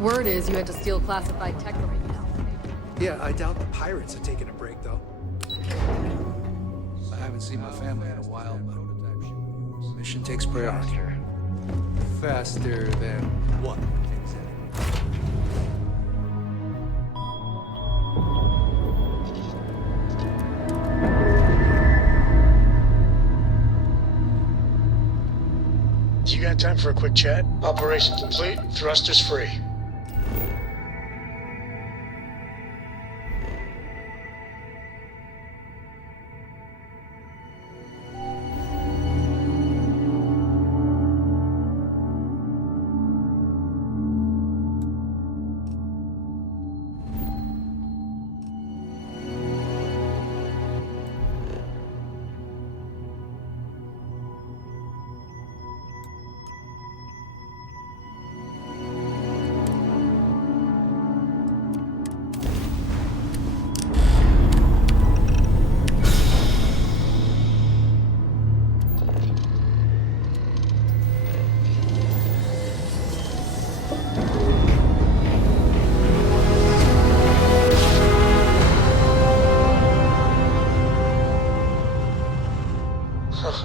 Word is you had to steal classified tech right now. Yeah, I doubt the pirates are taking a break, though. I haven't seen my family in a while, but mission takes priority. Faster than what? You got time for a quick chat? Operation complete, thrusters free.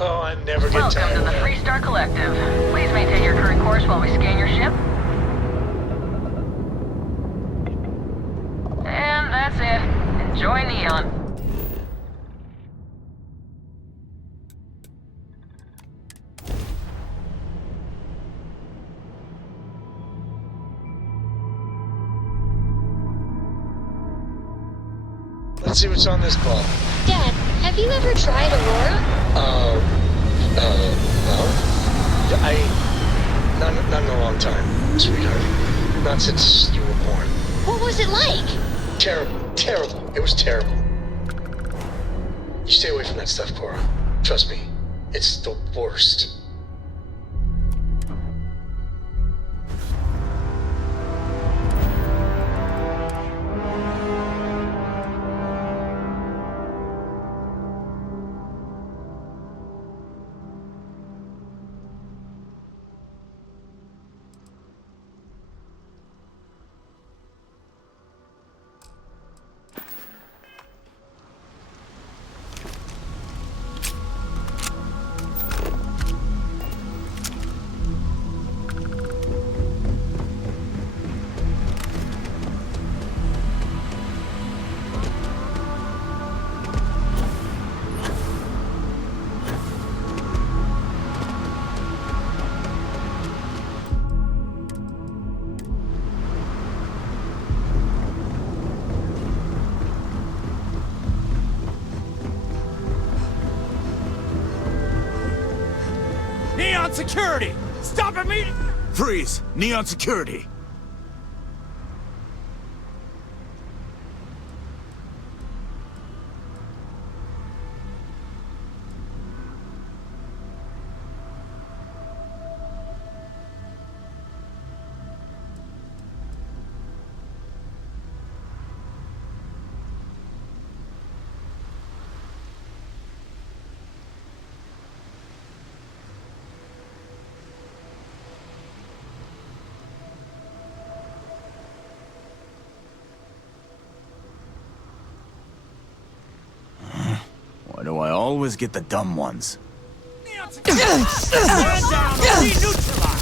Oh, I never get Welcome tired. to the Freestar Collective. Please maintain your current course while we scan your ship. And that's it. Enjoy Neon. Let's see what's on this ball. Dad, have you ever tried Aurora? No. Not in a long time, sweetheart. Not since you were born. What was it like? Terrible. It was terrible. You stay away from that stuff, Cora. Trust me, it's the worst. Neon security! Stop immediately! Freeze! Neon security! Why do I always get the dumb ones? Neon security! Stand down! Deneutralize!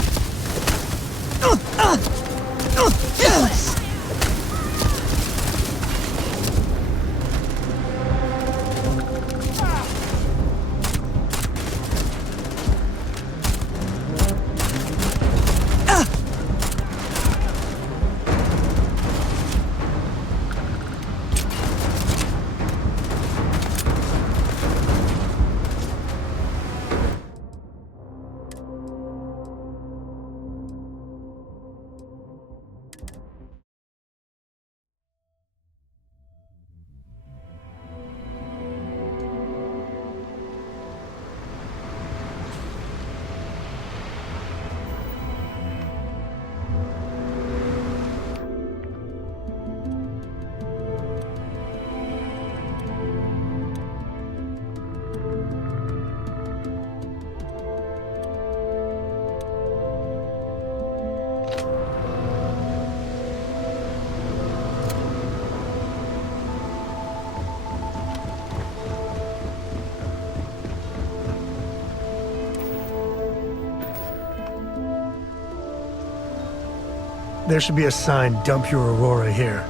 There should be a sign, dump your Aurora here.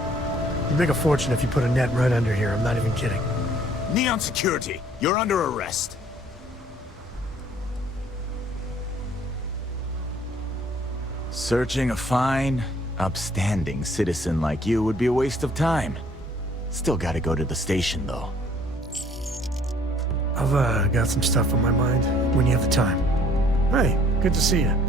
You'd make a fortune if you put a net right under here, I'm not even kidding. Neon Security, you're under arrest. Searching a fine, upstanding citizen like you would be a waste of time. Still gotta go to the station, though. I've got some stuff on my mind when you have the time. Hey, good to see you.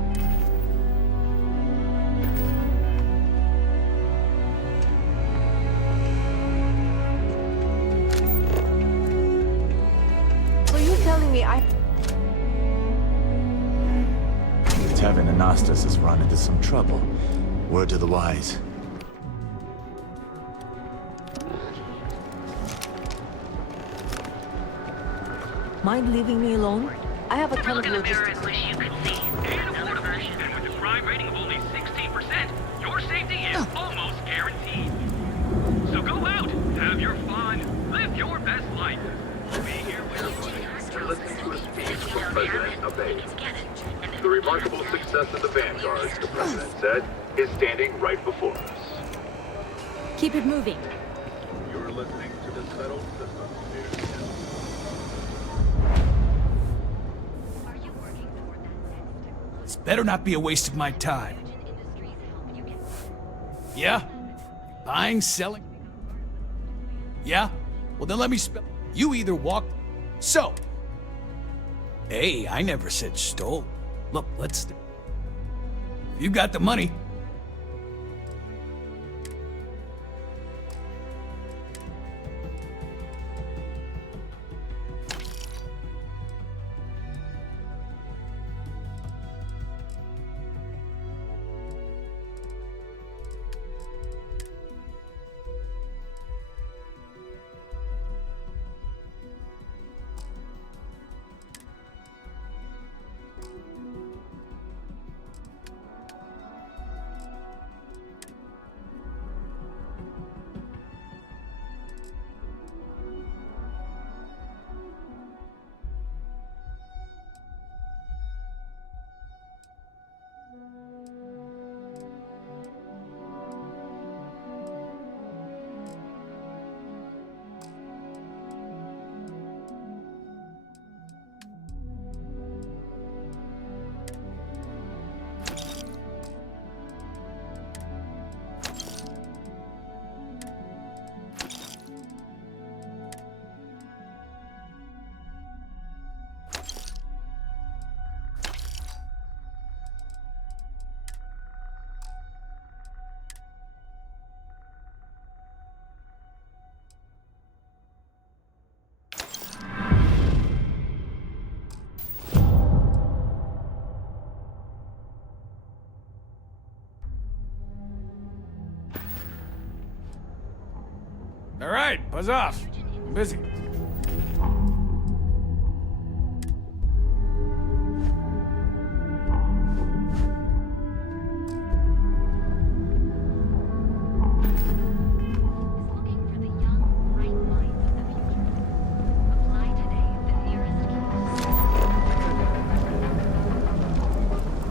So you're telling me Tevin Anastas has run into some trouble. Word to the wise. Mind leaving me alone? I have a ton of logistics. wish you could see. And affordable. And with a crime rating of only 16%, your safety is almost guaranteed. So go out, have your fun, live your best life. We'll be here when you You're listening to a speech from President Obey. The remarkable success of the Vanguard, the President said, is standing right before us. Keep it moving. You're listening to the Settled Systems News. This better not be a waste of my time. Yeah? Buying, selling? Yeah? Well, then let me spell. You either walk. So. Hey, I never said stole. Look, let's. You got the money. All right, buzz off. I'm busy.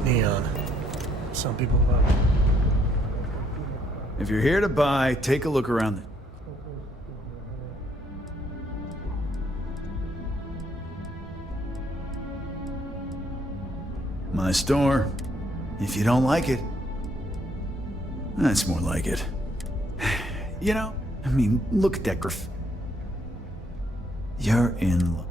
Neon. Some people love it. If you're here to buy, take a look around the... My store. If you don't like it, that's more like it. You know, I mean, look at that graffiti. You're in luck.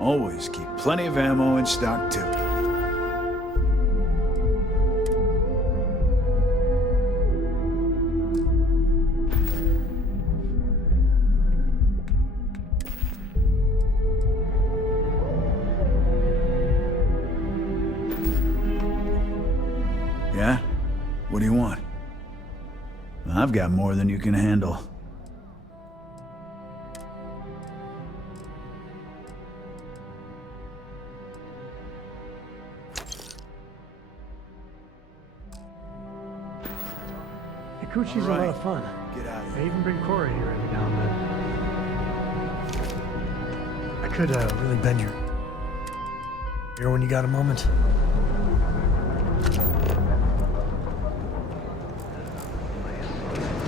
Always keep plenty of ammo in stock, too. I've got more than you can handle. Coochie's a lot of fun. Get out of I here. even bring Cora here every now and then. I could really bend your ear when you got a moment.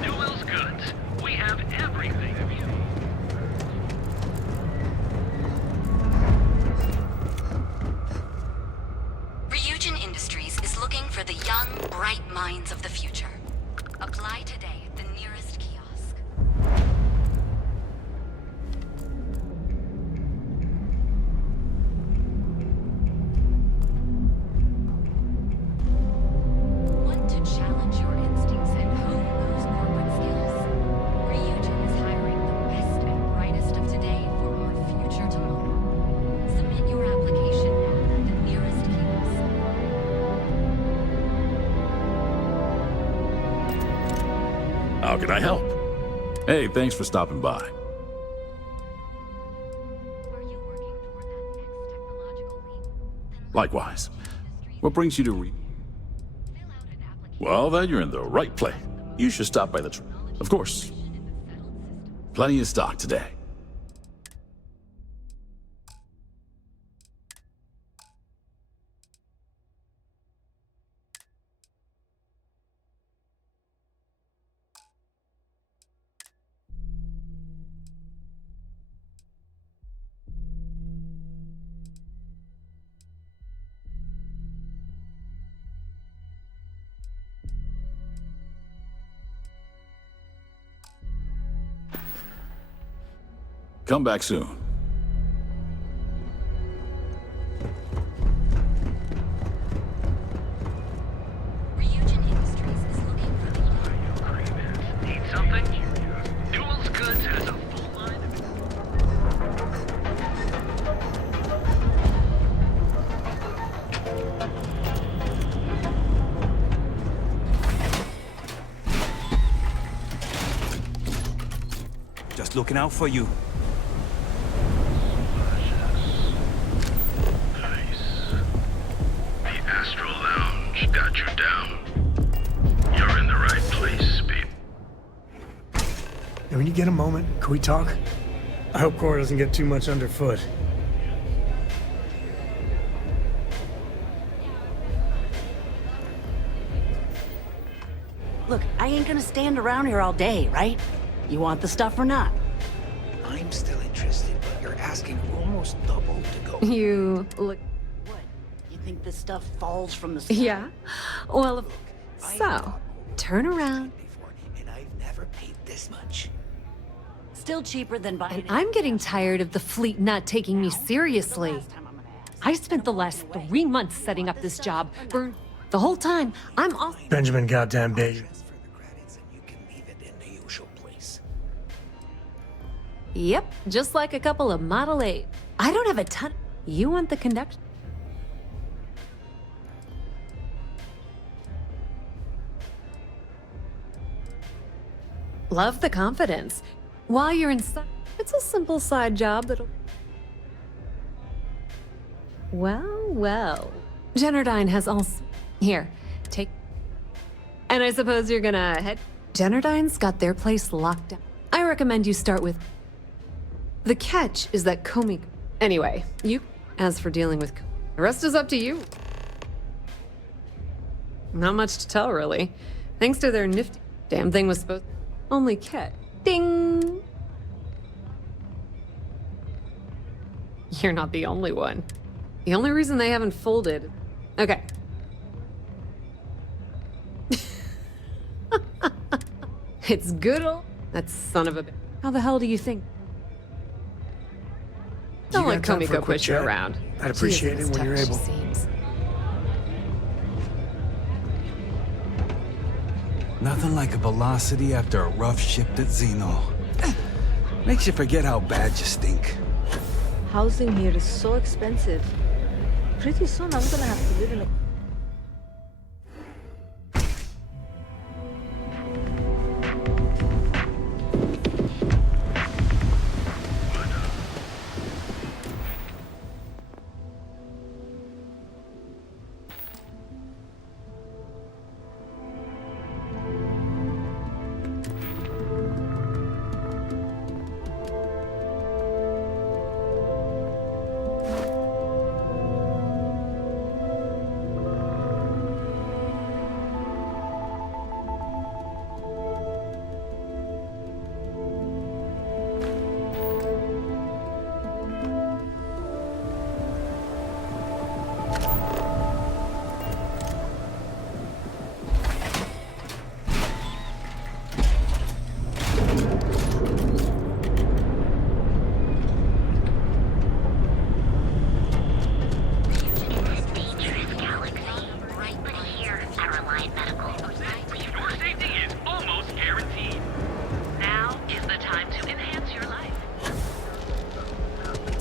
Newell's Goods. We have everything. Ryujin Industries is looking for the young, bright minds of the future. Apply today at the nearest kiosk. Want to challenge your instincts and hone those corporate skills? Ryujin is hiring the best and brightest of today for our future tomorrow. Submit your application now at the nearest kiosk. How can I help? Hey, thanks for stopping by. Are you working toward that next technological leap? Then Likewise. What brings you to fill out an application. Well, then you're in the right place. You should stop by the Of course. Plenty of stock today. Come back soon. Ryujin Industries is looking for the Need something? Newell's Goods has a full line of Just looking out for you. The Astral Lounge got you down. You're in the right place, babe. Hey, when you get a moment, can we talk? I hope Cora doesn't get too much underfoot. Look, I ain't gonna stand around here all day, right? You want the stuff or not? I'm still interested, but you're asking almost double to go. You look... What? You think this stuff falls from the sky? Yeah? Well, so, turn around. Before, and I've never paid this much. Still cheaper than buying And it. I'm getting tired of the fleet not taking me seriously. I spent the last 3 months setting up this job. The whole time, I'm off. Benjamin goddamn Baby. Transfer the credits and you can leave it in the usual place. Yep, just like a couple of Model 8. I don't have a ton. You want the conduct? Love the confidence. While you're inside, it's a simple side job that'll... Well. Jenardine has also... Here, take... And I suppose you're gonna head... Jenardine's got their place locked down. I recommend you start with... The catch is that Komi... Anyway, you... As for dealing with... The rest is up to you. Not much to tell, really. Thanks to their nifty... Damn thing was supposed... Only cat. Ding! You're not the only one. The only reason they haven't folded... Okay. It's good old... That son of a... How the hell do you think? Don't let got time for a Komiko quick push you chat? around. I'd appreciate She isn't it when as you're tough as able. she seems. Nothing like a velocity after a rough shift at Xeno. Makes you forget how bad you stink. Housing here is so expensive. Pretty soon I'm gonna have to live in a...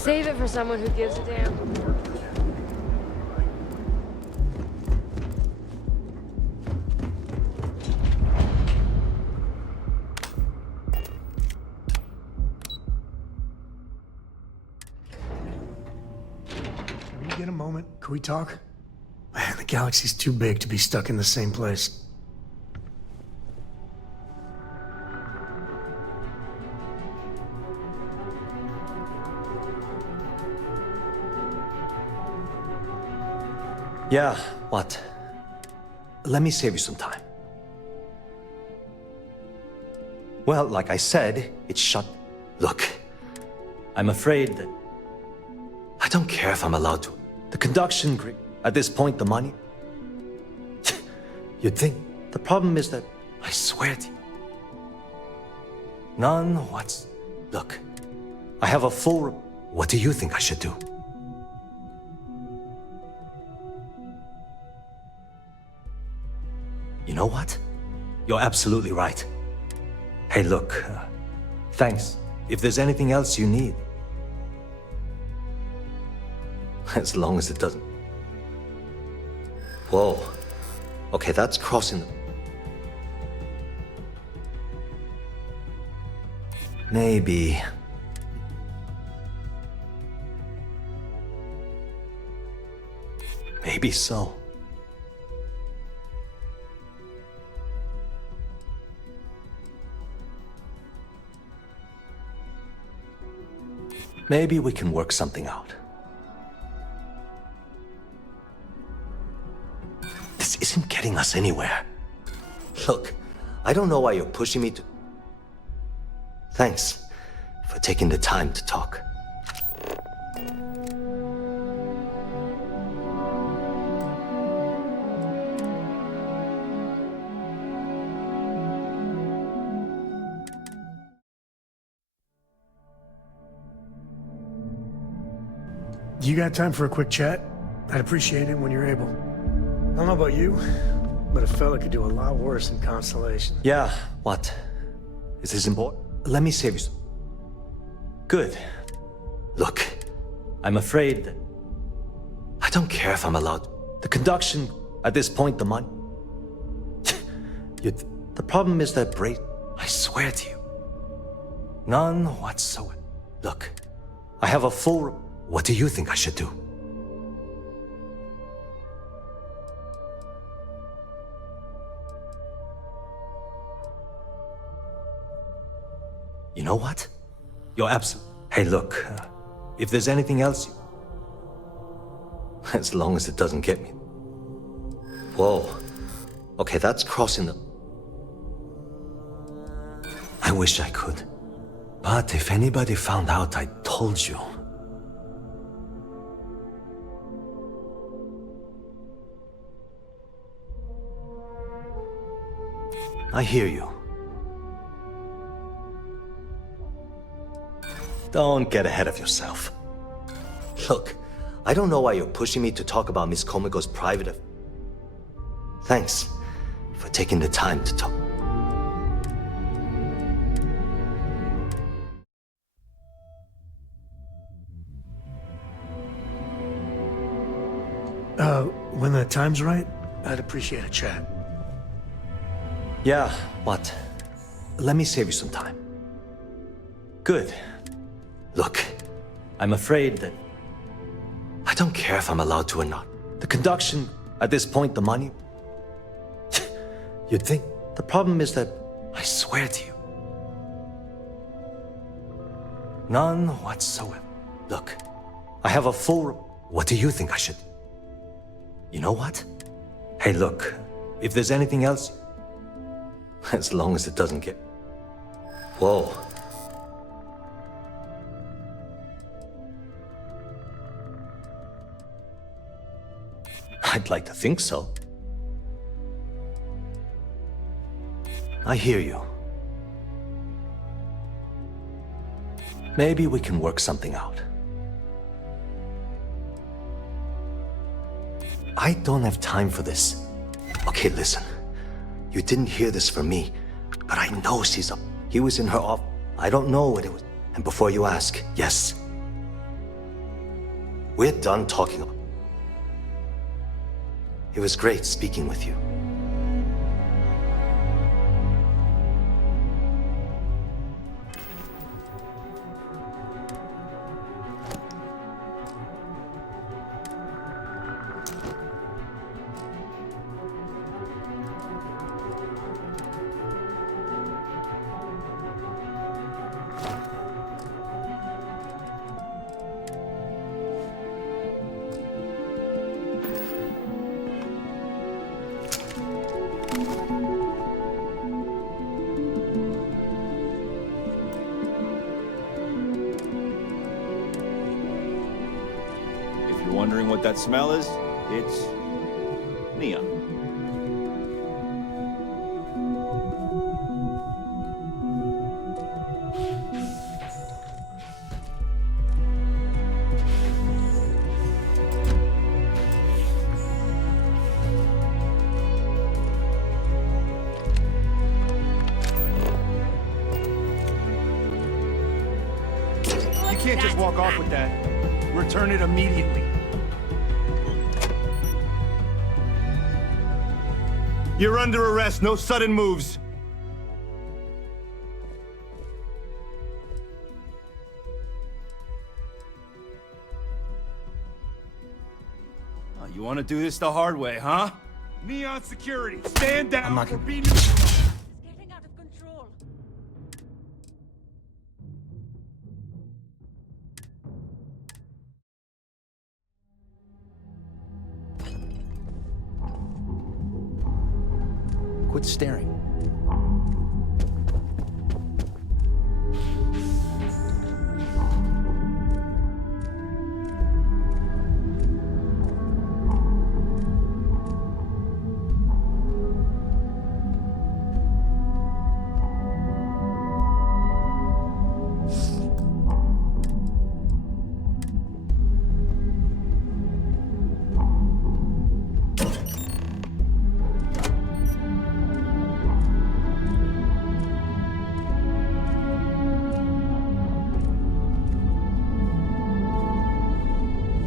Save it for someone who gives a damn. Can you get a moment? Can we talk? Man, the galaxy's too big to be stuck in the same place. Yeah, what? Let me save you some time. Well, like I said, it's shut. Look, I'm afraid that... I don't care if I'm allowed to. The conduction grid, at this point, the money... You'd think. The problem is that, I swear to you... None what's... Look, I have a full... What do you think I should do? You know what? You're absolutely right. Hey, look, thanks. If there's anything else you need. As long as it doesn't... Whoa. Okay, that's crossing the... Maybe... Maybe so. Maybe we can work something out. This isn't getting us anywhere. Look, I don't know why you're pushing me to... Thanks for taking the time to talk. You got time for a quick chat? I'd appreciate it when you're able. I don't know about you, but a fella could do a lot worse in Constellation. Yeah, what? Is this important? Let me save you some. Good. Look, I'm afraid that... I don't care if I'm allowed... The conduction, at this point, the money... The problem is that I swear to you. None whatsoever. Look, I have a full... What do you think I should do? You know what? You're absolute. Hey, look, if there's anything else... As long as it doesn't get me. Whoa. Okay, that's crossing the... I wish I could. But if anybody found out I told you... I hear you. Don't get ahead of yourself. Look, I don't know why you're pushing me to talk about Miss Komiko's private... Thanks for taking the time to talk. When the time's right, I'd appreciate a chat. Yeah, what? Let me save you some time. Good. Look, I'm afraid that... I don't care if I'm allowed to or not. The conduction, at this point, the money... You'd think. The problem is that... I swear to you. None whatsoever. Look, I have a full... What do you think I should... You know what? Hey, look, if there's anything else... As long as it doesn't get... Whoa. I'd like to think so. I hear you. Maybe we can work something out. I don't have time for this. Okay, listen. You didn't hear this from me, but I know she's up. He was in her office. I don't know what it was. And before you ask, yes, We're done talking. It was great speaking with you. Wondering what that smell is? It's neon. You can't just walk off with that. Return it immediately. You're under arrest. No sudden moves. Oh, you want to do this the hard way, huh? Neon security, stand down. I'm not or gonna- be Quit staring.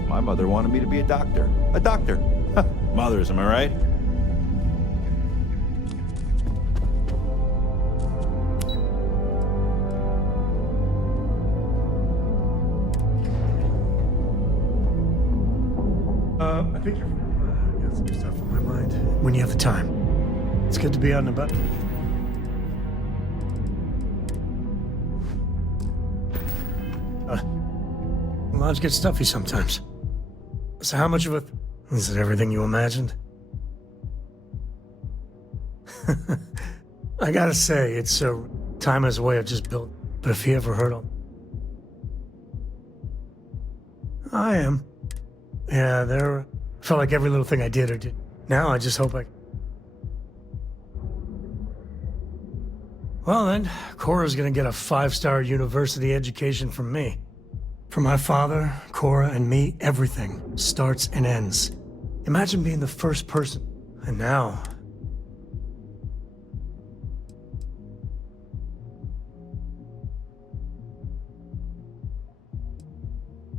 My mother wanted me to be a doctor. A doctor. Mothers, am I right? I think you've got some stuff on my mind. When you have the time. It's good to be out and about. Lives get stuffy sometimes. So how much of a... Is it everything you imagined? I gotta say, it's time has a way of just built. But if you ever heard of... I am. Yeah, there... Felt like every little thing I did or did. Now I just hope I... Well then, Cora's gonna get a 5-star university education from me. For my father, Cora, and me, everything starts and ends. Imagine being the first person. And now...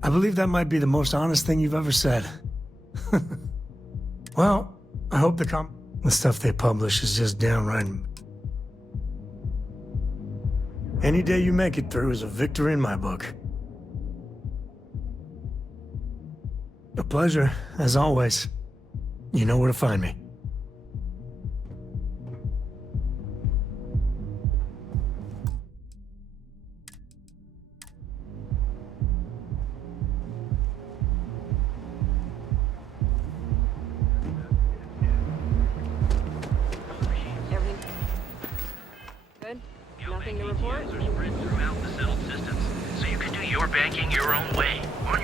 I believe that might be the most honest thing you've ever said. Well, I hope the stuff they publish is just downright... Any day you make it through is a victory in my book. A pleasure, as always. You know where to find me. Good? Nothing to report? Are spread throughout the settled systems, so you can do your banking your own way.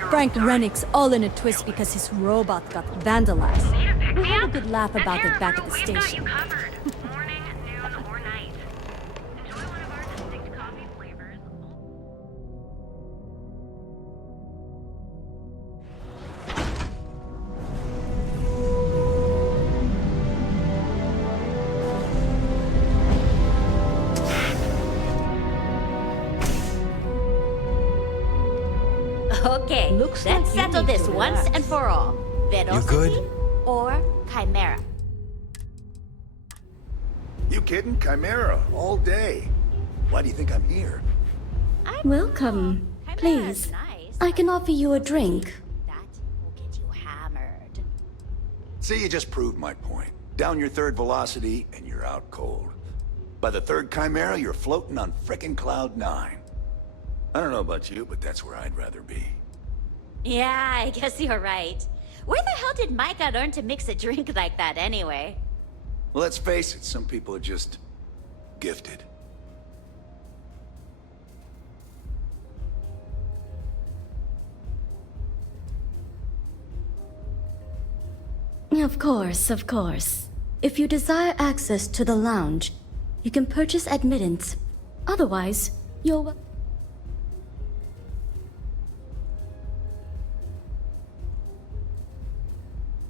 Frank Rennick's all in a twist because his robot got vandalized. We had a good laugh about it back at the station. Okay, Looks let's like you settle need this to once relax. and for all. Velocity good? or Chimera? You kidding? Chimera, all day. Why do you think I'm here? Welcome. Please, I can offer you a drink. That will get you hammered. See, you just proved my point. Down your third velocity, and you're out cold. By the third Chimera, you're floating on frickin' Cloud 9. I don't know about you, but that's where I'd rather be. Yeah, I guess you're right. Where the hell did Micah learn to mix a drink like that anyway? Well, let's face it, some people are just gifted. Of course, of course. If you desire access to the lounge, you can purchase admittance. Otherwise, you're...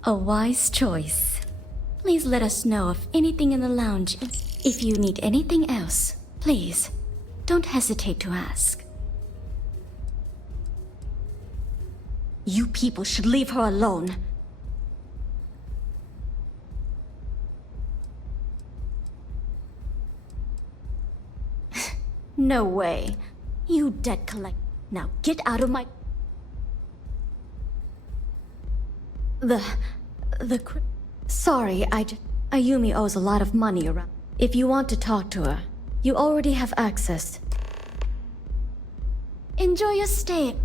A wise choice. Please let us know of anything in the lounge. If you need anything else, please, don't hesitate to ask. You people should leave her alone. No way. You debt collect. Now get out of my... Sorry, Ayumi owes a lot of money around. If you want to talk to her, you already have access. Enjoy your stay.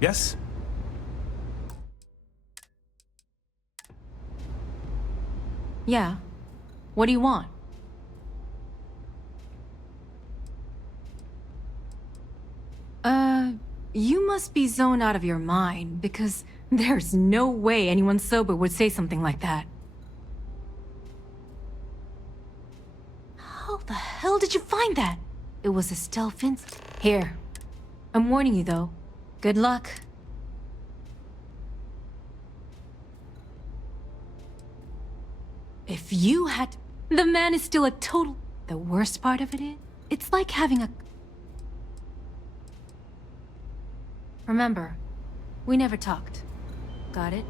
Yes? Yeah. What do you want? You must be zoned out of your mind, because there's no way anyone sober would say something like that. How the hell did you find that? It was a stealth Here. I'm warning you, though. Good luck. If you had... The man is still a total... The worst part of it is, it's like having a... Remember, we never talked. Got it?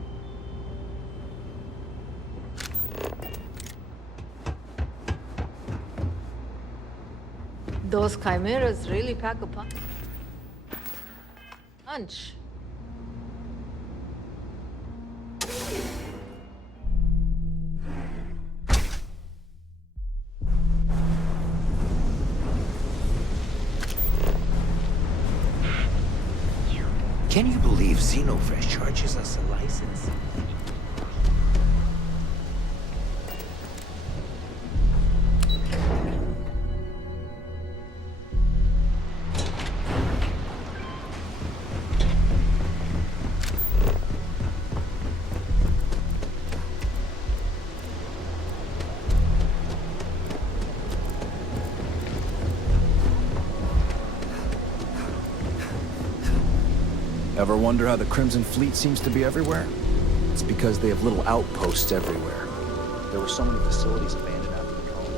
Those chimeras really pack a punch. Can you believe Xenofresh charges us a license? Ever wonder how the Crimson Fleet seems to be everywhere? It's because they have little outposts everywhere. There were so many facilities abandoned after the colony.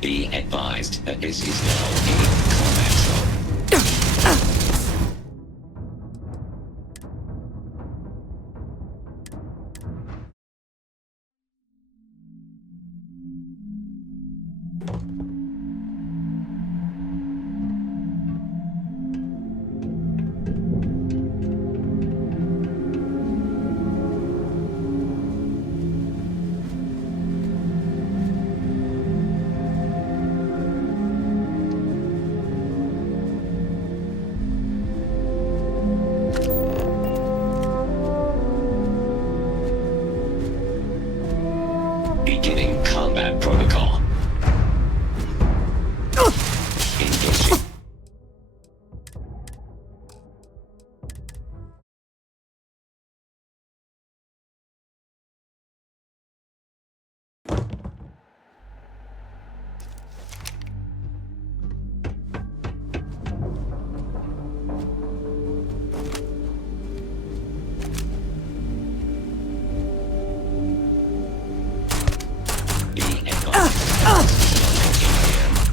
Be advised that this is now a combat zone. Beginning combat protocol. Engaging.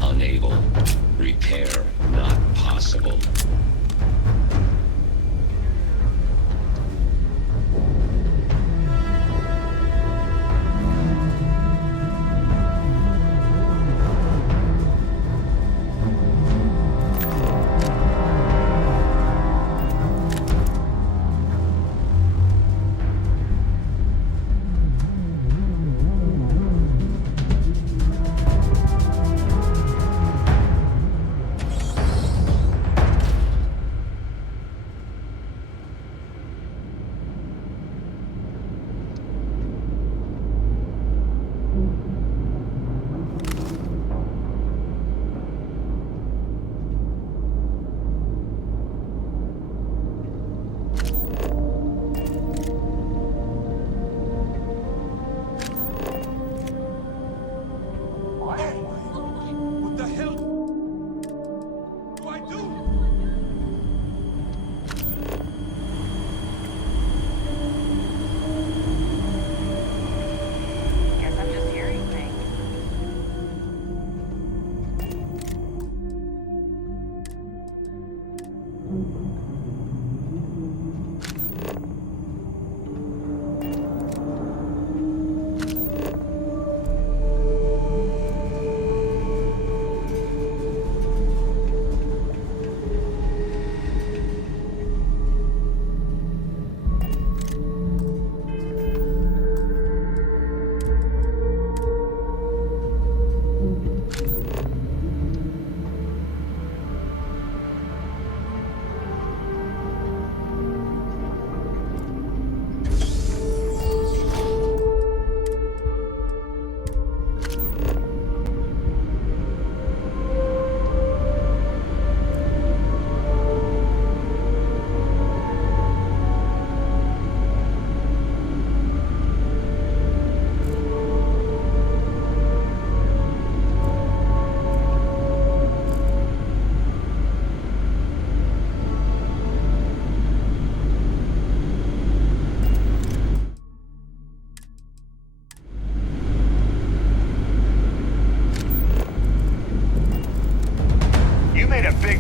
Unable. Repair not possible.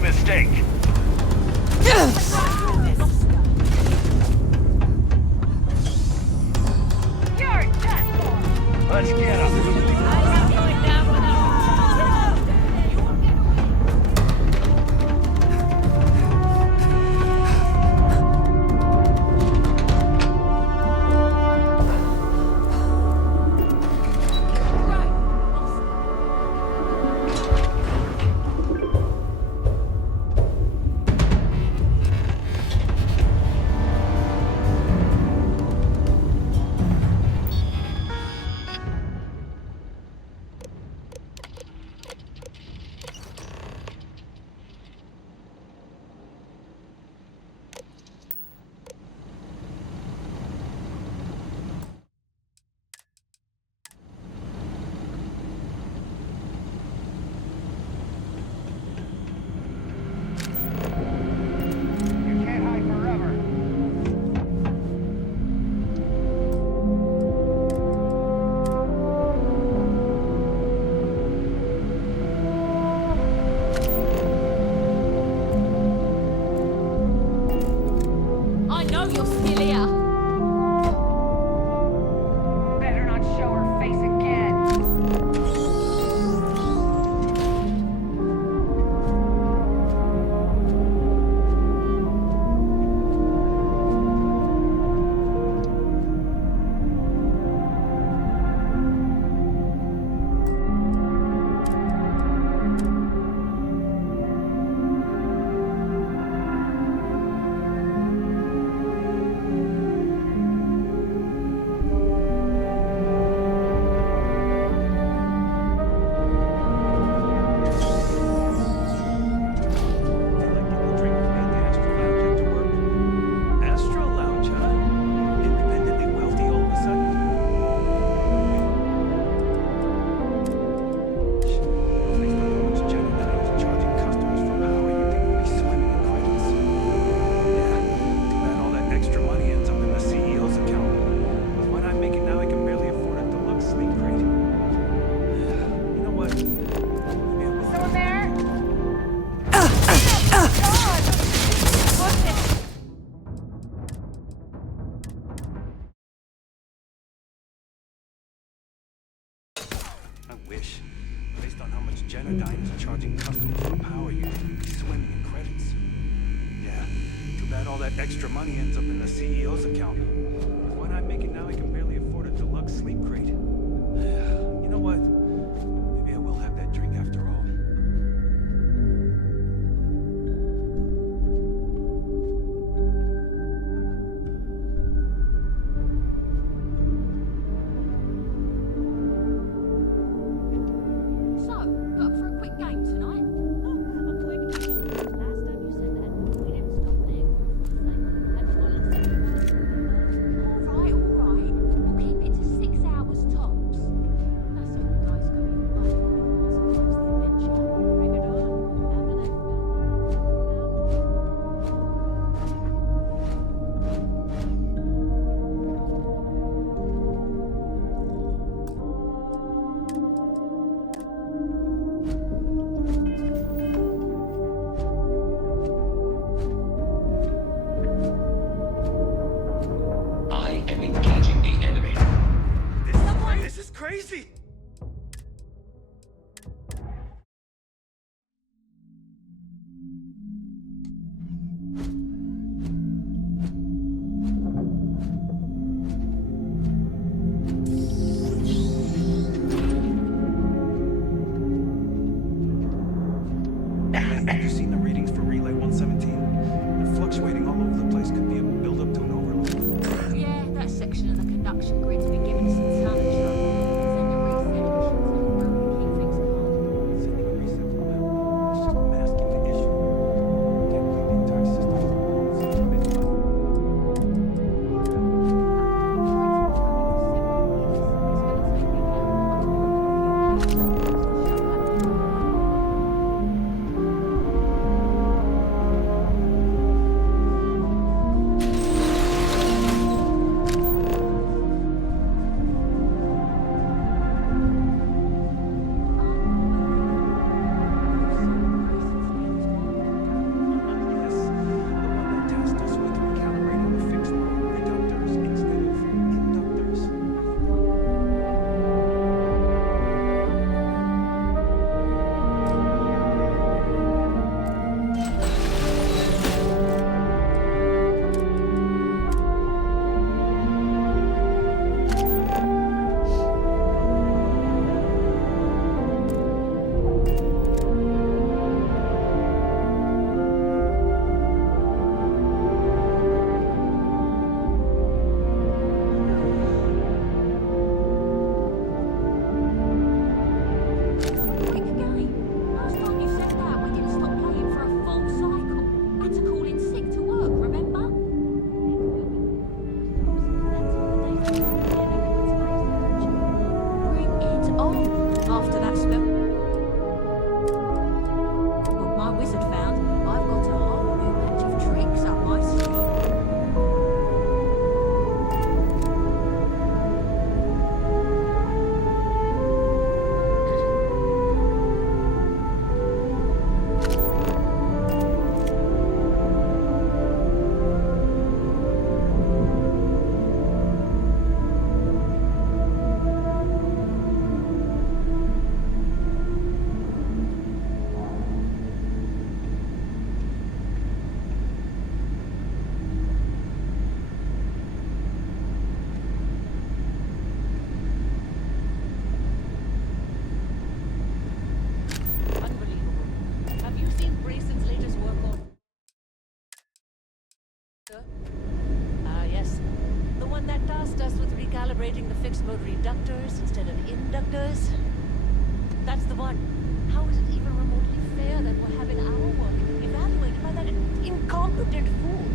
mistake. Let's get him. wish. Based on how much Generdyne is charging customers for power, you'd be swimming in credits. Yeah, too bad all that extra money ends up in the CEO's account. With what I'm making now, I can barely afford a deluxe sleep crate. You know what? Maybe I will have that drink after all. Yes. The one that tasked us with recalibrating the fixed mode reductors instead of inductors. That's the one. How is it even remotely fair that we're having our work evaluated by that incompetent fool?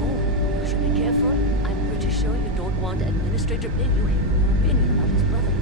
Oh, you should be careful. I'm pretty sure you don't want Administrator Big you hearing your opinion about his brother.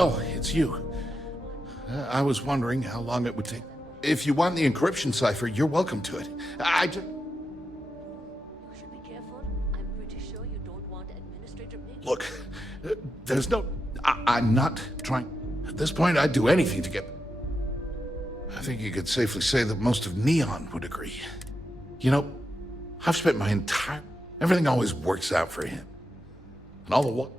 Oh, it's you. I was wondering how long it would take. If you want the encryption cipher, you're welcome to it. I just... You should be careful. I'm pretty sure you don't want administrator... Look, there's no... I'm not trying... At this point, I'd do anything to get... I think you could safely say that most of Neon would agree. You know, I've spent my entire... Everything always works out for him. And all the while...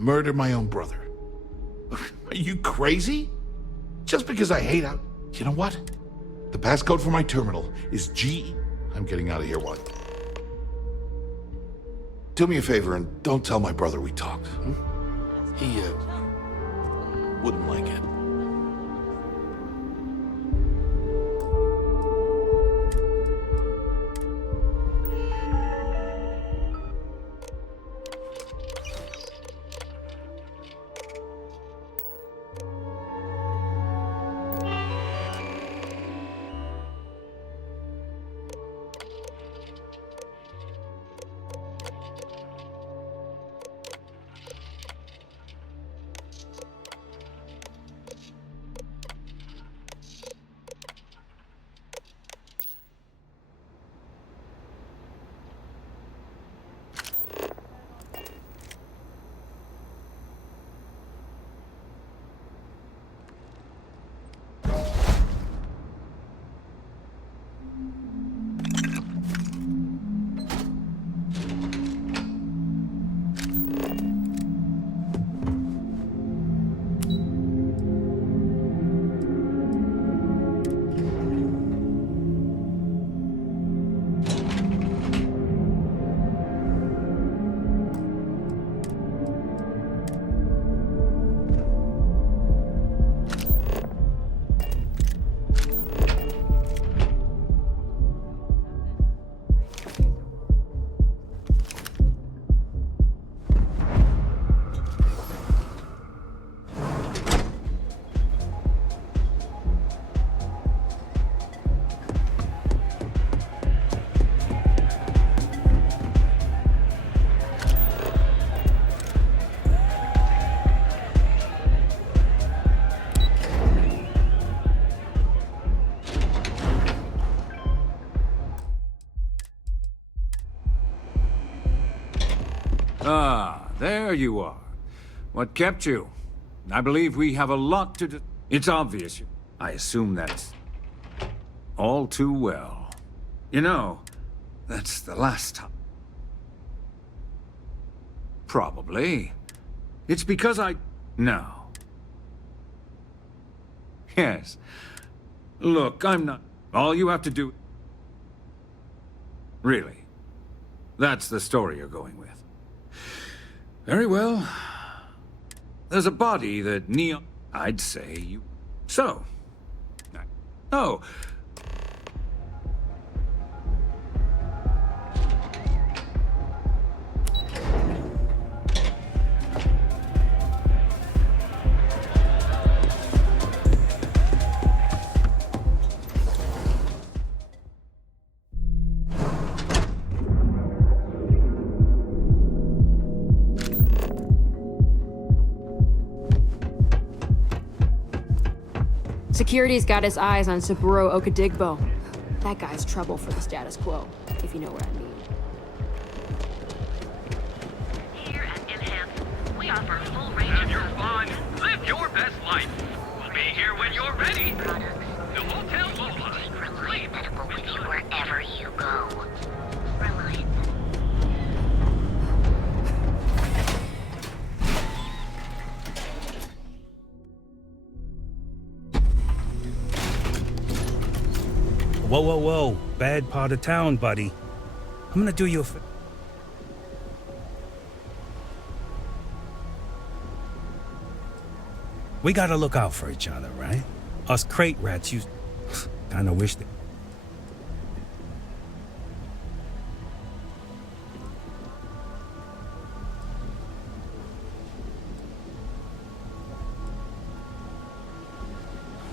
Murder my own brother. Are you crazy? Just because I hate out... You know what? The passcode for my terminal is G... I'm getting out of here, what? Do me a favor and don't tell my brother we talked. Hmm? He, wouldn't like it. Ah, there you are. What kept you? I believe we have a lot to do. It's obvious. I assume that's all too well. You know, that's the last time. Probably. It's because No. Yes. Look, I'm not... All you have to do... Really. That's the story you're going with. Very well. There's a body that Neon... I'd say you... So. Oh. Security's got his eyes on Saburo Okadigbo. That guy's trouble for the status quo, if you know what I mean. Here at Enhance, we offer full range of... Have your fun. Live your best life. We'll be here when you're ready. The Hotel Lola. Sleep with you wherever you go. Whoa, whoa, whoa. Bad part of town, buddy. I'm gonna do you a favor. We gotta look out for each other, right? Us crate rats, you kinda wish that...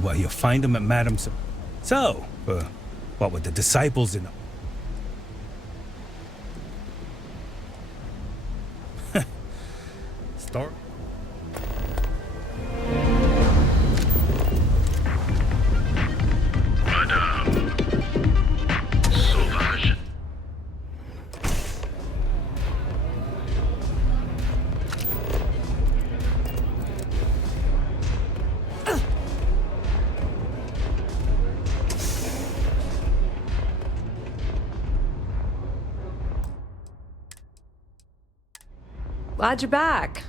Well, you'll find them at Madam's... So, what with the disciples and... Start... Madame. Sauvage. Glad you're back.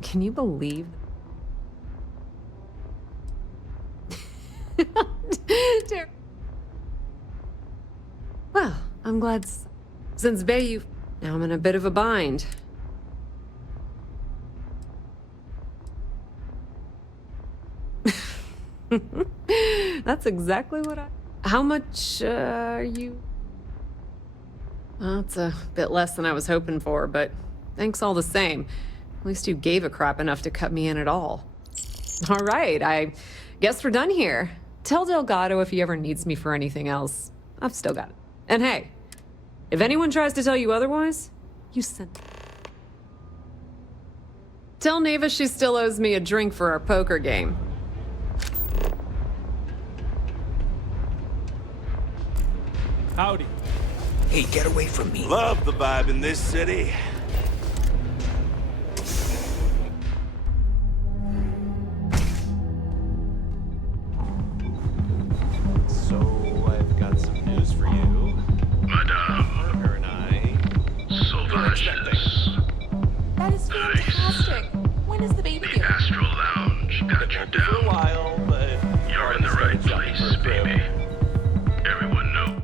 Can you believe? Well, I'm glad since Bay you... Now I'm in a bit of a bind. That's exactly what I... How much, are you... Well, it's a bit less than I was hoping for, but thanks all the same. At least you gave a crap enough to cut me in at all. All right, I guess we're done here. Tell Delgado if he ever needs me for anything else. I've still got it. And hey, if anyone tries to tell you otherwise, you send... Tell Neva she still owes me a drink for our poker game. Howdy. Hey, get away from me. Love the vibe in this city. So, I've got some news for you. Madame. Her and I... Sauvages. That is fantastic. When is the baby due? Astral Lounge got you down. For a while, but... You're in the right place, baby. Everyone knows.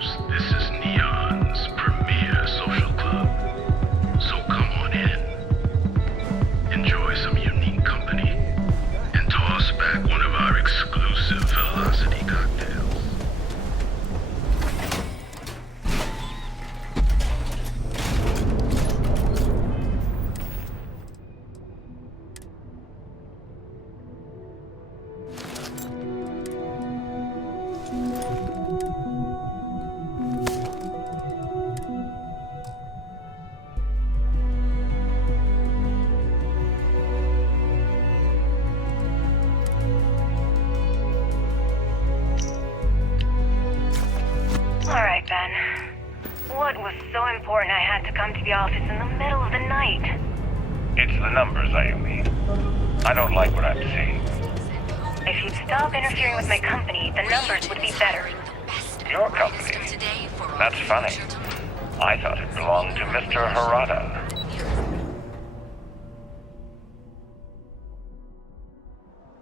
knows this is Neon's premier social club. So come on in, enjoy some unique company, and toss back one of our exclusive velocity cocktails. Alright, Ben. What was so important I had to come to the office in the middle of the night? It's the numbers, Ayumi. I don't like what I'm seeing. If you'd stop interfering with my company, the numbers would be better. Your company? That's funny. I thought it belonged to Mr. Harada.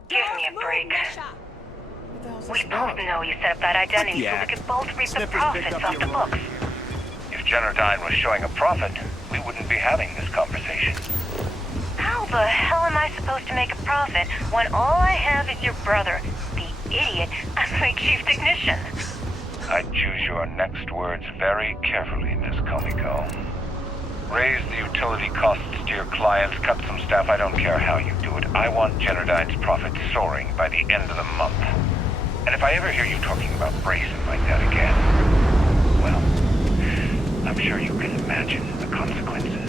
Give me a break. We both know you set up that identity so we could both reap the profits off the books. If Generdyne was showing a profit, we wouldn't be having this conversation. How the hell am I supposed to make a profit when all I have is your brother, the idiot, as my chief technician? I'd choose your next words very carefully, Miss Komiko. Raise the utility costs to your clients, cut some staff, I don't care how you do it. I want Generdyne's profit soaring by the end of the month. And if I ever hear you talking about bracing like that again, well, I'm sure you can imagine the consequences.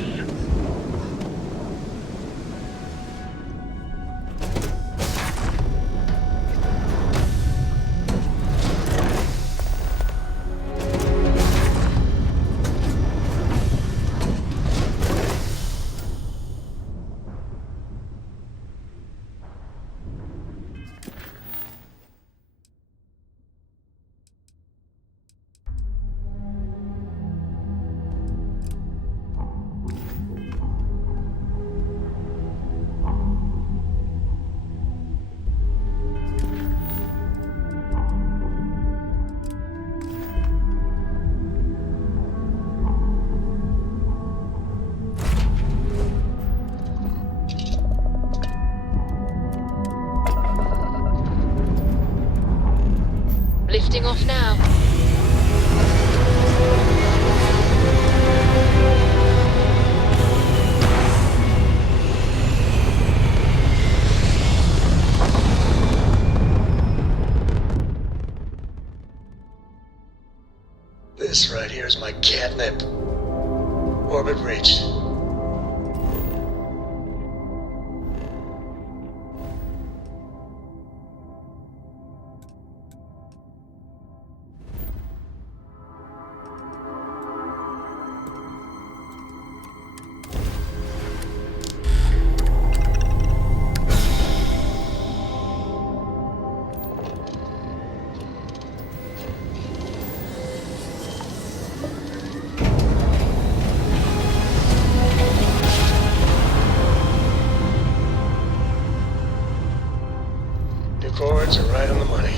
Lifting off now. This right here is my catnip. Orbit reached. Chords are right on the money.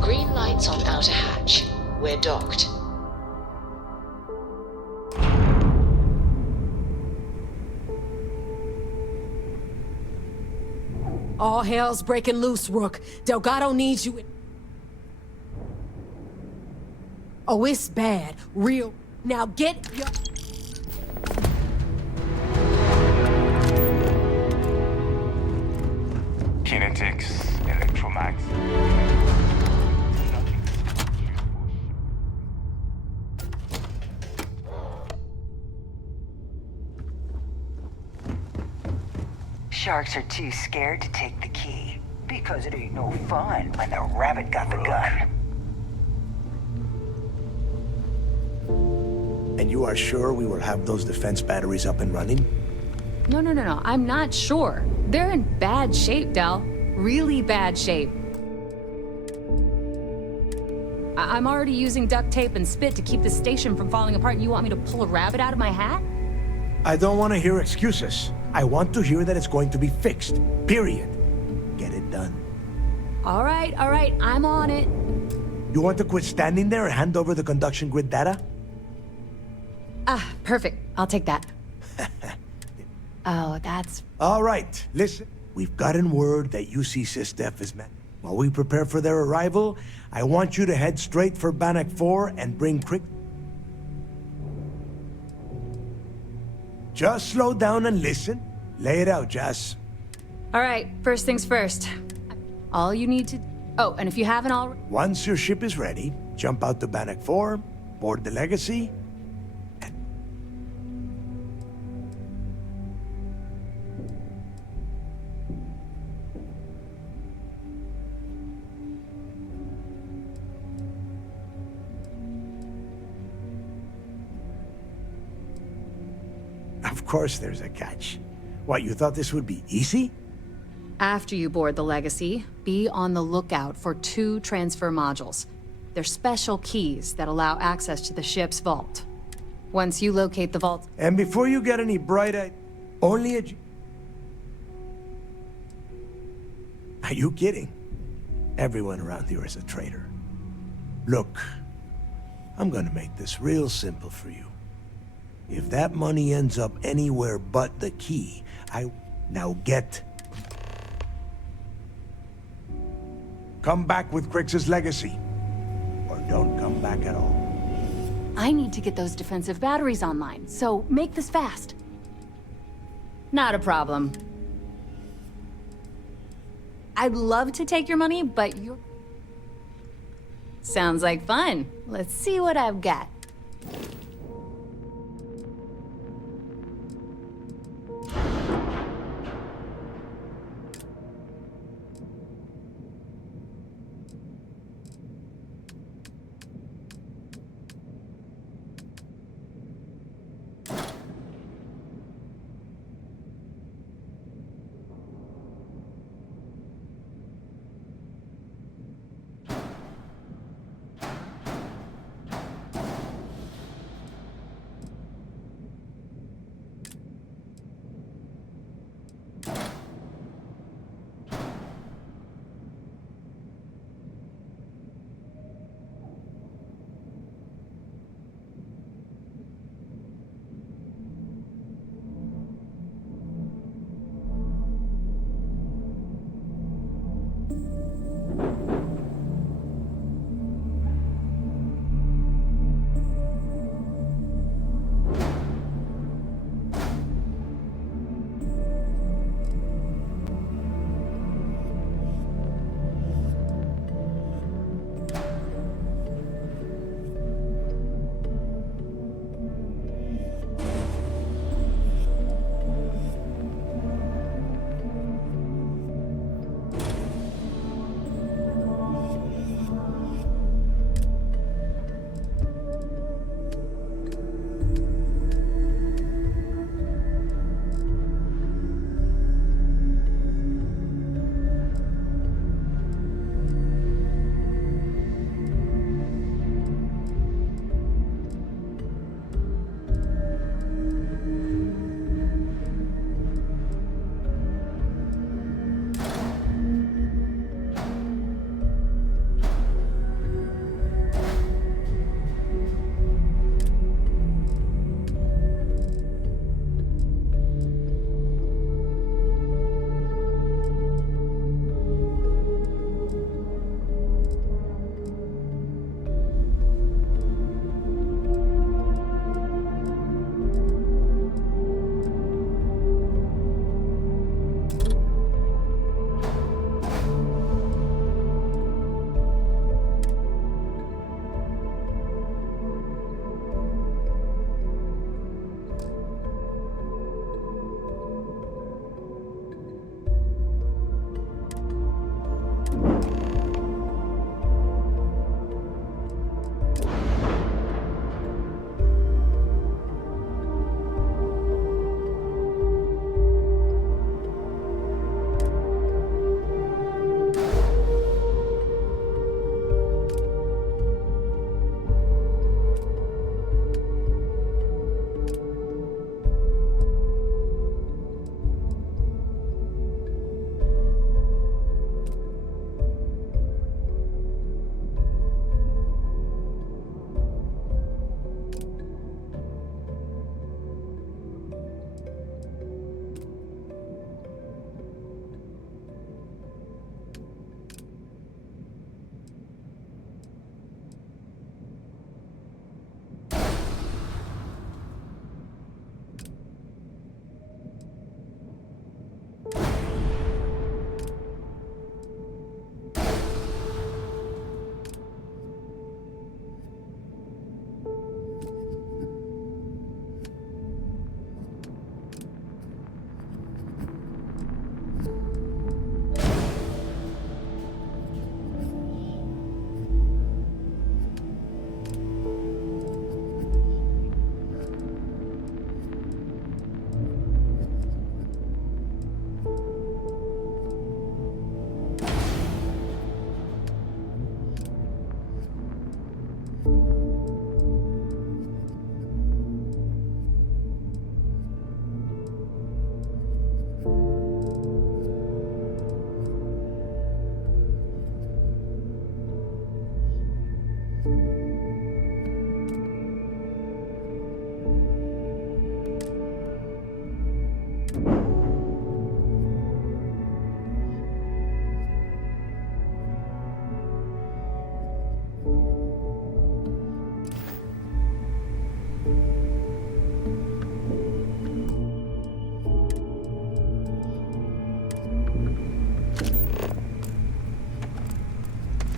Green lights on outer hatch. We're docked. All hell's breaking loose, Rook. Delgado needs you. Oh, it's bad. Real. Now get your... Kinetics, electromags. Sharks are too scared to take the key, because it ain't no fun when the rabbit got the gun. And you are sure we will have those defense batteries up and running? No. I'm not sure. They're in bad shape, Del. Really bad shape. I'm already using duct tape and spit to keep the station from falling apart, and you want me to pull a rabbit out of my hat? I don't want to hear excuses. I want to hear that it's going to be fixed. Period. Get it done. All right, I'm on it. You want to quit standing there and hand over the conduction grid data? Ah, perfect. I'll take that. Oh, that's... All right, listen. We've gotten word that UC SysDef is met. While we prepare for their arrival, I want you to head straight for Bannock 4 and bring Crick... Just slow down and listen. Lay it out, Jess. All right, first things first. All you need to... Oh, and if you haven't already... Once your ship is ready, jump out to Bannock 4, board the Legacy, Of course there's a catch. What, you thought this would be easy? After you board the Legacy, be on the lookout for 2 transfer modules. They're special keys that allow access to the ship's vault. Once you locate the vault... And before you get any bright-eyed... Only a... Are you kidding? Everyone around here is a traitor. Look, I'm gonna make this real simple for you. If that money ends up anywhere but the key, Now get... Come back with Crix's Legacy. Or don't come back at all. I need to get those defensive batteries online, so make this fast. Not a problem. I'd love to take your money, but you're... Sounds like fun. Let's see what I've got.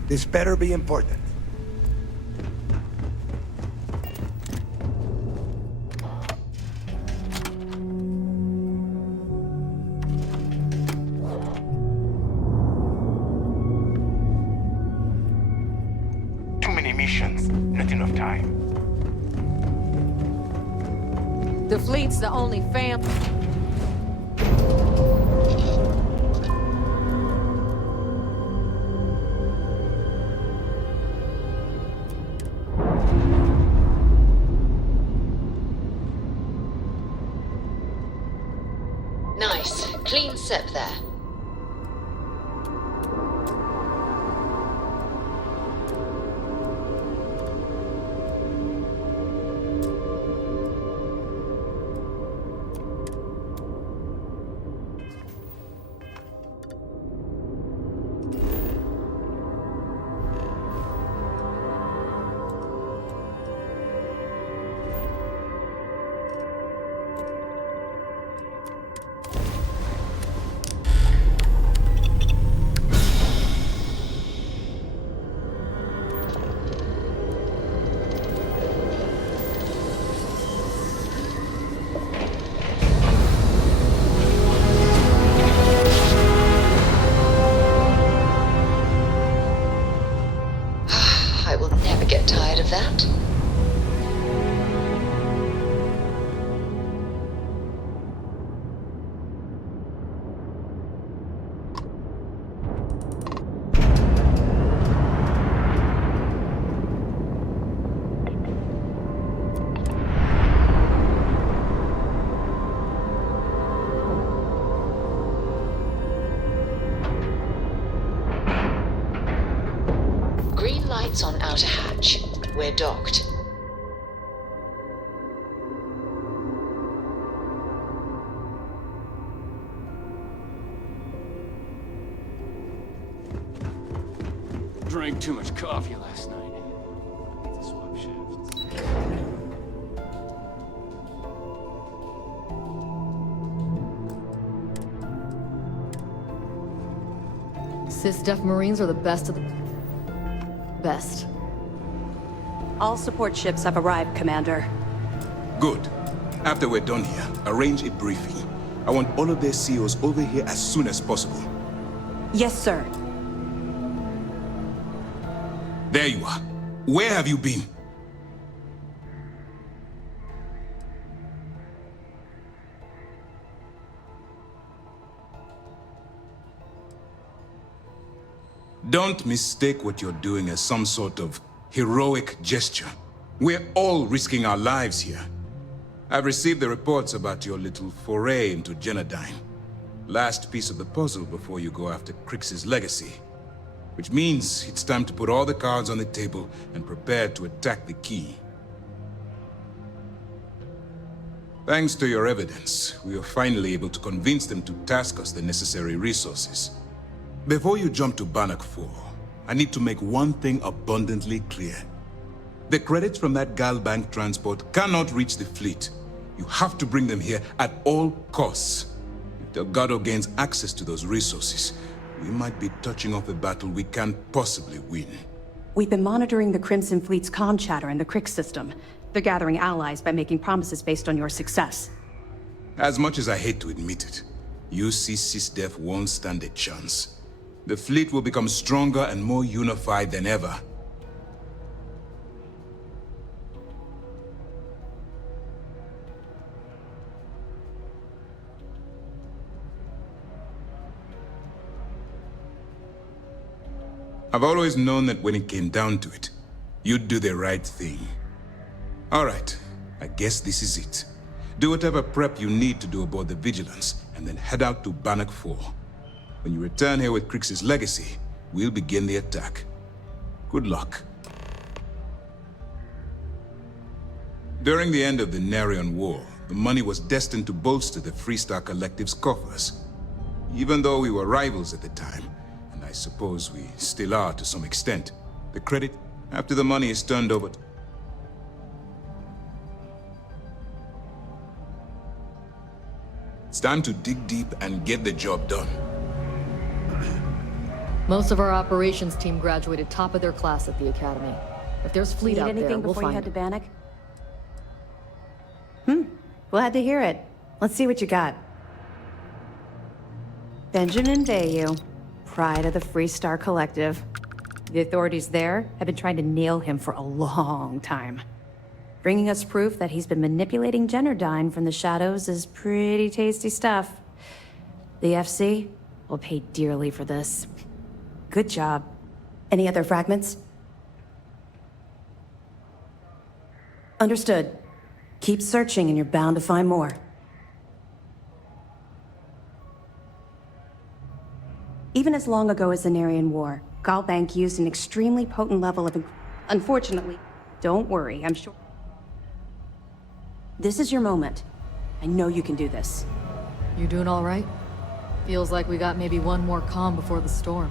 This better be important. Too many missions, not enough time. The fleet's the only fam. Nice. Clean sip there. I will never get tired of that. Green lights on outer hatch. We're docked. Drank too much coffee last night. Need to swap shifts. Sys-Def Marines are the best of the best. All support ships have arrived, Commander. Good. After we're done here, arrange a briefing. I want all of their CEOs over here as soon as possible. Yes, sir. There you are. Where have you been? Don't mistake what you're doing as some sort of heroic gesture. We're all risking our lives here. I've received the reports about your little foray into Genodyne. Last piece of the puzzle before you go after Crix's legacy. Which means it's time to put all the cards on the table and prepare to attack the key. Thanks to your evidence, we were finally able to convince them to task us the necessary resources. Before you jump to Bannock 4, I need to make one thing abundantly clear. The credits from that Galbank transport cannot reach the fleet. You have to bring them here at all costs. If Delgado gains access to those resources, we might be touching off a battle we can't possibly win. We've been monitoring the Crimson Fleet's comm chatter in the Crix system. They're gathering allies by making promises based on your success. As much as I hate to admit it, UC SysDef won't stand a chance. The fleet will become stronger and more unified than ever. I've always known that when it came down to it, you'd do the right thing. All right, I guess this is it. Do whatever prep you need to do aboard the Vigilance, and then head out to Bannock 4. When you return here with Crix's legacy, we'll begin the attack. Good luck. During the end of the Nerion War, the money was destined to bolster the Freestar Collective's coffers. Even though we were rivals at the time, and I suppose we still are to some extent, the credit after the money is turned over. It's time to dig deep and get the job done. Most of our operations team graduated top of their class at the academy. If there's fleet out there, anything we'll before you find head to Bannock? Glad to hear it. Let's see what you got. Benjamin Bayou, pride of the Freestar Collective. The authorities there have been trying to nail him for a long time. Bringing us proof that he's been manipulating Generdyne from the shadows is pretty tasty stuff. The FC will pay dearly for this. Good job. Any other fragments? Understood. Keep searching and you're bound to find more. Even as long ago as the Narian War, Galbank used an extremely potent level of... Unfortunately, don't worry, I'm sure... This is your moment. I know you can do this. You doing all right? Feels like we got maybe one more calm before the storm.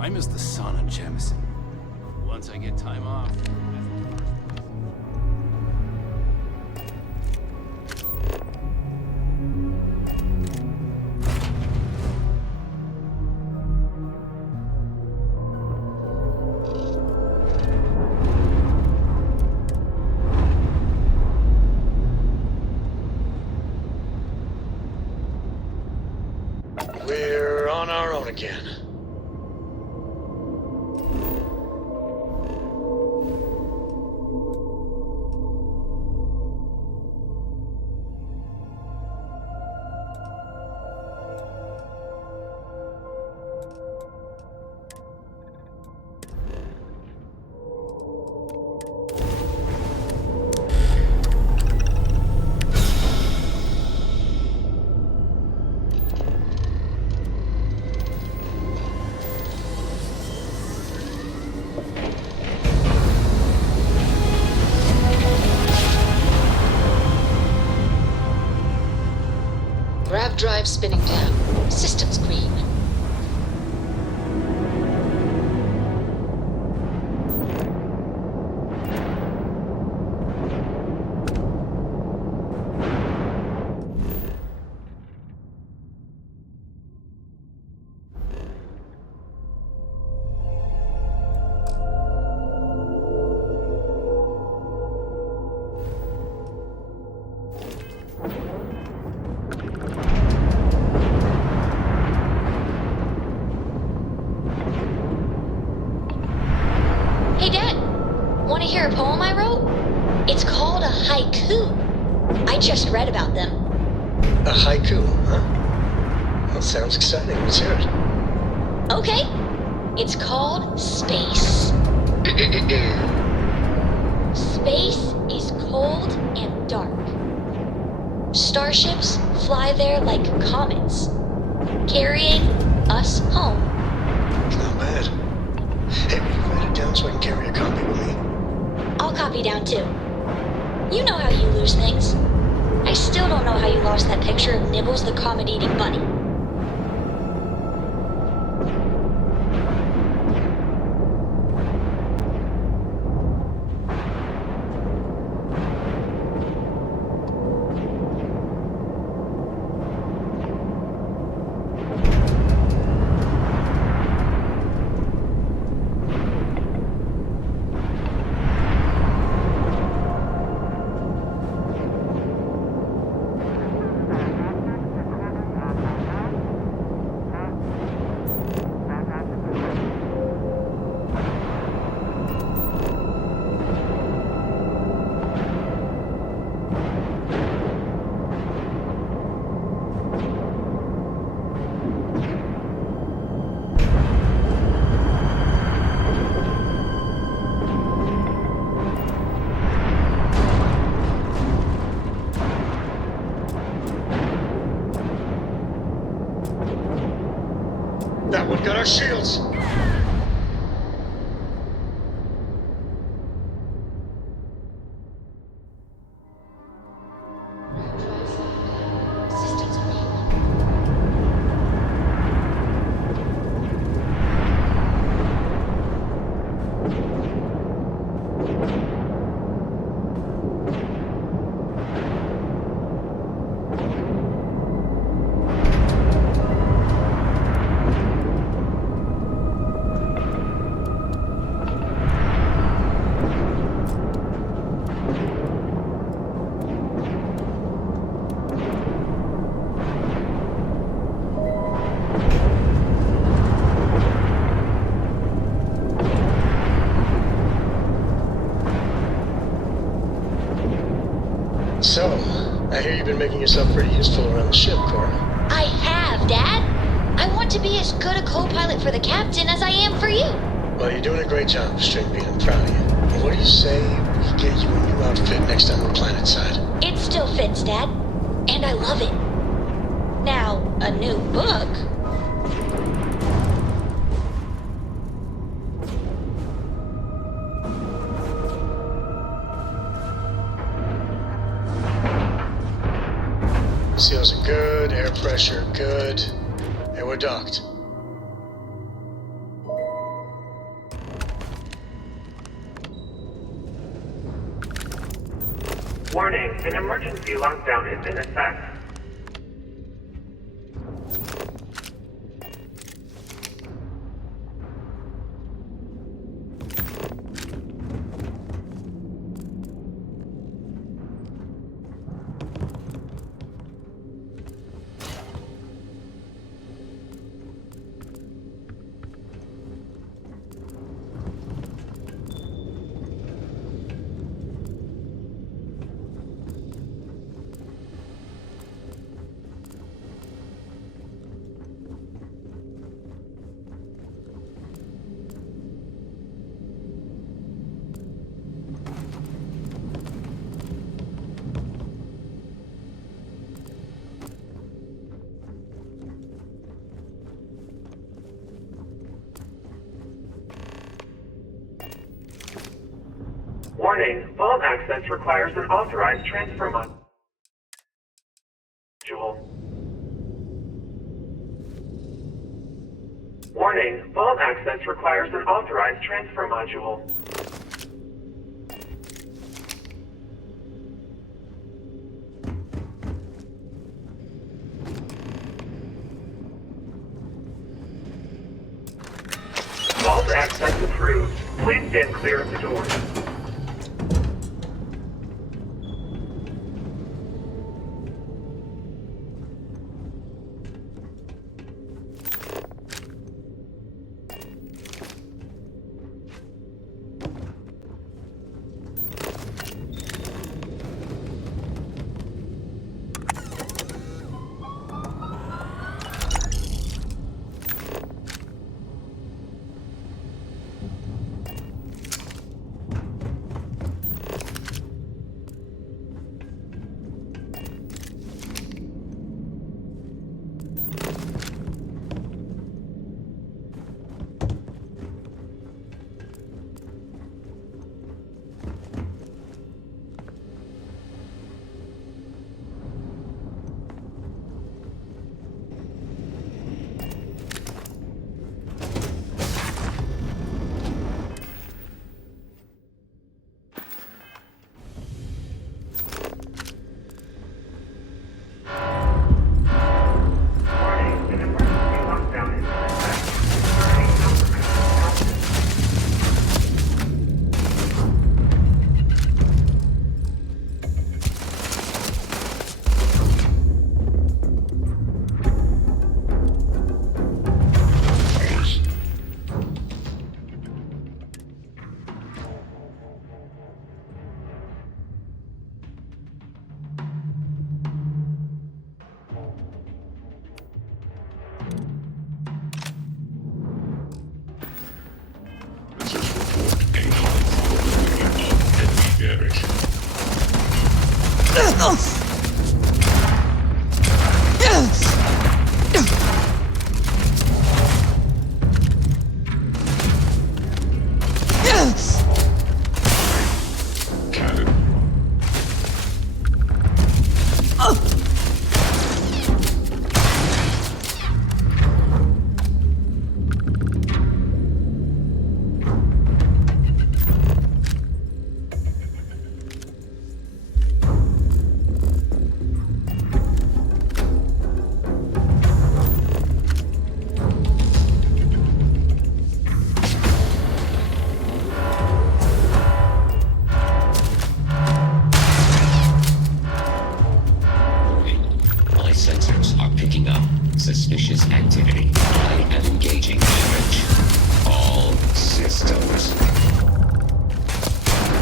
I miss the sun on Jemison. Once I get time off. We're on our own again. Grav drive spinning down. Systems green. Hey, Dad. Want to hear a poem I wrote? It's called a haiku. I just read about them. A haiku, huh? That sounds exciting. Let's hear it. Okay. It's called Space. Space is cold and dark. Starships fly there like comets, carrying us home. Not bad. Hey, will you write it down so I can carry a copy with me? I'll copy down too. You know how you lose things. I still don't know how you lost that picture of Nibbles the comet-eating bunny. What got our shields? So, I hear you've been making yourself pretty useful around the ship, Cora. I have, Dad. I want to be as good a co-pilot for the captain as I am for you. Well, you're doing a great job, Stringbean. I'm proud of you. What do you say we get you a new outfit next time we're planetside? It still fits, Dad. And I love it. Now, a new book. Seals are good, air pressure good. Hey, we're docked. Warning, an emergency lockdown is in effect. Warning, vault access requires an authorized transfer module. Warning, vault access requires an authorized transfer module. Vault access approved. Please stand clear of the doors.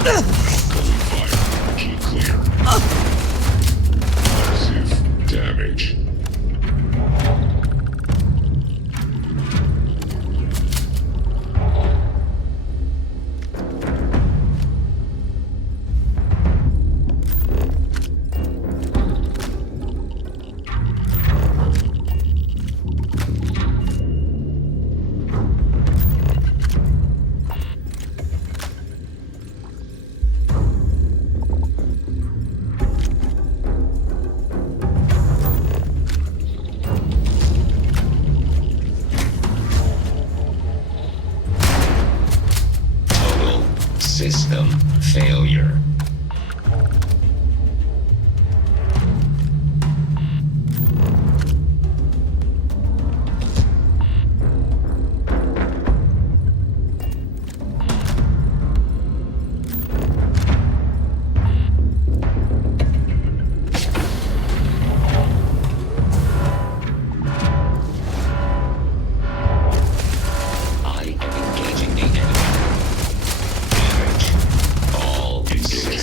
Fire. Key clear. Massive damage. System failure. I am engaging the enemy. Damage. All insane.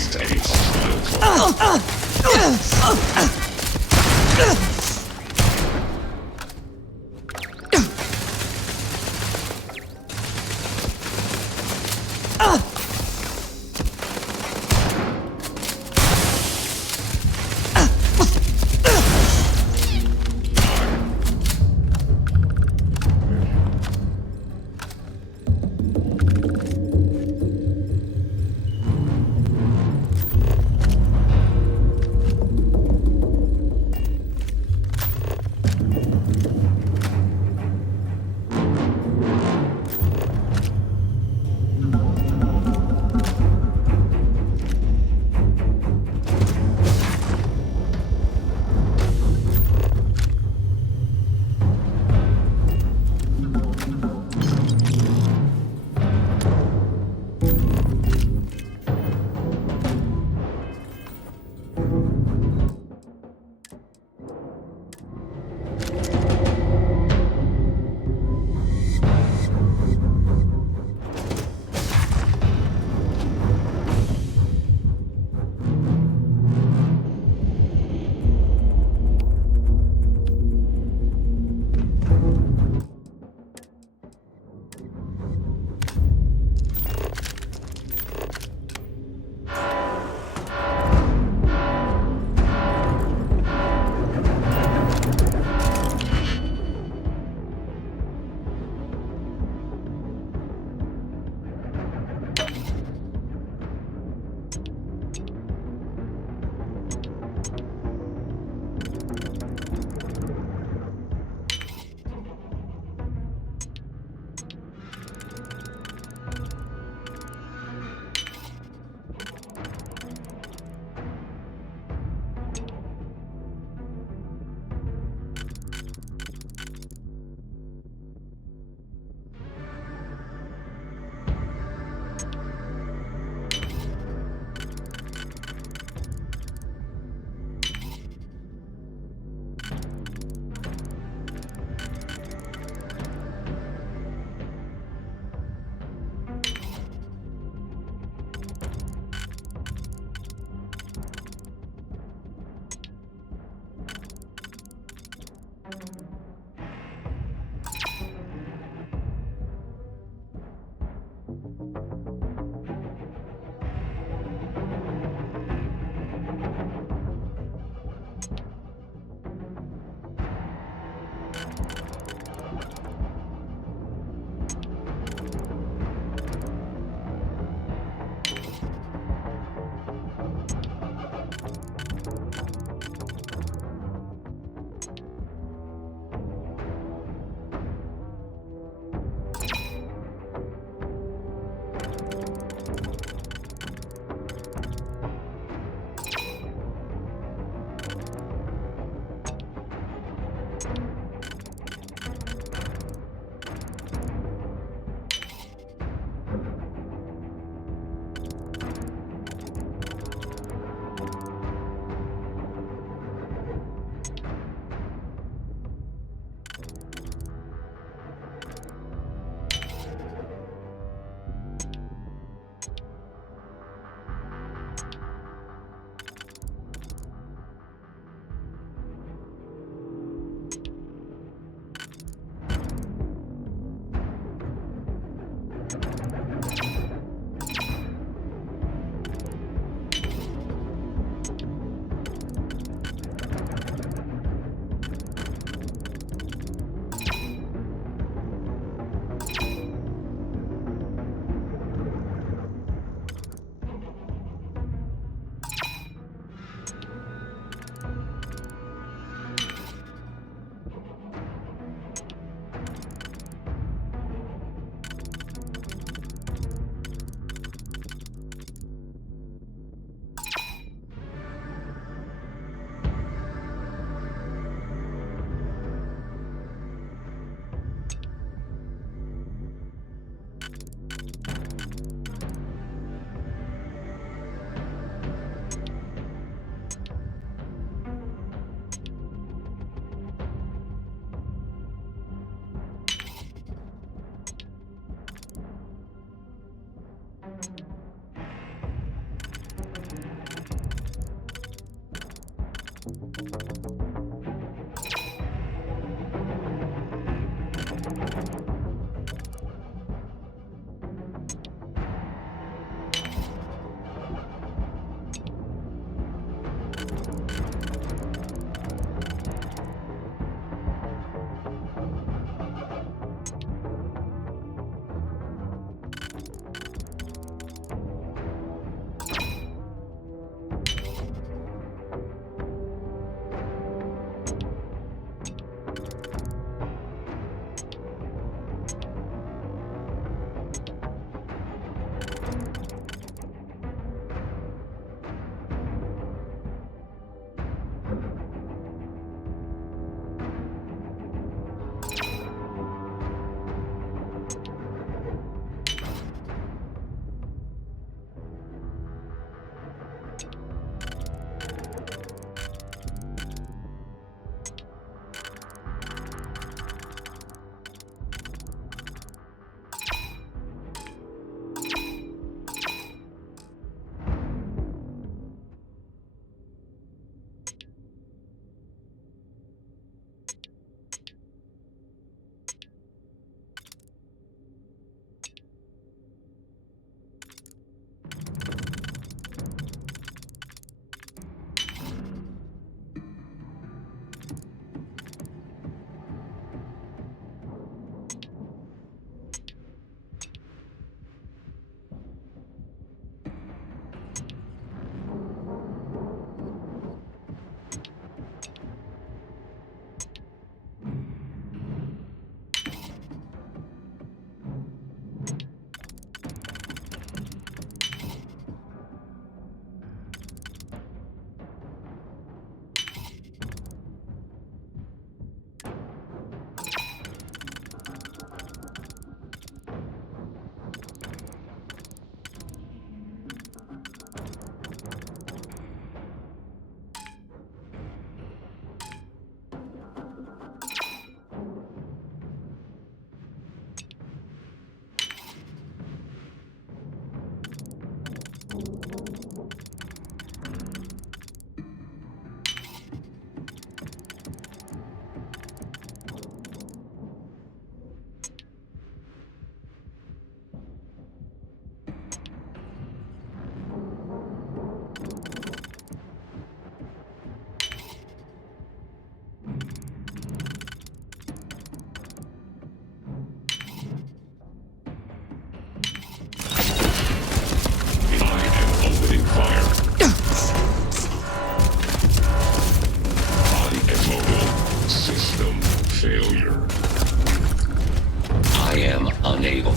unable.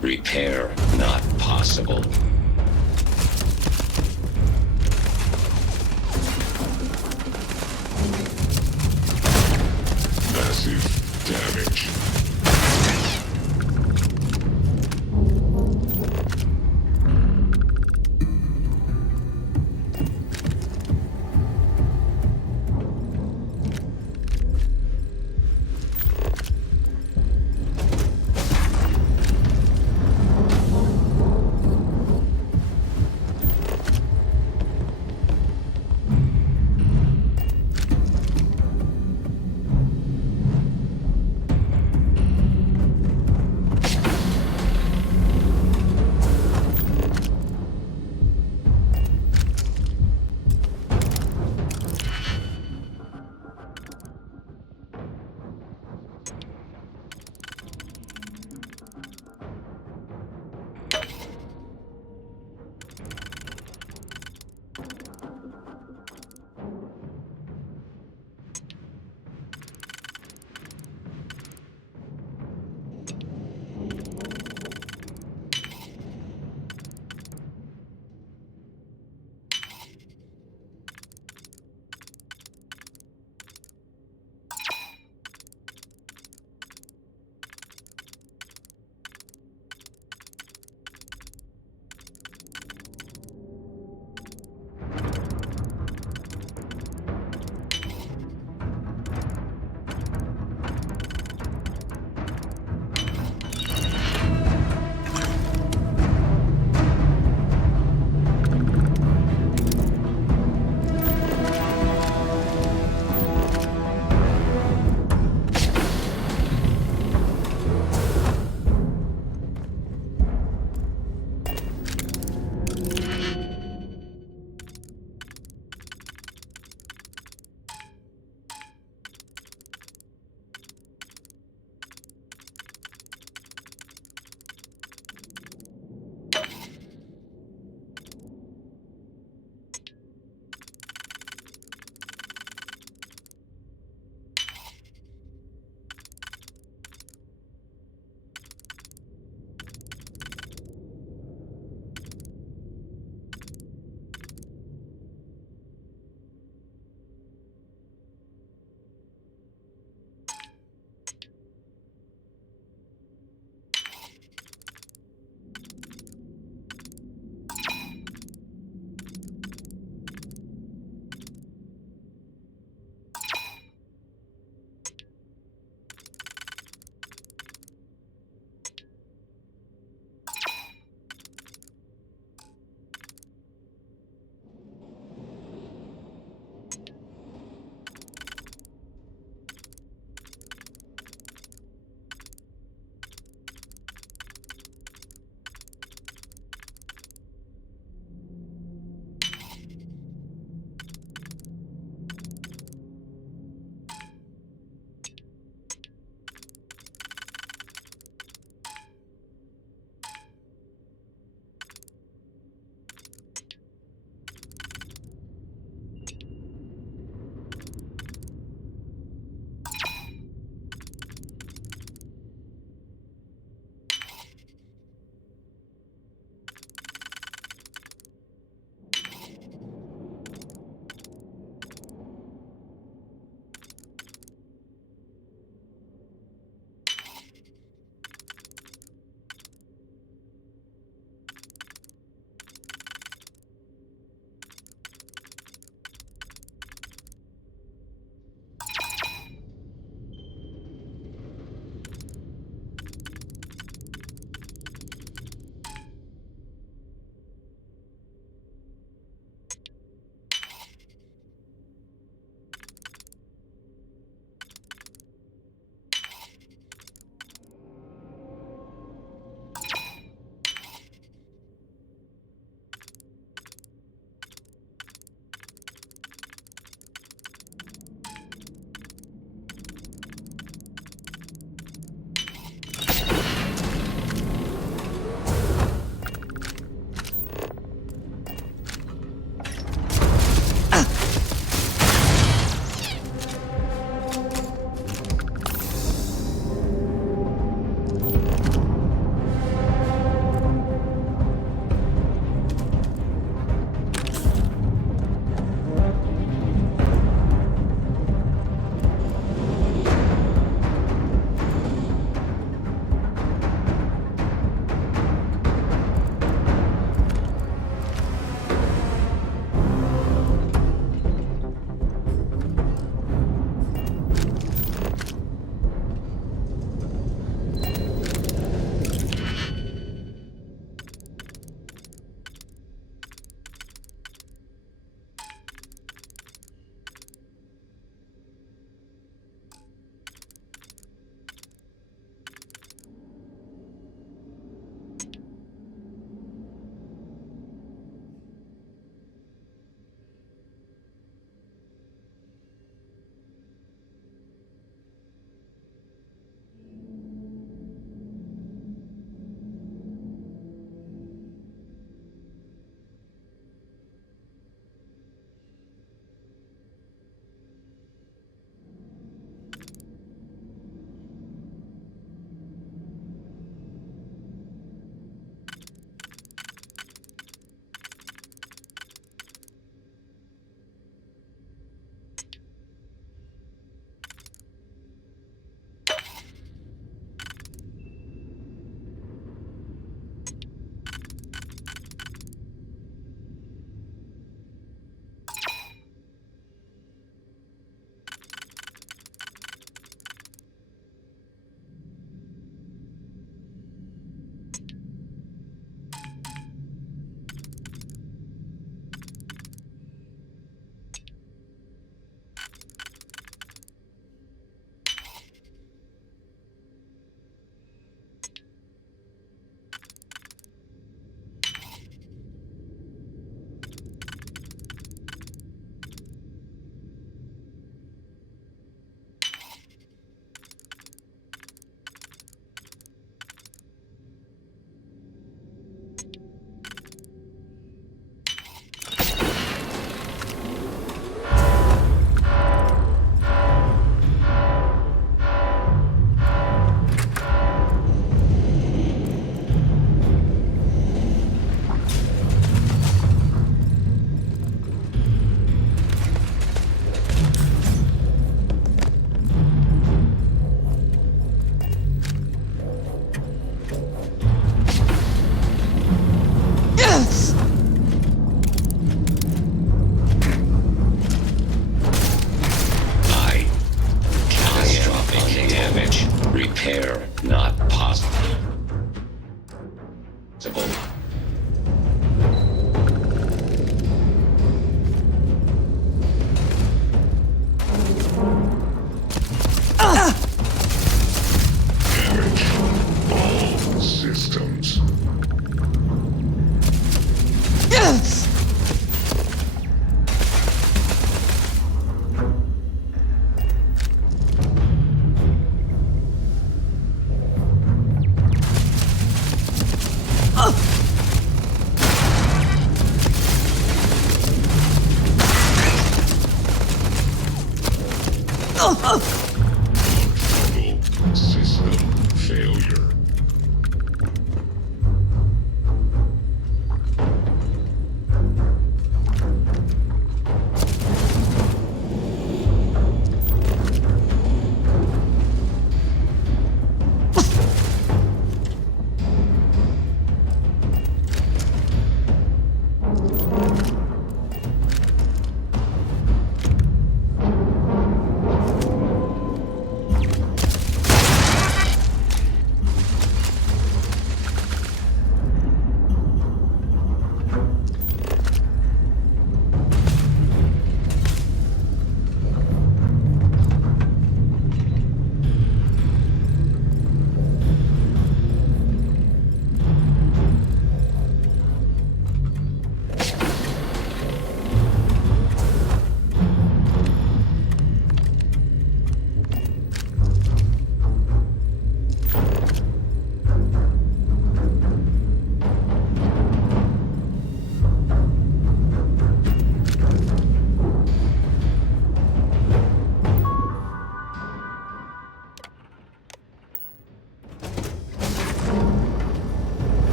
Repair not possible. Massive damage. not possible. Damage all systems. Yes! System failure.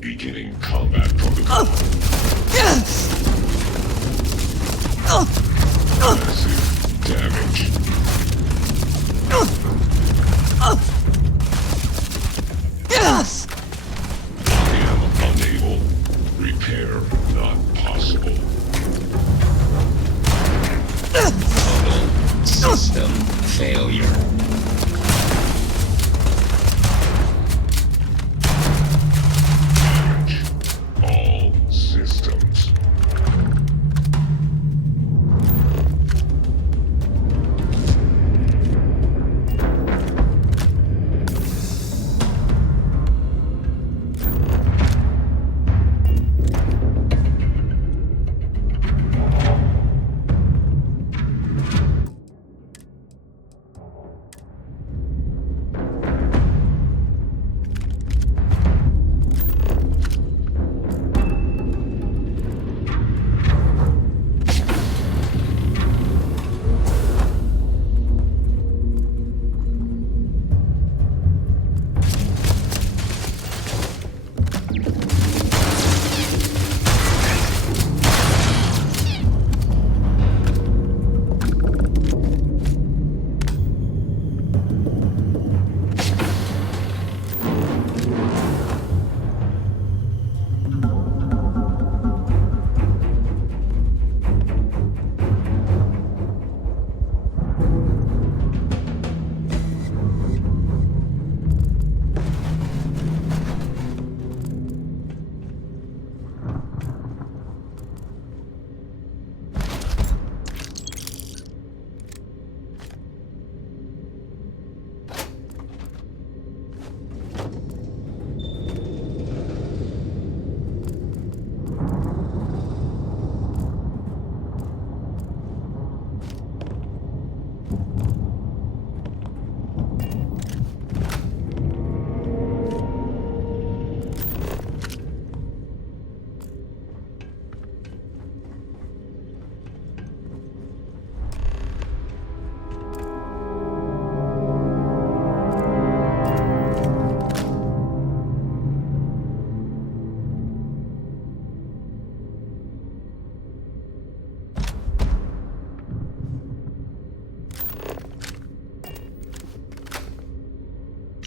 Beginning combat protocol. Yes! Massive damage. Yes! I am unable. Repair not possible. System failure. All systems.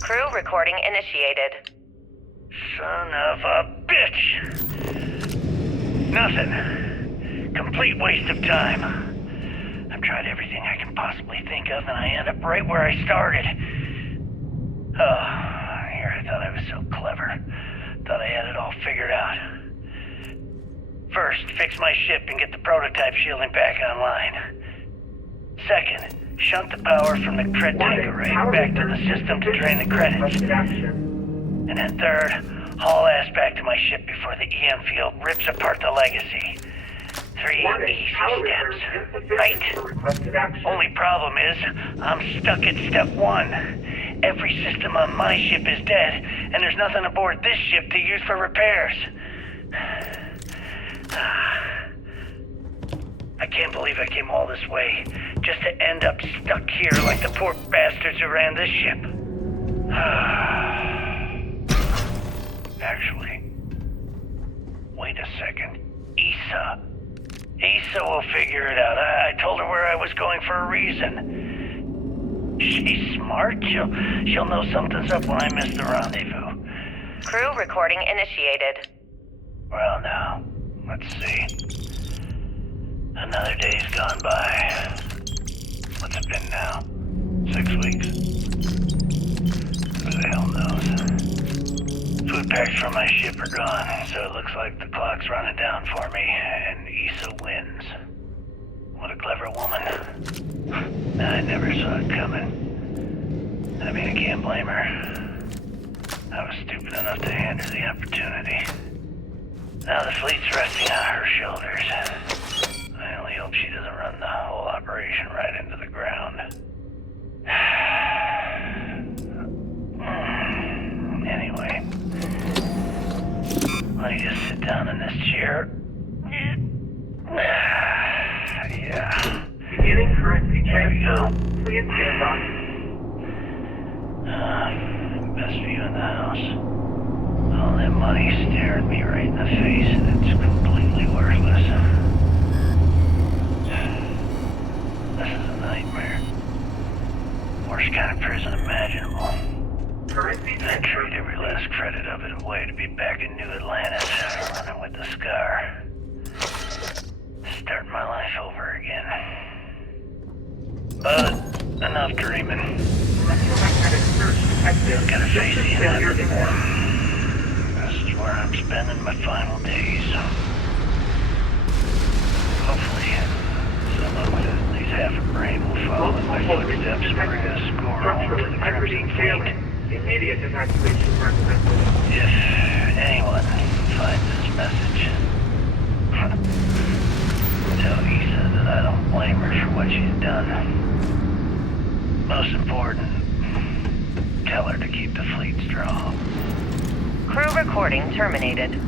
Crew recording initiated. Son of a bitch! Nothing. Complete waste of time. I've tried everything I can possibly think of, and I end up right where I started. Oh, here I thought I was so clever. Thought I had it all figured out. First, fix my ship and get the prototype shielding back online. Second, shunt the power from the cred tank array back to the system to drain the credits. And then third, haul ass back to my ship before the EM field rips apart the legacy. 3 easy steps, right? Only problem is, I'm stuck at step 1. Every system on my ship is dead, and there's nothing aboard this ship to use for repairs. I can't believe I came all this way, just to end up stuck here like the poor bastards who ran this ship. Actually, wait a second. Issa will figure it out. I told her where I was going for a reason. She's smart. She'll know something's up when I miss the rendezvous. Crew recording initiated. Well now, let's see. Another day's gone by. What's it been now? 6 weeks? Who the hell knows? Food packs from my ship are gone, so it looks like the clock's running down for me, and Issa wins. What a clever woman. I never saw it coming. I mean, I can't blame her. I was stupid enough to hand her the opportunity. Now the fleet's resting on her shoulders. I only hope she doesn't run the whole operation right into the ground. Anyway, let me just sit down in this chair. Yeah. Beginning currency There we go. Please stand by. Best view in the house. All that money staring me right in the face, and it's completely worthless. This is a nightmare. Worst kind of prison imaginable. I trade every last credit of it away to be back in New Atlantis, running with the scar. Starting my life over again. But enough dreaming. Gotta face the inevitable. This is where I'm spending my final days. Hopefully, someone with at least half a brain will follow in my footsteps and bring a score home to the Crimson Fleet. Immediate evacuation recommended. If anyone finds this message, tell Issa that I don't blame her for what she's done. Most important, tell her to keep the fleet strong. Crew recording terminated.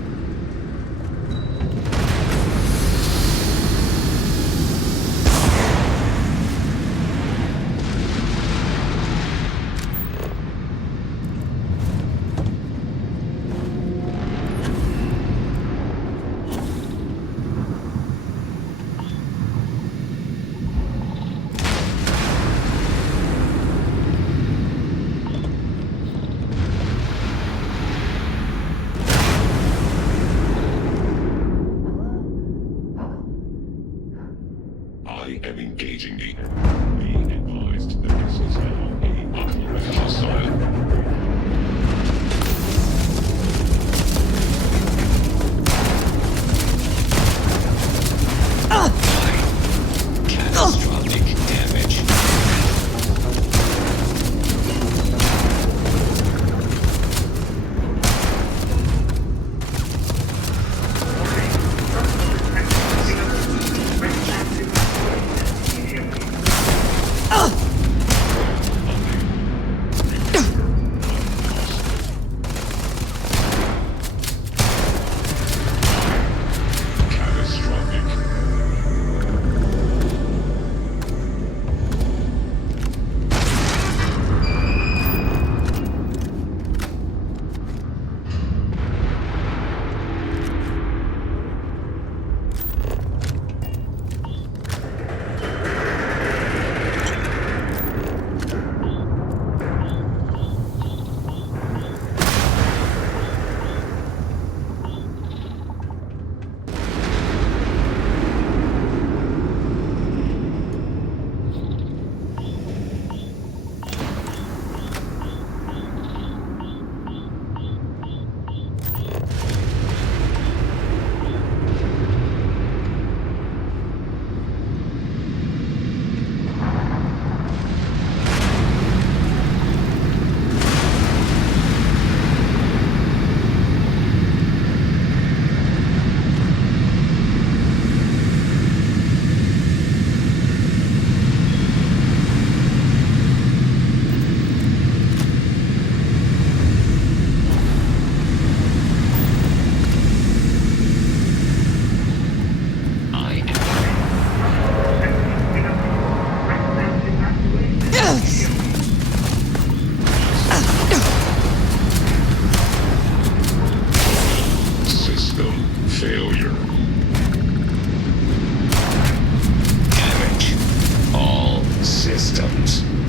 this.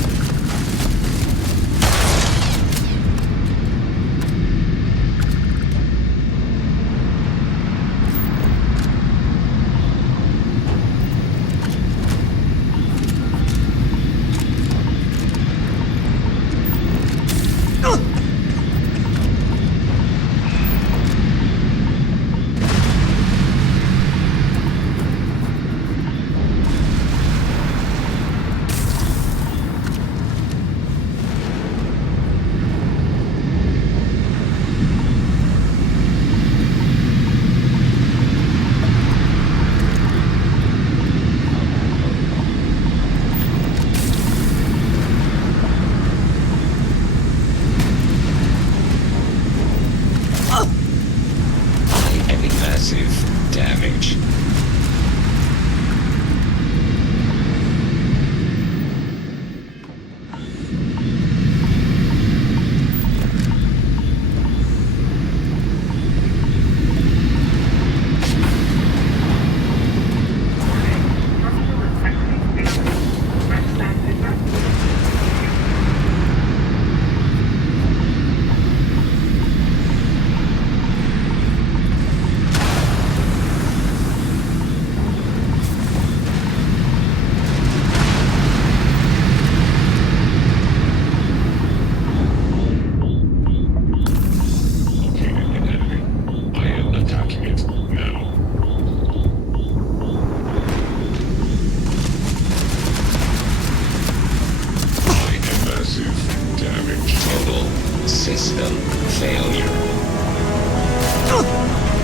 System failure.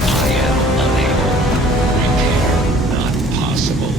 I am unable. Repair not possible.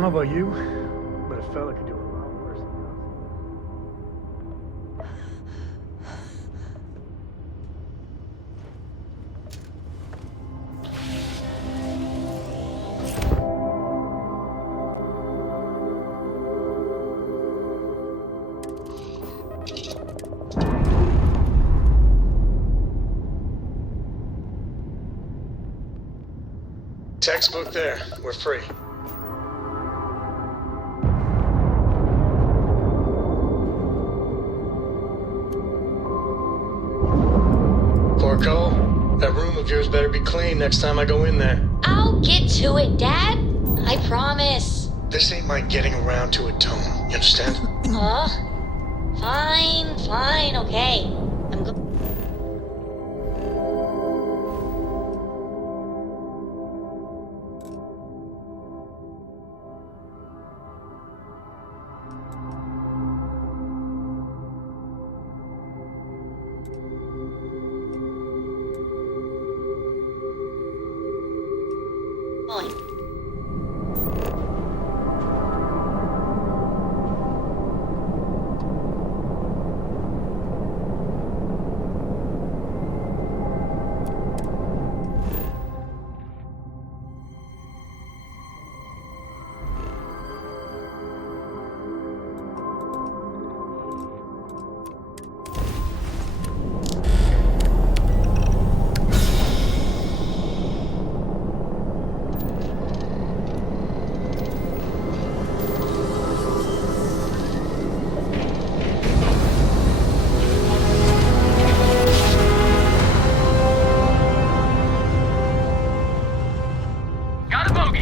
don't know about you, but a fella could do a lot worse than Textbook there. We're free. Cole, that room of yours better be clean next time I go in there. I'll get to it, Dad. I promise. This ain't my getting around to it, Tone. You understand? Huh? Fine, okay. I'm go-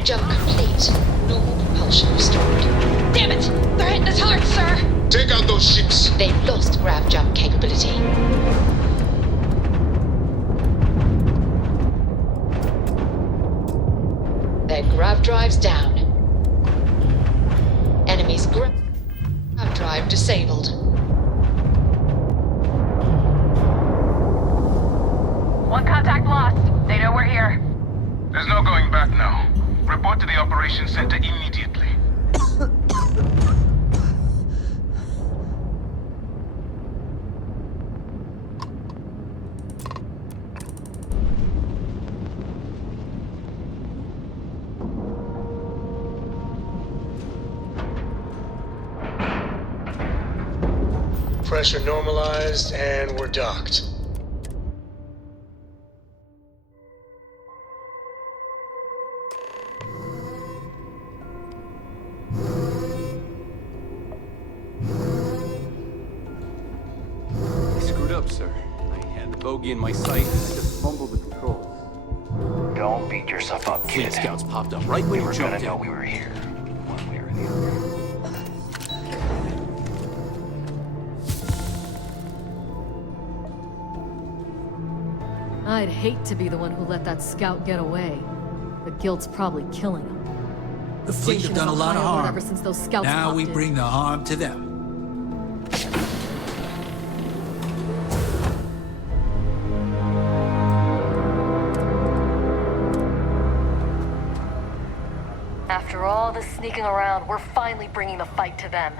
Jump complete. Normal propulsion restored. Damn it! They're hitting us hard, sir! Take out those ships! They've lost grav jump capability. Their grav drive's down. Enemy's grav drive disabled. One contact lost. They know we're here. There's no going back now. Report to the operations center immediately. Pressure normalized, and we're docked. Sir. I had the bogey in my sight and I just fumbled the controls. Don't beat yourself up, kid. Fleet scouts popped up right when We were you gonna jumped know in. we were here, one way or the other. I'd hate to be the one who let that scout get away. The guild's probably killing him. The fleet have done a lot of harm. Ever since those scouts Now popped we in. bring the harm to them. After all the sneaking around, we're finally bringing the fight to them.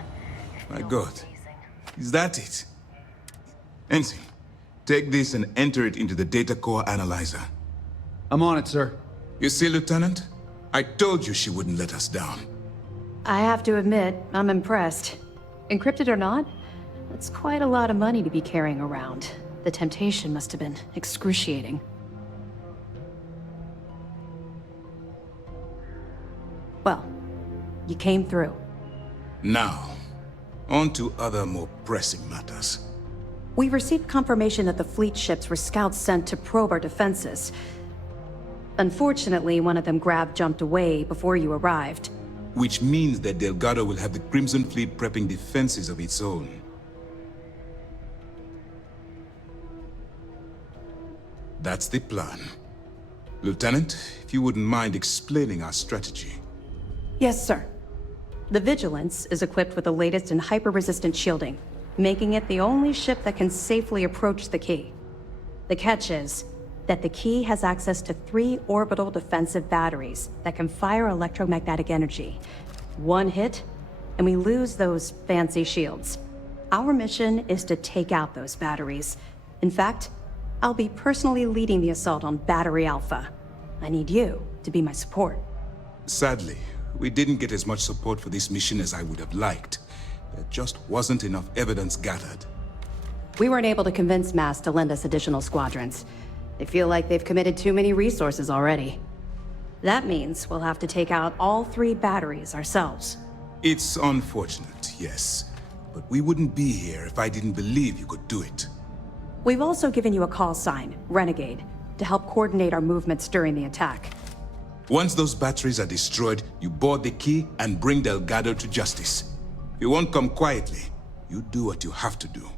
My God. Is that it? Ensign, take this and enter it into the data core analyzer. I'm on it, sir. You see, Lieutenant? I told you she wouldn't let us down. I have to admit, I'm impressed. Encrypted or not, that's quite a lot of money to be carrying around. The temptation must have been excruciating. Well, you came through. Now, on to other more pressing matters. We received confirmation that the fleet ships were scouts sent to probe our defenses. Unfortunately, one of them jumped away before you arrived. Which means that Delgado will have the Crimson Fleet prepping defenses of its own. That's the plan. Lieutenant, if you wouldn't mind explaining our strategy. Yes, sir. The Vigilance is equipped with the latest in hyper-resistant shielding, making it the only ship that can safely approach the key. The catch is that the key has access to 3 orbital defensive batteries that can fire electromagnetic energy. One hit, and we lose those fancy shields. Our mission is to take out those batteries. In fact, I'll be personally leading the assault on Battery Alpha. I need you to be my support. Sadly, we didn't get as much support for this mission as I would have liked. There just wasn't enough evidence gathered. We weren't able to convince MAS to lend us additional squadrons. They feel like they've committed too many resources already. That means we'll have to take out all 3 batteries ourselves. It's unfortunate, yes. But we wouldn't be here if I didn't believe you could do it. We've also given you a call sign, Renegade, to help coordinate our movements during the attack. Once those batteries are destroyed, you board the key and bring Delgado to justice. You won't come quietly. You do what you have to do.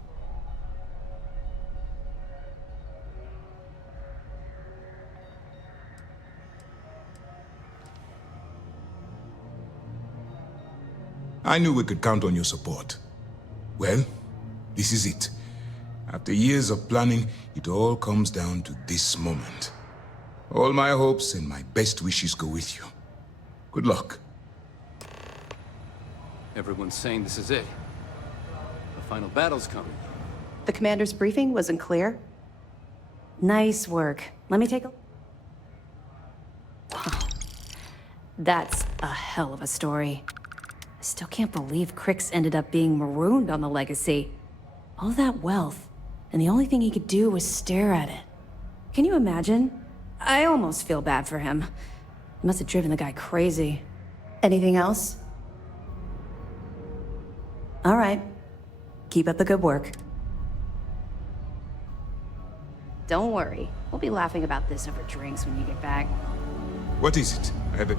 I knew we could count on your support. Well, this is it. After years of planning, it all comes down to this moment. All my hopes and my best wishes go with you. Good luck. Everyone's saying this is it. The final battle's coming. The commander's briefing wasn't clear. Nice work. Let me take a... Wow. That's a hell of a story. I still can't believe Crix ended up being marooned on the Legacy. All that wealth, and the only thing he could do was stare at it. Can you imagine? I almost feel bad for him. It must have driven the guy crazy. Anything else? All right. Keep up the good work. Don't worry. We'll be laughing about this over drinks when you get back. What is it? I have a...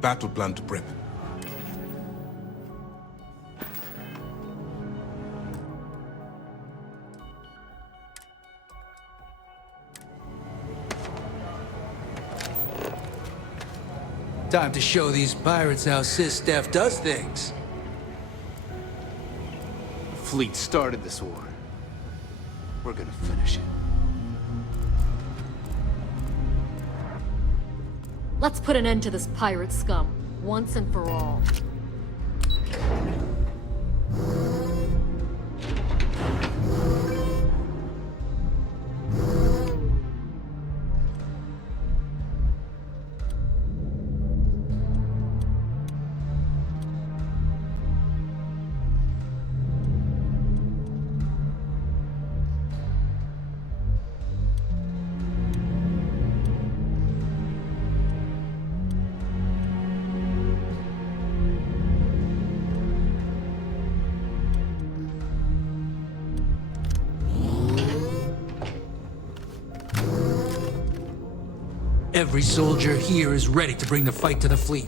battle plan to prep. Time to show these pirates how SysDef does things. The fleet started this war. We're gonna finish it. Let's put an end to this pirate scum, once and for all. Every soldier here is ready to bring the fight to the fleet.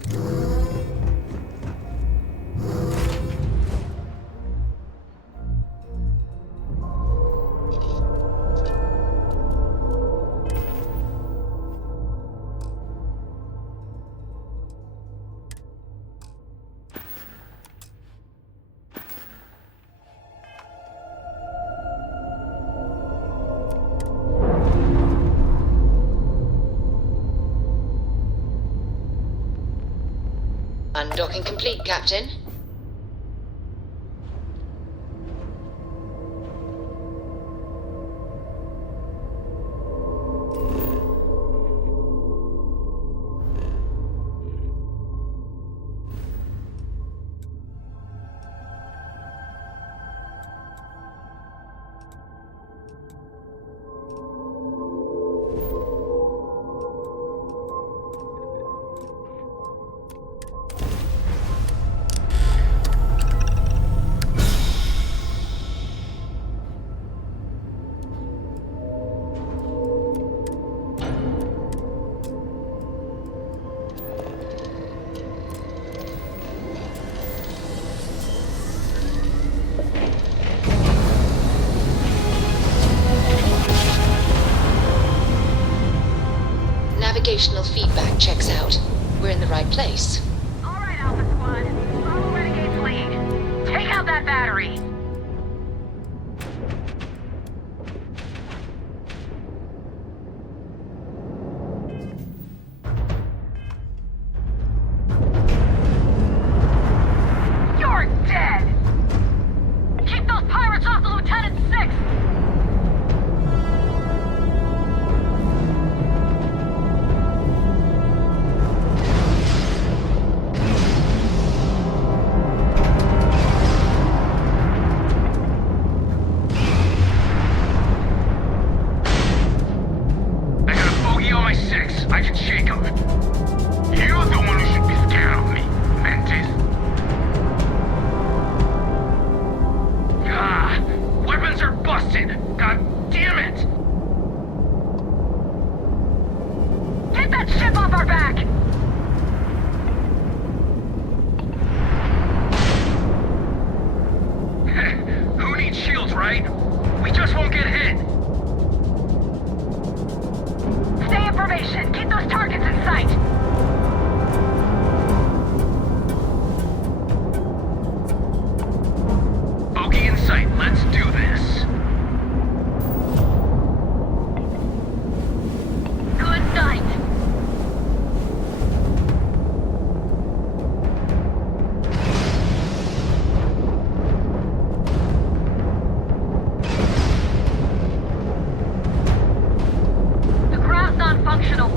Undocking complete, Captain. navigational feedback checks out. We're in the right place. All right, Alpha Squad. Follow Renegade's lead. Take out that battery. You're dead! Keep those pirates off the Lieutenant 6! I got a bogey on my 6. I can shake him. You're the one who should be scared of me, Mantis. Ah, weapons are busted. God damn it! Get that ship off our back! Who needs shields, right? We just won't get hit. Stay in formation. Keep those targets in sight. Bogey in sight. Let's do this. Good night. The craft's non-functional.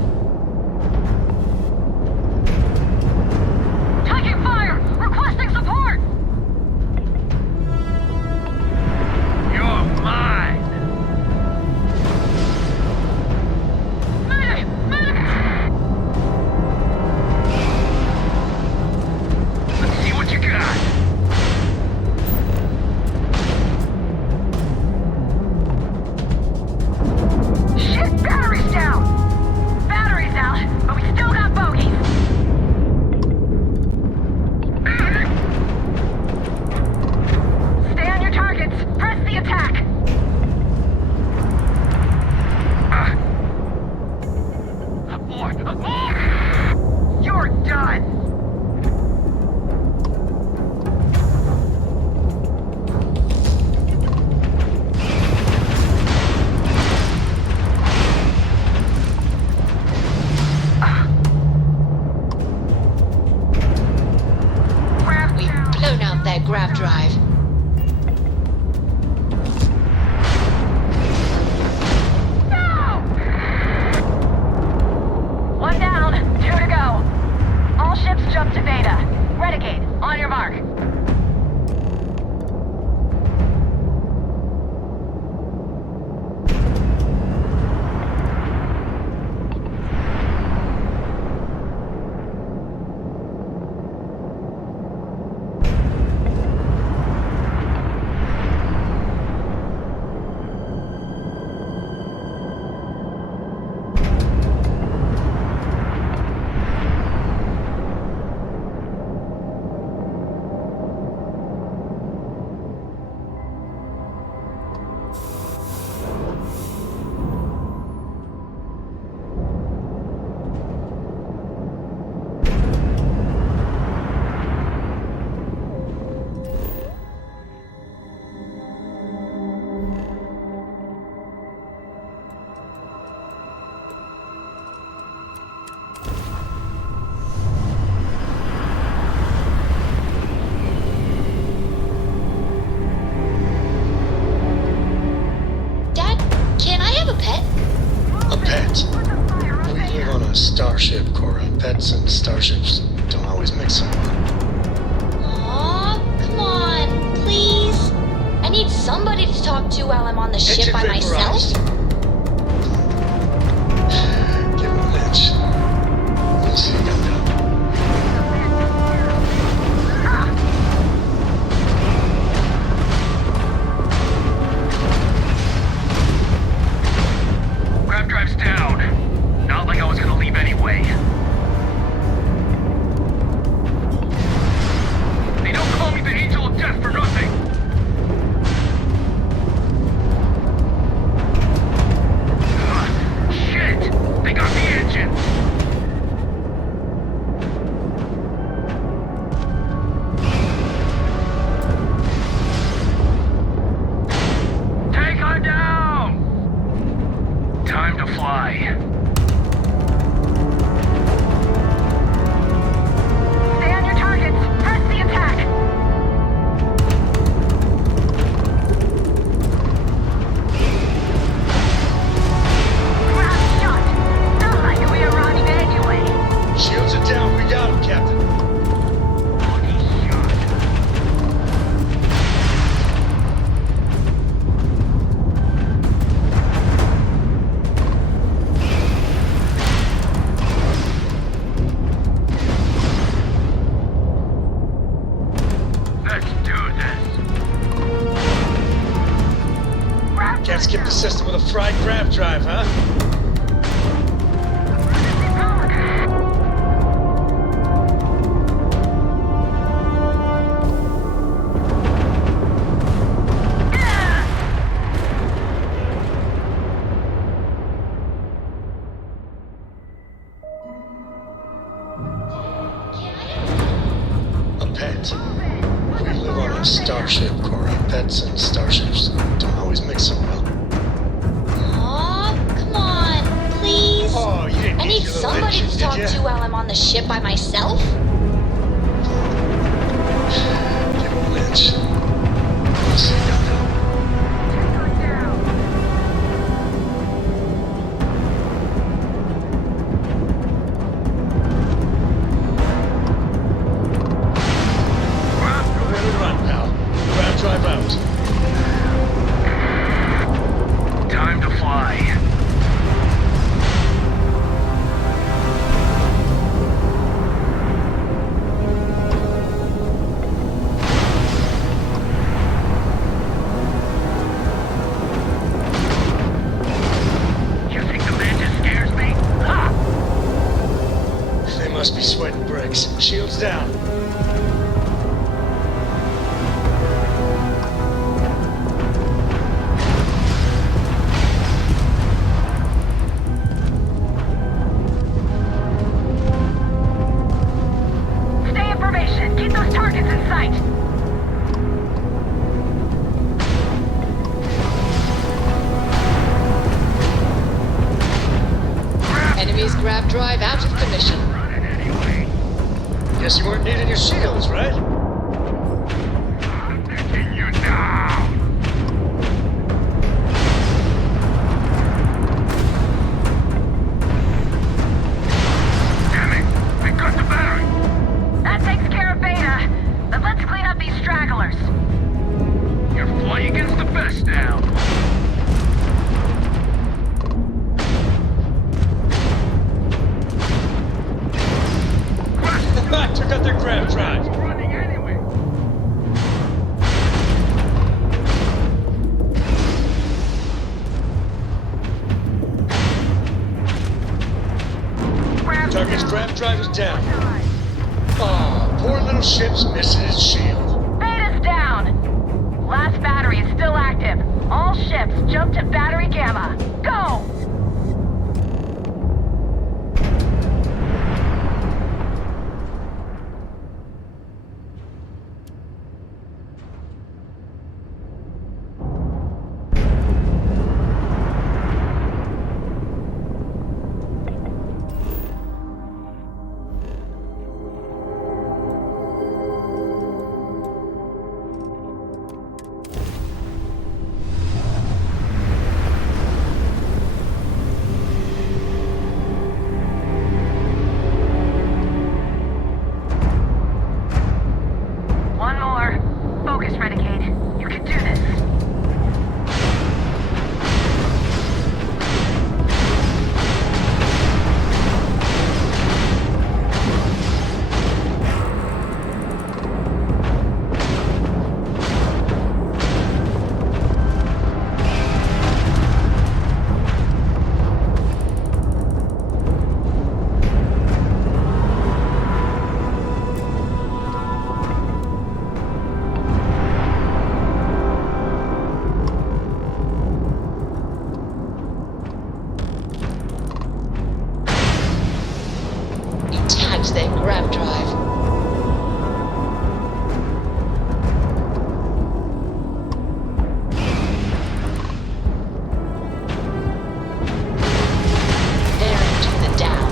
Taking fire! Requesting support! You're mine. Medic! Medic! Let's see what you got. Shit! Battery's down! Battery's out, but we still got bogeys. Stay on your targets. Press the attack. Abort! You're done. We've blown out their grav drive. No! One down, 2 to go. All ships jump to Beta. Renegade, on your mark. Dad, can I have a pet? A pet? We live on a starship, Cora. Pets and starships don't always mix so well. Aw, come on, please. I need somebody to talk to while I'm on the ship by myself. Give him an inch. We'll see you come down. Grav drive's down. Not like I was gonna leave anyway. They don't call me the Angel of Death for nothing. Shit! They got the engines! right. We live on a starship, Cora. Pets and starships don't always mix so well. Aw, come on, please. Oh, you didn't I need your little somebody engine, to did talk ya? to while I'm on the ship by myself. Little Lynch. I'll sit down now. Run, pal. Grab drive out. Time to fly. You think the man just scares me? Ha! They must be sweating bricks. Shields down. Stay in formation. Keep those targets in sight. Enemy's grav drive out of commission. Guess you weren't needing your shields, right? Taking you down. Damn it! I got the battery. That takes care of Beta. But let's clean up these stragglers. You're flying against the best now. Took out their grab drive. Running anyway. Target's grab drive is down. Aw, poor little ship's missing its shield. Beta's down. Last battery is still active. All ships jump to battery gamma. Go! One more. Focus, Renegade. You can do this. You tagged their grav drive. Bearing to the down.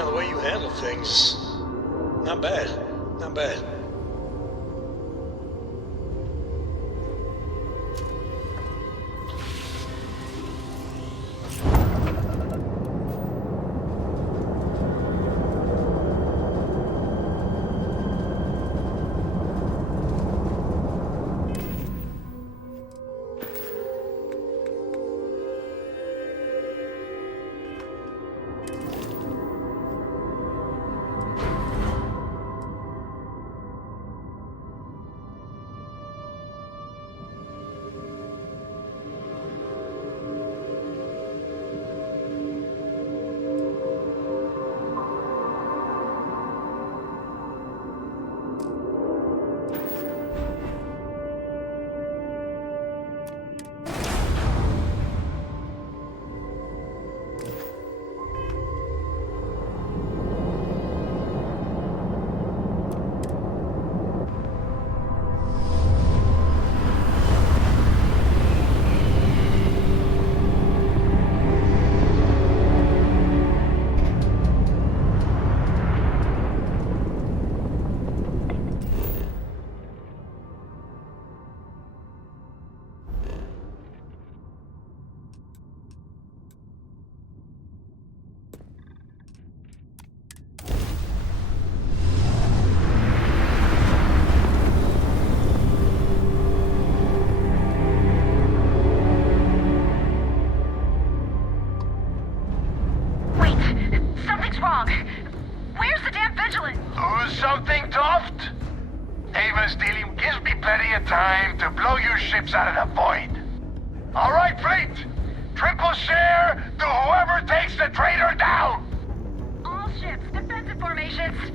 Yeah, the way you handle things, not bad. Not bad. Time to blow your ships out of the void. All right, fleet. Triple share to whoever takes the traitor down. All ships, defensive formations.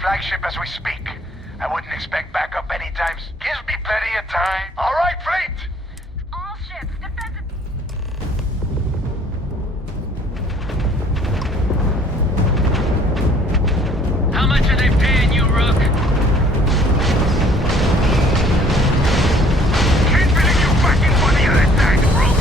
Flagship as we speak. I wouldn't expect backup anytime. Gives me plenty of time. All right, fleet! All ships, defensive... How much are they paying you, Rook? Can't believe you fucking on the other side, Rook!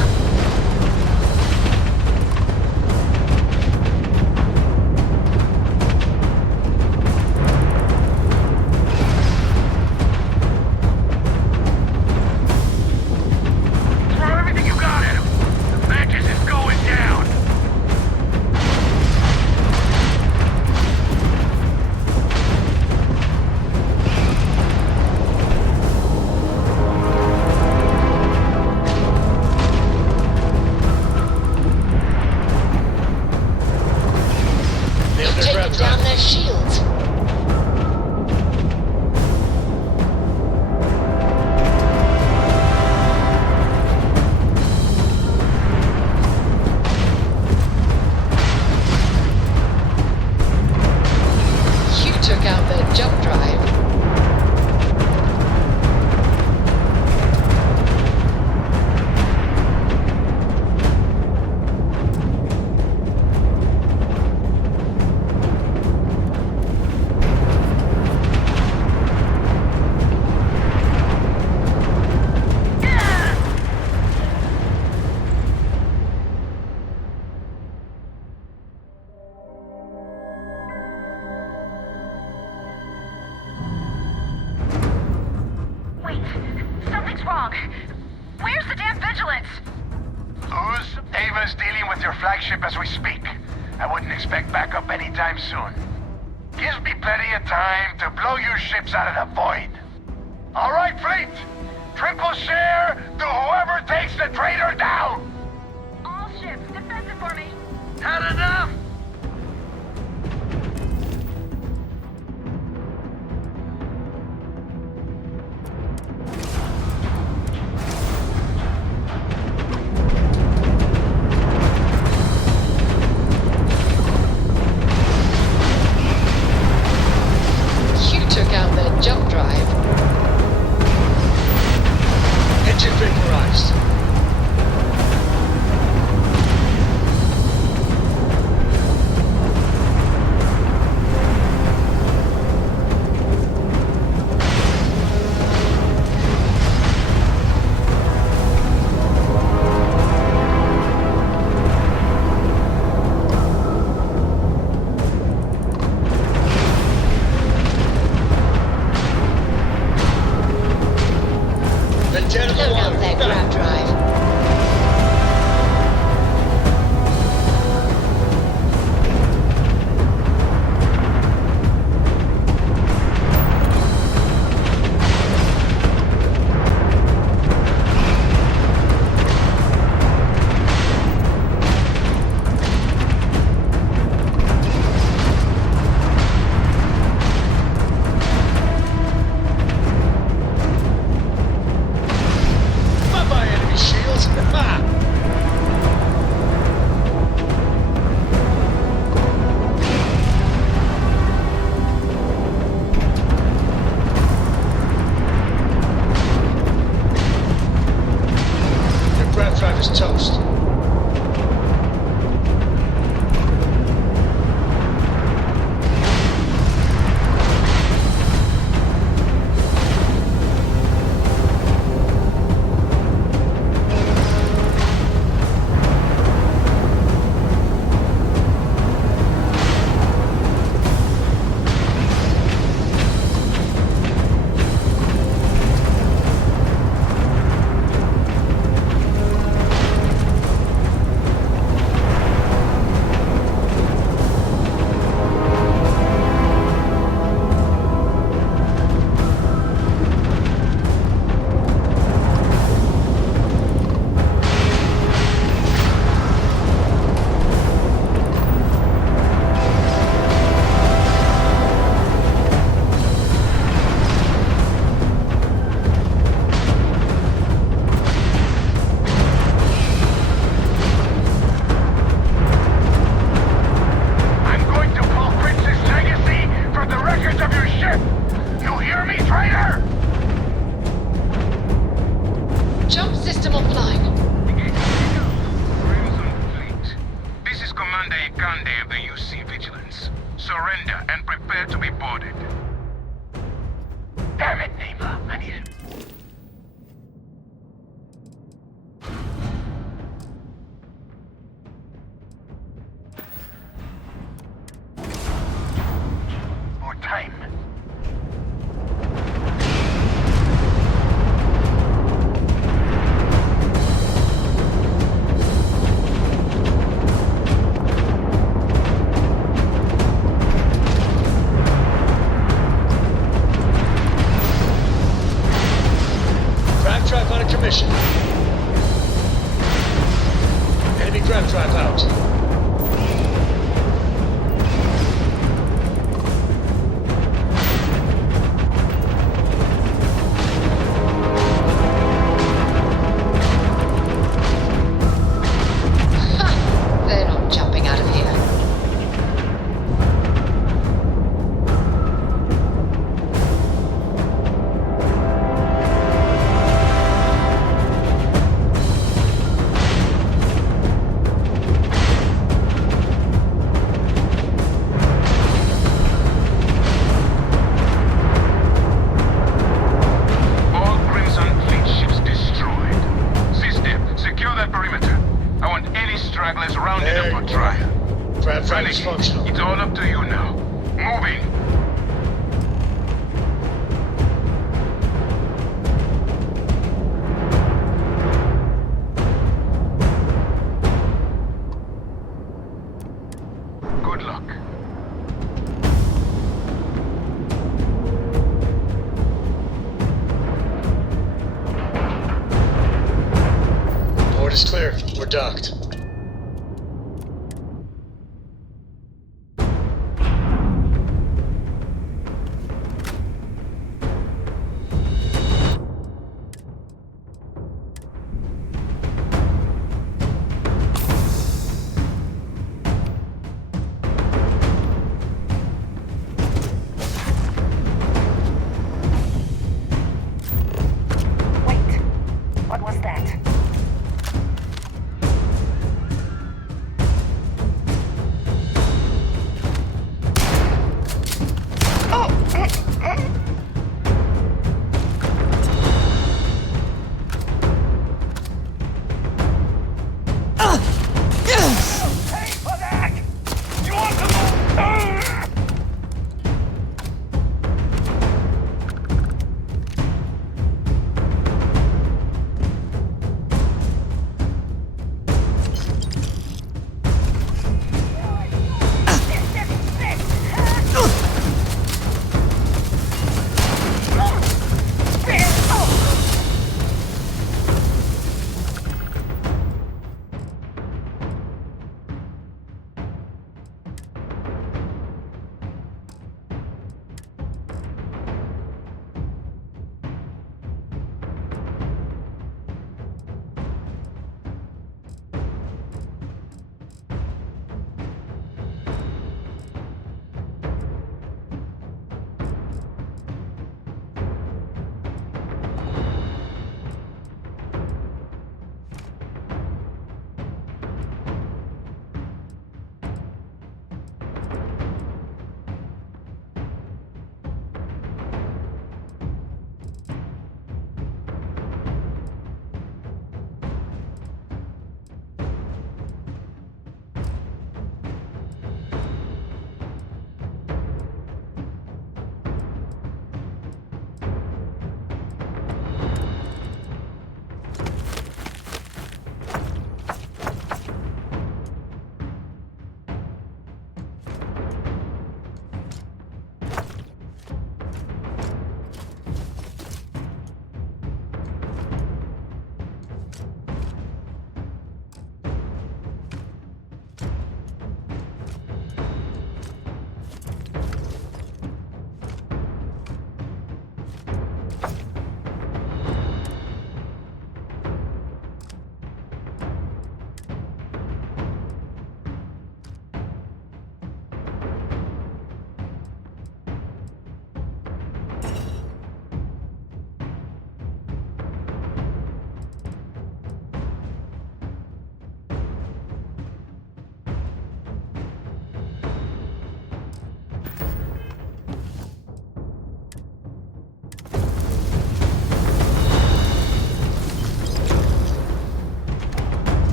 Down their shields. You took out their jump drive. flagship as we speak. I wouldn't expect backup anytime soon. Gives me plenty of time to blow your ships out of the void. All right, fleet! Triple share to whoever takes the traitor down! All ships, defensive formation. Had enough? You took out their jump drive. Engine vaporized. Load out that grab drive. Bye-bye, enemy shields. Ha! Your grab drive is toast. I'm going to pull Prince's legacy from the records of your ship! You hear me, traitor? Jump system offline. Crimson Fleet. This is Commander Ikande of the UC Vigilance. Surrender and prepare to be boarded. Damn it, Neva. I need it. More time. Grab drive on a commission. Enemy grab drive out. They're not jumping out of here. All Crimson Fleet ships destroyed. System, secure that perimeter. I want any stragglers rounded There up for you trial. Grab drive is Renegade, functional. it's all up to you now. Moving. dock. Port is clear. We're docked.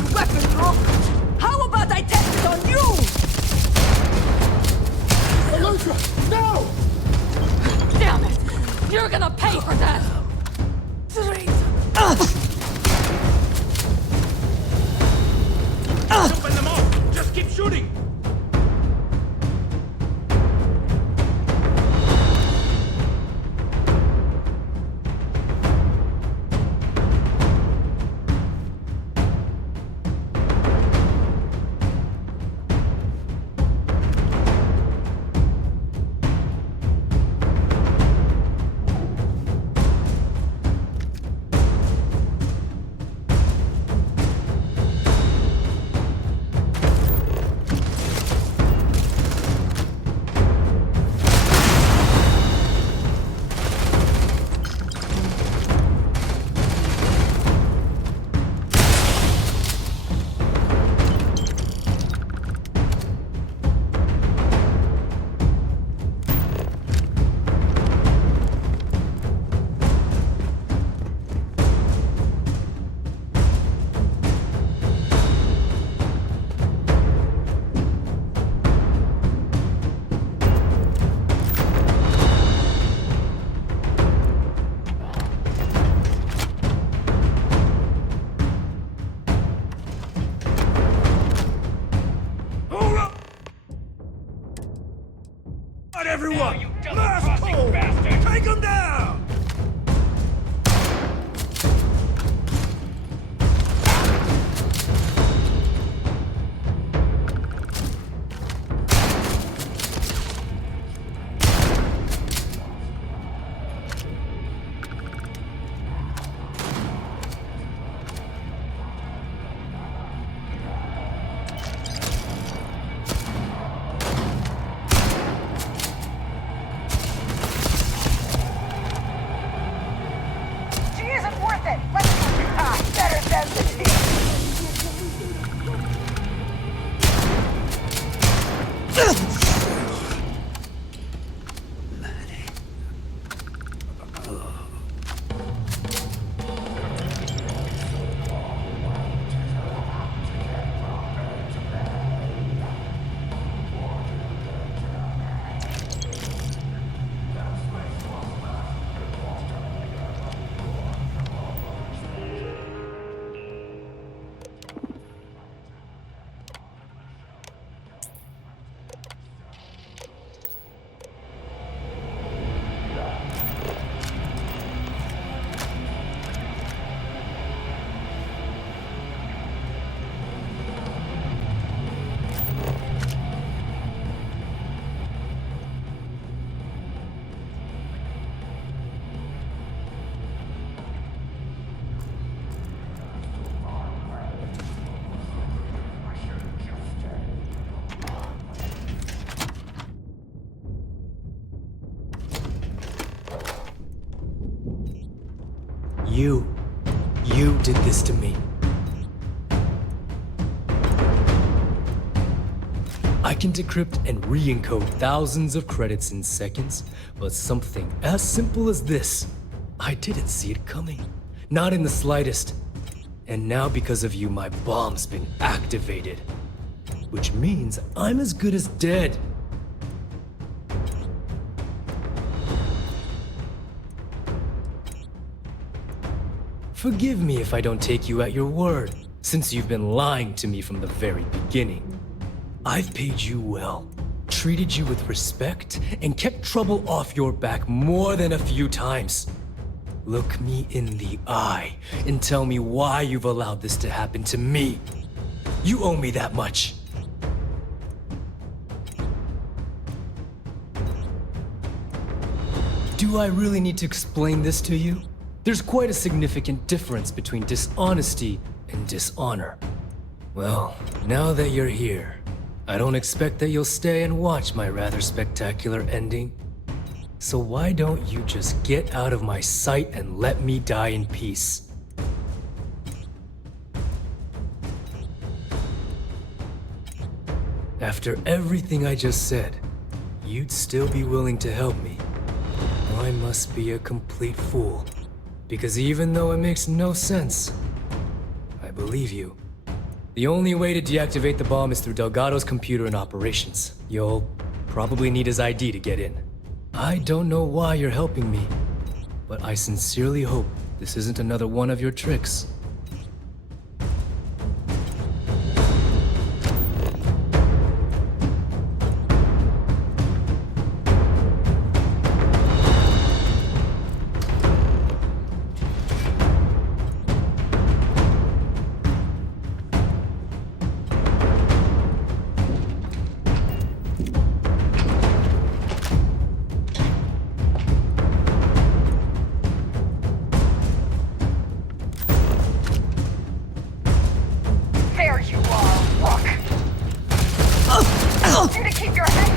heavy weapons, Rook! How about I test it on you? Elutra! No! Damn it! You're gonna pay for that! Open them all! Just keep shooting! Everyone! Last call! Take them down! You did this to me. I can decrypt and re-encode thousands of credits in seconds, but something as simple as this, I didn't see it coming. Not in the slightest. And now because of you, my bomb's been activated. Which means I'm as good as dead. Forgive me if I don't take you at your word, since you've been lying to me from the very beginning. I've paid you well, treated you with respect, and kept trouble off your back more than a few times. Look me in the eye and tell me why you've allowed this to happen to me. You owe me that much. Do I really need to explain this to you? There's quite a significant difference between dishonesty and dishonor. Well, now that you're here, I don't expect that you'll stay and watch my rather spectacular ending. So why don't you just get out of my sight and let me die in peace? After everything I just said, you'd still be willing to help me. I must be a complete fool. Because even though it makes no sense, I believe you. The only way to deactivate the bomb is through Delgado's computer and operations. You'll probably need his ID to get in. I don't know why you're helping me, but I sincerely hope this isn't another one of your tricks. There you are, Rook! You to keep your head...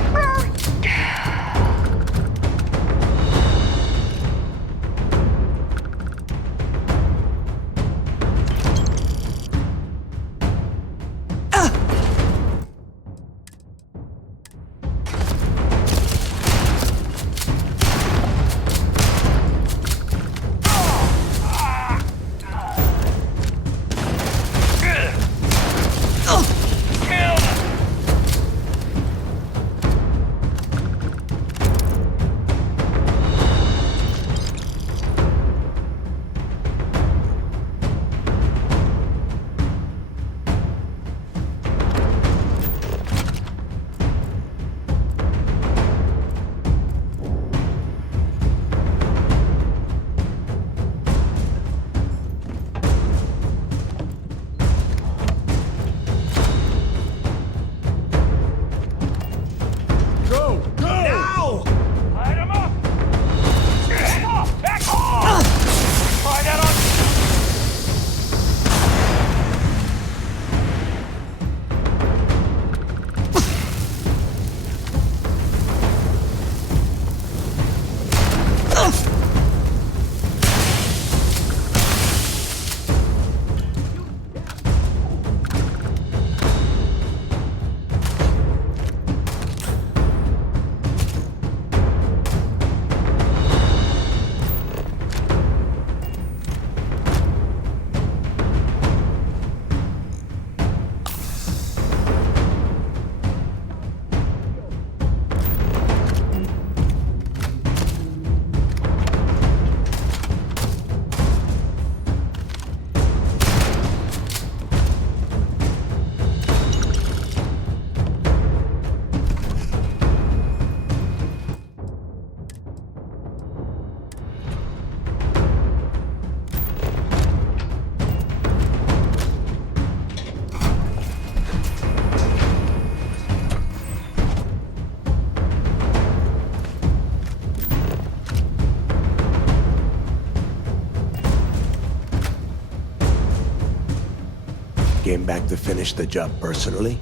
Came back to finish the job personally?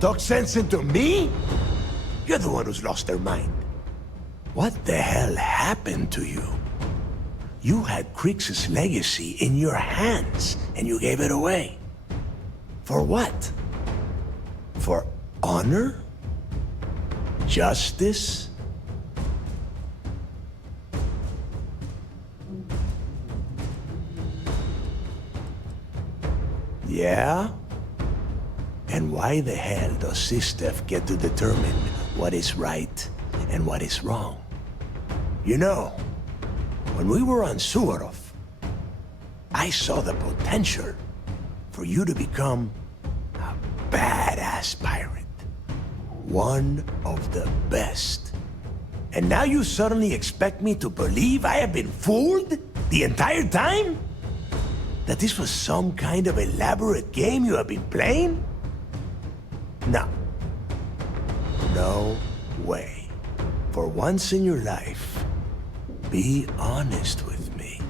Talk sense into me? You're the one who's lost their mind. What the hell happened to you? You had Kriegs's legacy in your hands, and you gave it away. For what? For honor? Justice? Yeah? And why the hell does Sistef get to determine what is right and what is wrong? You know, when we were on Suvorov, I saw the potential for you to become a badass pirate. One of the best. And now you suddenly expect me to believe I have been fooled the entire time? That this was some kind of elaborate game you have been playing? No. No way. For once in your life, be honest with me.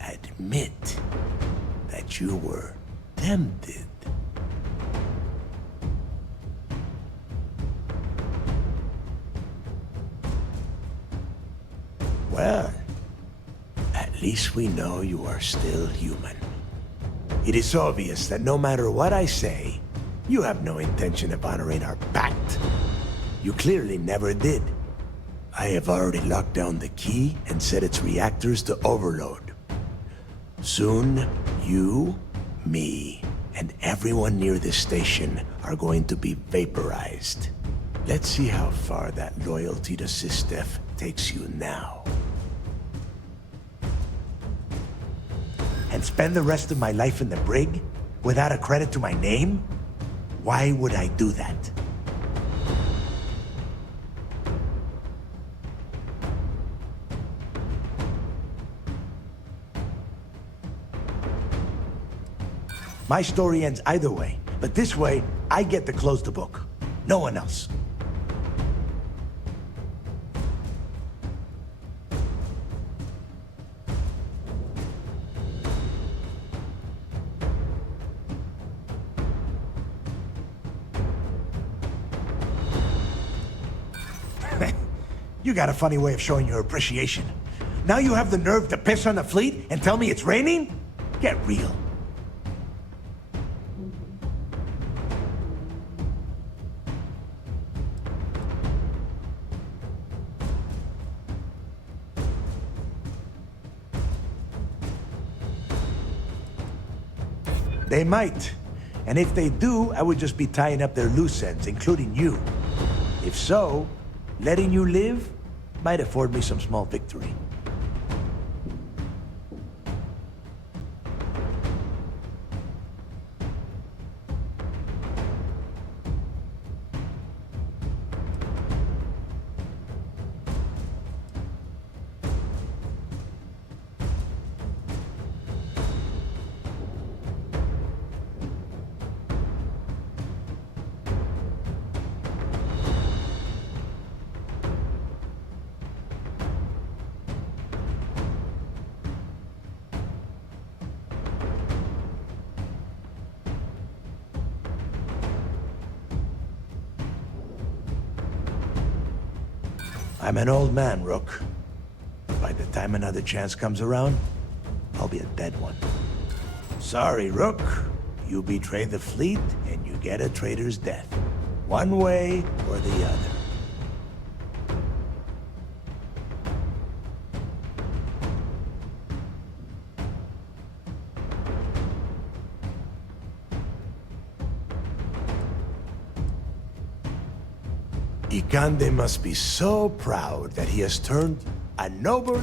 Admit that you were tempted. Well, at least we know you are still human. It is obvious that no matter what I say, you have no intention of honoring our pact. You clearly never did. I have already locked down the key and set its reactors to overload. Soon, you, me, and everyone near this station are going to be vaporized. Let's see how far that loyalty to SysDef takes you now. And spend the rest of my life in the brig without a credit to my name? Why would I do that? My story ends either way, but this way, I get to close the book. No one else. You got a funny way of showing your appreciation. Now you have the nerve to piss on the fleet and tell me it's raining? Get real. They might. And if they do, I would just be tying up their loose ends, including you. If so, letting you live might afford me some small victory. I'm an old man, Rook. By the time another chance comes around, I'll be a dead one. Sorry, Rook. You betray the fleet, and you get a traitor's death. One way or the other. Ikande must be so proud that he has turned a noble...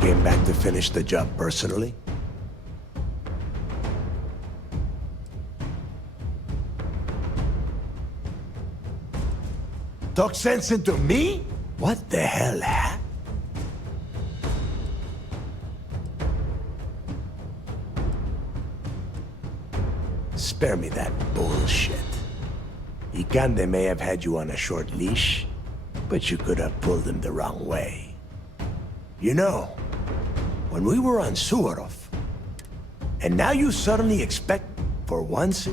Came back to finish the job personally? Talk sense into me? What the hell, huh? Spare me that bullshit. Ikande may have had you on a short leash, but you could have pulled him the wrong way. You know, when we were on Suvorov, and now you suddenly expect, for once...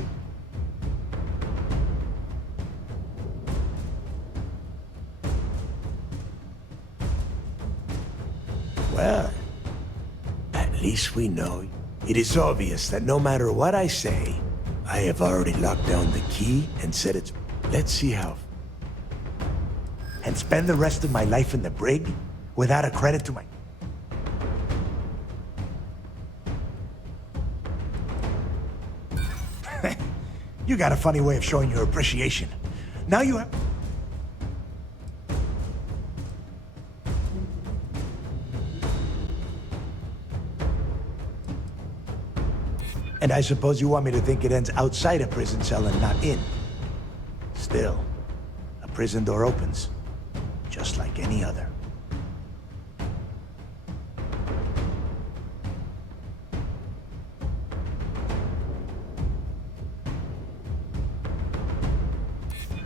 least we know. It is obvious that no matter what I say, I have already locked down the key and said it's... Let's see how... And spend the rest of my life in the brig without a credit to my... You got a funny way of showing your appreciation. Now you have... And I suppose you want me to think it ends outside a prison cell and not in. Still, a prison door opens, just like any other.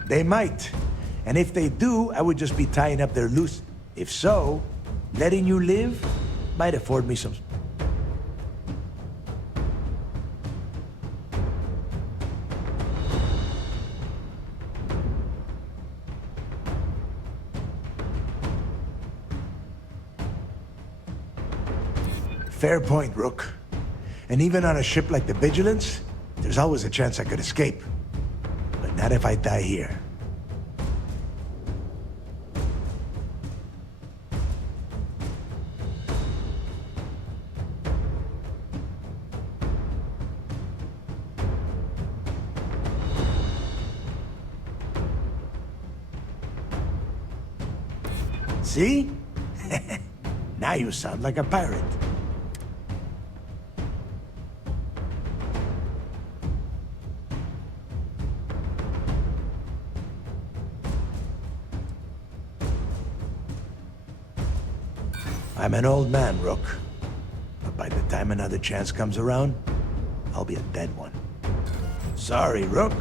They might. And if they do, I would just be tying up their loose. If so, letting you live might afford me some... Fair point, Rook. And even on a ship like the Vigilance, there's always a chance I could escape. But not if I die here. See? Now you sound like a pirate. I'm an old man, Rook. But by the time another chance comes around, I'll be a dead one. Sorry, Rook.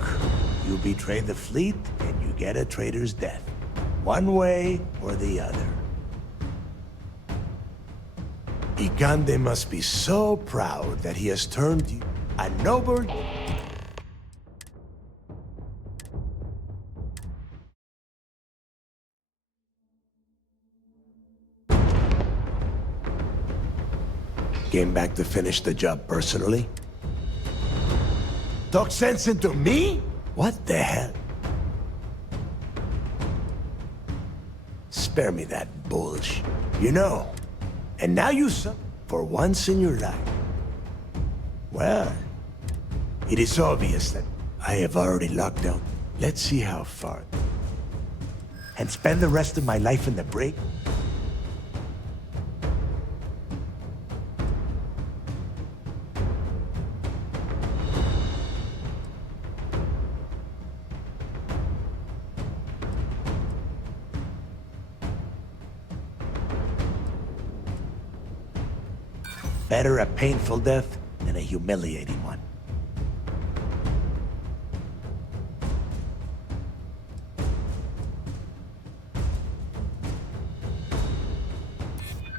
You betray the fleet, and you get a traitor's death. One way or the other. Ikande must be so proud that he has turned you a noble... Came back to finish the job personally? Talk sense into me? What the hell? Spare me that bullshit. You know, and now you for once in your life. Well, it is obvious that I have already locked down. Let's see how far. And spend the rest of my life in the brig? Better a painful death than a humiliating one.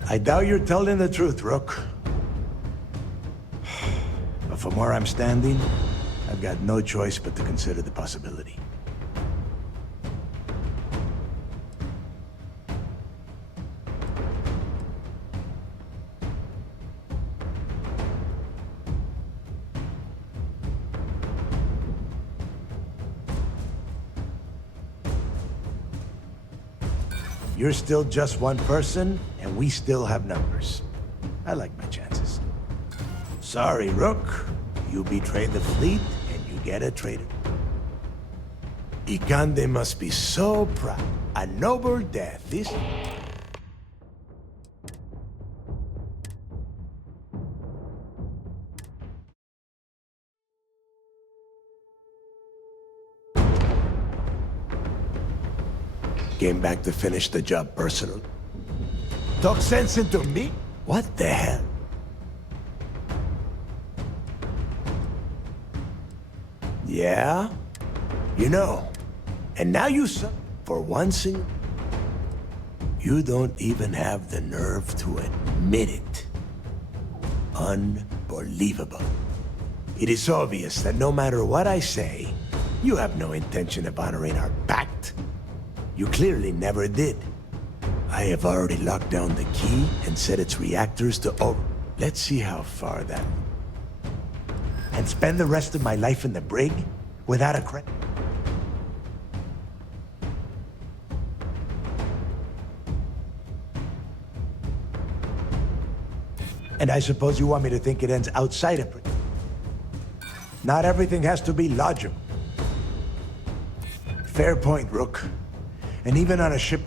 I doubt you're telling the truth, Rook. But from where I'm standing, I've got no choice but to consider the possibility. You're still just one person, and we still have numbers. I like my chances. Sorry, Rook. You betrayed the fleet, and you get a traitor. Ikande must be so proud. A noble death, this... Came back to finish the job personally. Talk sense into me? What the hell? Yeah? You know, and now you for once in... You don't even have the nerve to admit it. Unbelievable. It is obvious that no matter what I say, you have no intention of honoring our pact. You clearly never did. I have already locked down the key and set its reactors to over. Let's see how far that... And spend the rest of my life in the brig without a credit? And I suppose you want me to think it ends outside of prison? Not everything has to be logical. Fair point, Rook. And even on a ship...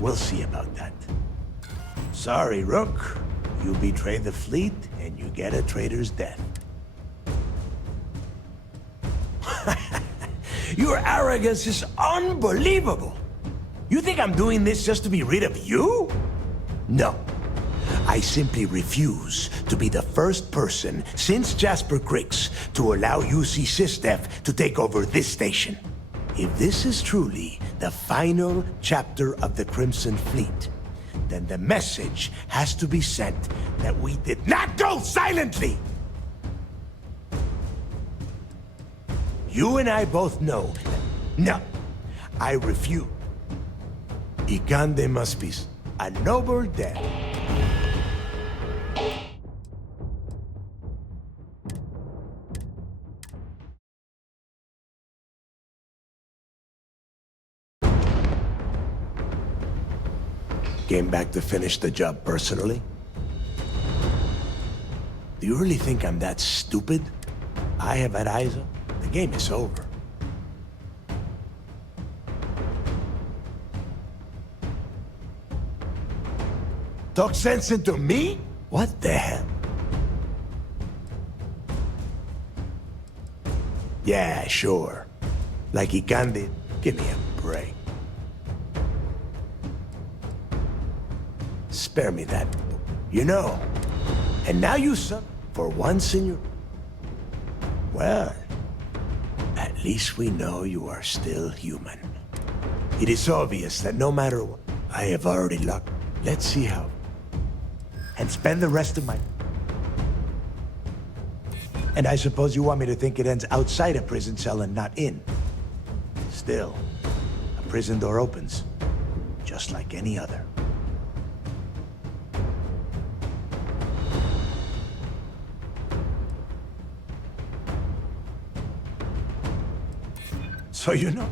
We'll see about that. Sorry, Rook. You betray the fleet, and you get a traitor's death. Your arrogance is unbelievable. You think I'm doing this just to be rid of you? No. I simply refuse to be the first person since Jasper Griggs to allow UC SysDef to take over this station. If this is truly the final chapter of the Crimson Fleet, then the message has to be sent that we did not go silently! You and I both know that... No, I refuse. Ikande must be a noble death. Came back to finish the job personally? Do you really think I'm that stupid? I have had eyes up. The game is over. Talk sense into me? What the hell? Yeah, sure. Like Ikande. Give me a break. Spare me that. You know. And now you son, for once in your... Well, at least we know you are still human. It is obvious that no matter what, I have already locked. Let's see how. And spend the rest of my... And I suppose you want me to think it ends outside a prison cell and not in. Still, a prison door opens, just like any other. So you know.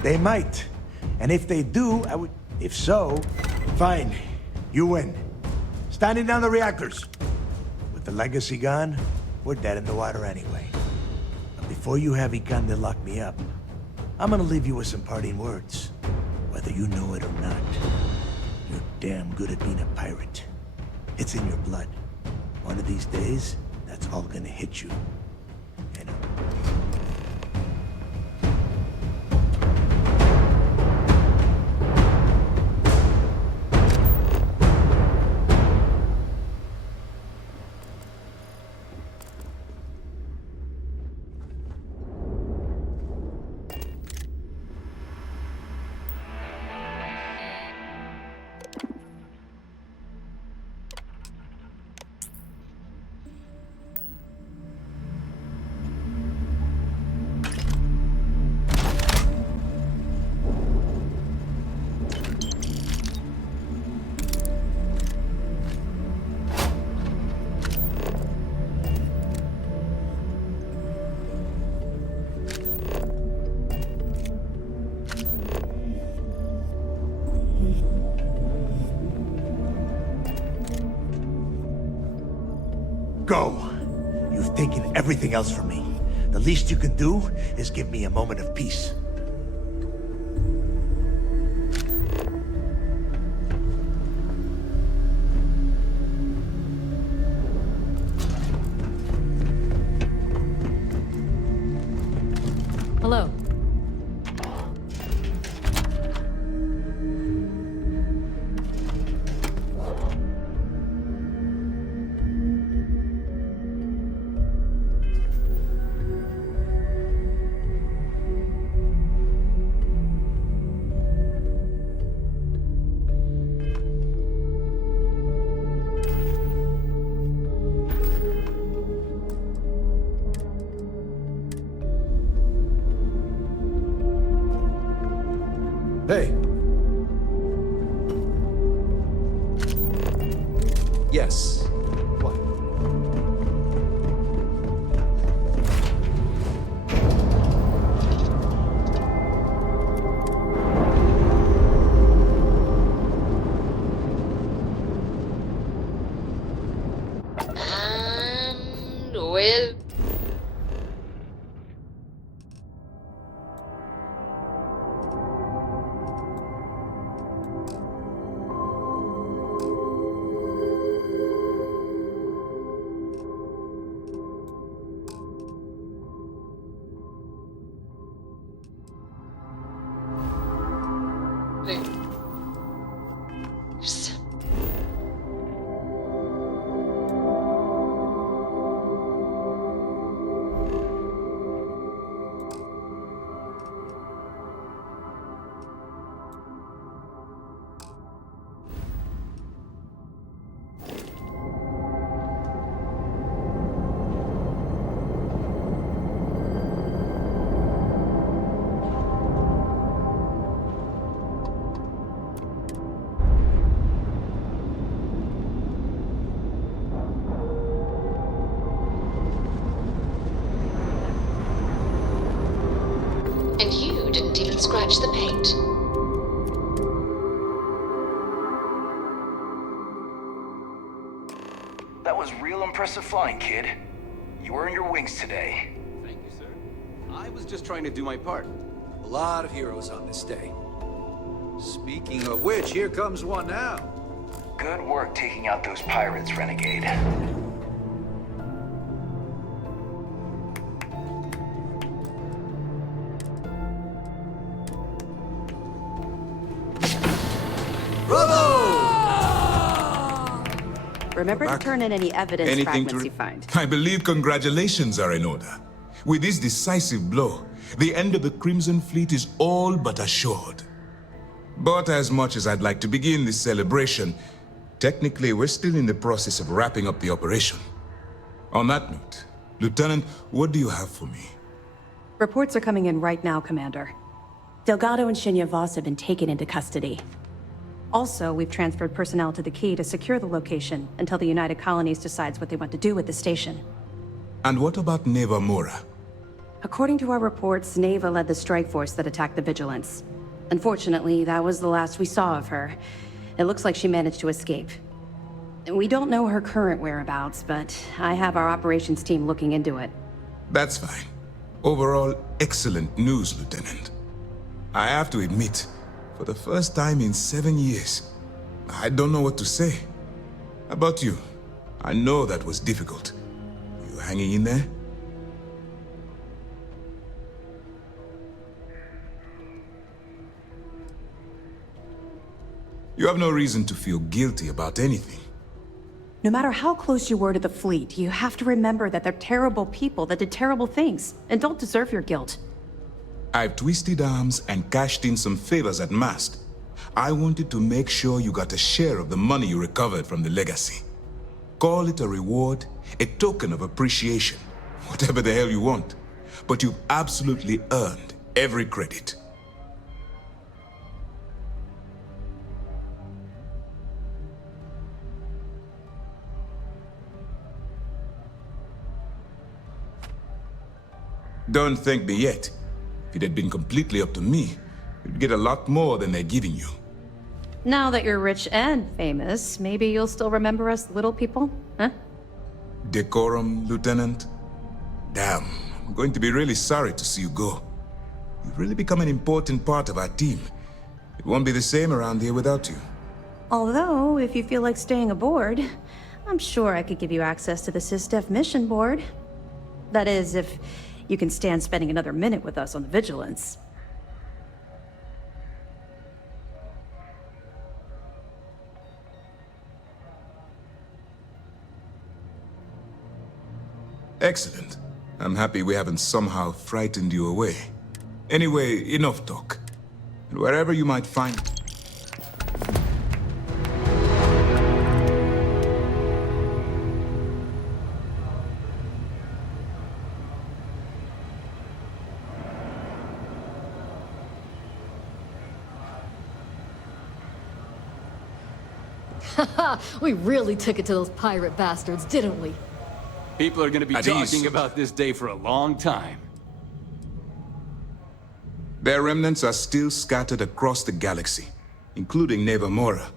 They might. And if they do, I would... If so, fine. You win. Standing down the reactors. With the legacy gone, we're dead in the water anyway. But before you have Ikande lock me up, I'm gonna leave you with some parting words. Whether you know it or not, you're damn good at being a pirate. It's in your blood. One of these days, that's all gonna hit you. You know. Go! You've taken everything else from me. The least you can do is give me a moment of peace. Hello. Yes. What? Well... And you didn't even scratch the paint. That was real impressive flying, kid. You earned your wings today. Thank you, sir. I was just trying to do my part. A lot of heroes on this day. Speaking of which, here comes one now. Good work taking out those pirates, Renegade. Remember to turn in any evidence fragments you find. I believe congratulations are in order. With this decisive blow, the end of the Crimson Fleet is all but assured. But as much as I'd like to begin this celebration, technically we're still in the process of wrapping up the operation. On that note, Lieutenant, what do you have for me? Reports are coming in right now, Commander. Delgado and Shinya Voss have been taken into custody. Also, we've transferred personnel to the Key to secure the location until the United Colonies decides what they want to do with the station. And what about Neva Mora? According to our reports, Neva led the strike force that attacked the Vigilance. Unfortunately, that was the last we saw of her. It looks like she managed to escape. We don't know her current whereabouts, but I have our operations team looking into it. That's fine. Overall, excellent news, Lieutenant. I have to admit, for the first time in 7 years, I don't know what to say. How about you? I know that was difficult. You hanging in there? You have no reason to feel guilty about anything. No matter how close you were to the fleet, you have to remember that they're terrible people that did terrible things, and don't deserve your guilt. I've twisted arms and cashed in some favors at Mast. I wanted to make sure you got a share of the money you recovered from the legacy. Call it a reward, a token of appreciation, whatever the hell you want. But you've absolutely earned every credit. Don't thank me yet. If it had been completely up to me, you'd get a lot more than they're giving you. Now that you're rich and famous, maybe you'll still remember us little people, huh? Decorum, Lieutenant? Damn, I'm going to be really sorry to see you go. You've really become an important part of our team. It won't be the same around here without you. Although, if you feel like staying aboard, I'm sure I could give you access to the SysDef mission board. That is, if you can stand spending another minute with us on the Vigilance. Excellent. I'm happy we haven't somehow frightened you away. Anyway, enough talk. And wherever you might find... Haha, we really took it to those pirate bastards, didn't we? People are gonna be At talking ease. about this day for a long time. Their remnants are still scattered across the galaxy, including Nevermora.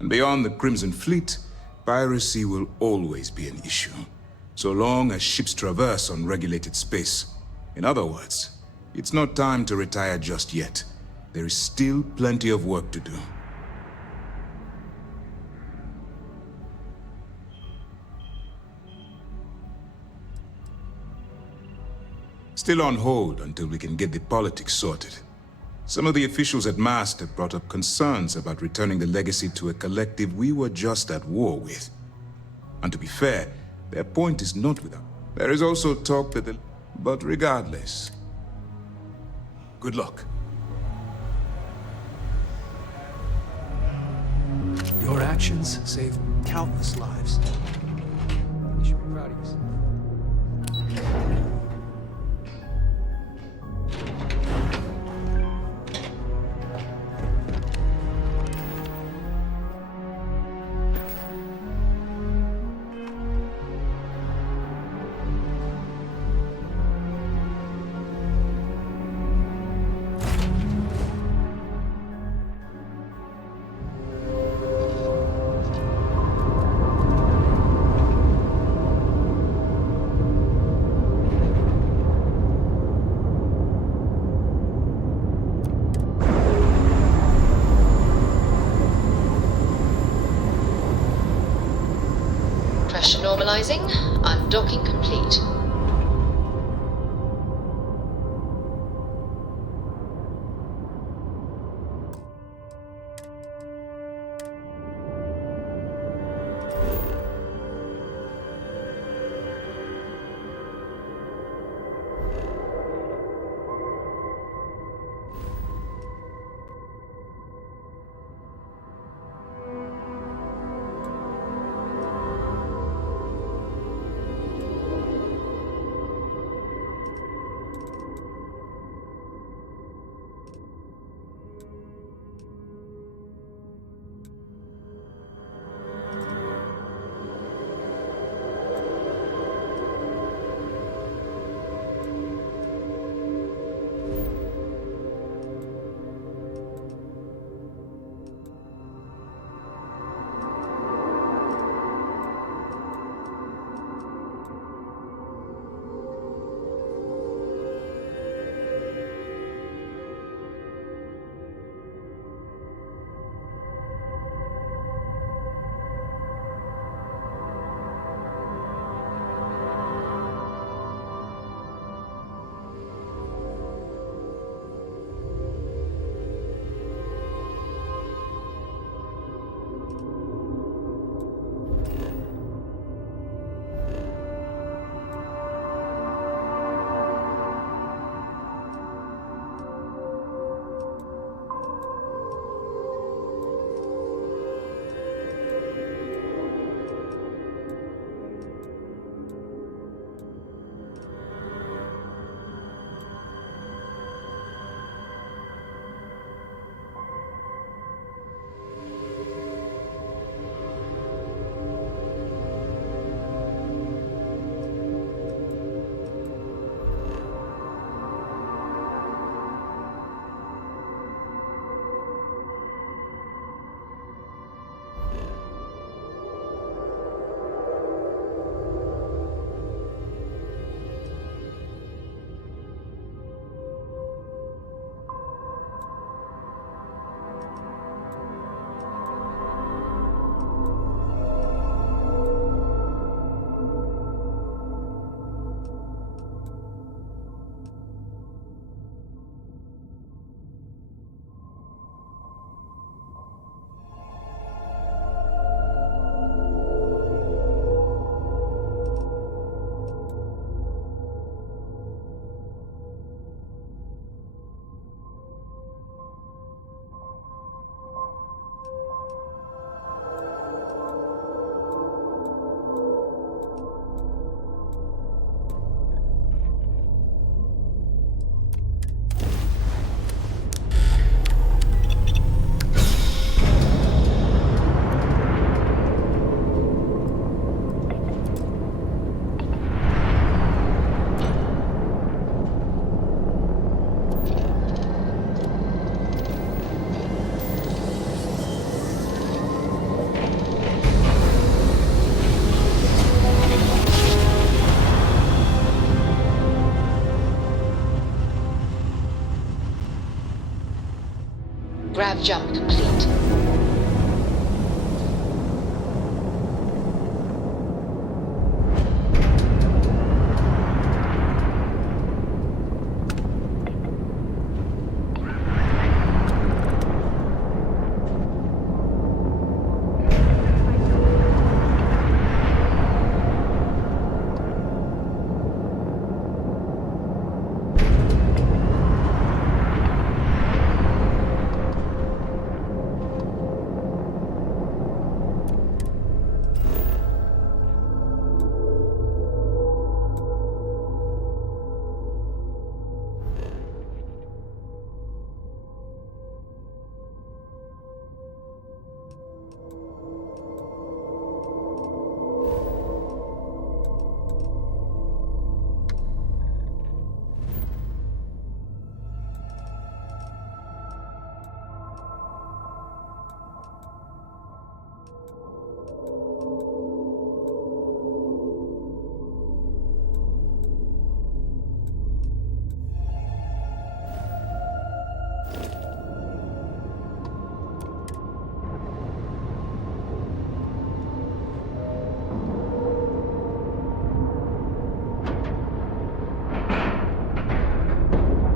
And beyond the Crimson Fleet, piracy will always be an issue, so long as ships traverse unregulated space. In other words, it's not time to retire just yet. There is still plenty of work to do. Still on hold until we can get the politics sorted. Some of the officials at MAST have brought up concerns about returning the legacy to a collective we were just at war with. And to be fair, their point is not without. There is also talk that the... But regardless, good luck. Your actions saved countless lives. You should be proud of yourself. Pressure normalizing. Undocking complete. Jump complete.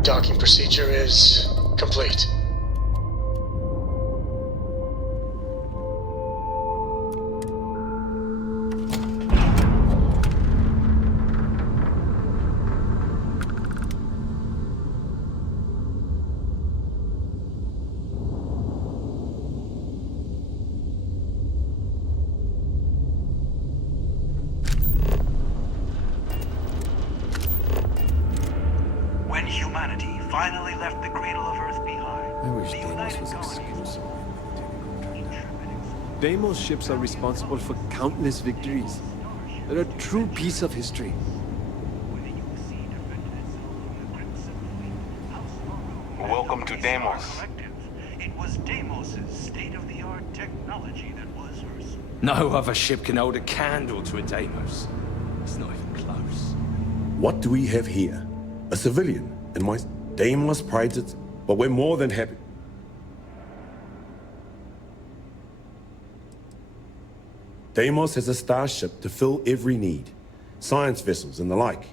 Docking procedure is complete. When humanity finally left the cradle of Earth behind, I wish Deimos was exclusive. Deimos ships are responsible for countless victories. They're a true piece of history. Welcome to Deimos. It was Deimos' state-of-the-art technology that was hers. No other ship can hold a candle to a Deimos. It's not even close. What do we have here? A civilian, and my Deimos prides it, but we're more than happy. Deimos has a starship to fill every need, science vessels and the like.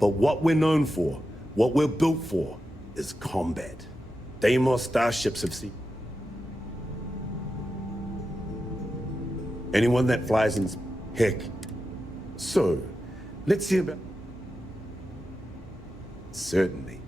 But what we're known for, what we're built for, is combat. Deimos starships have seen. Anyone that flies in, heck. So, let's see about. Certainly.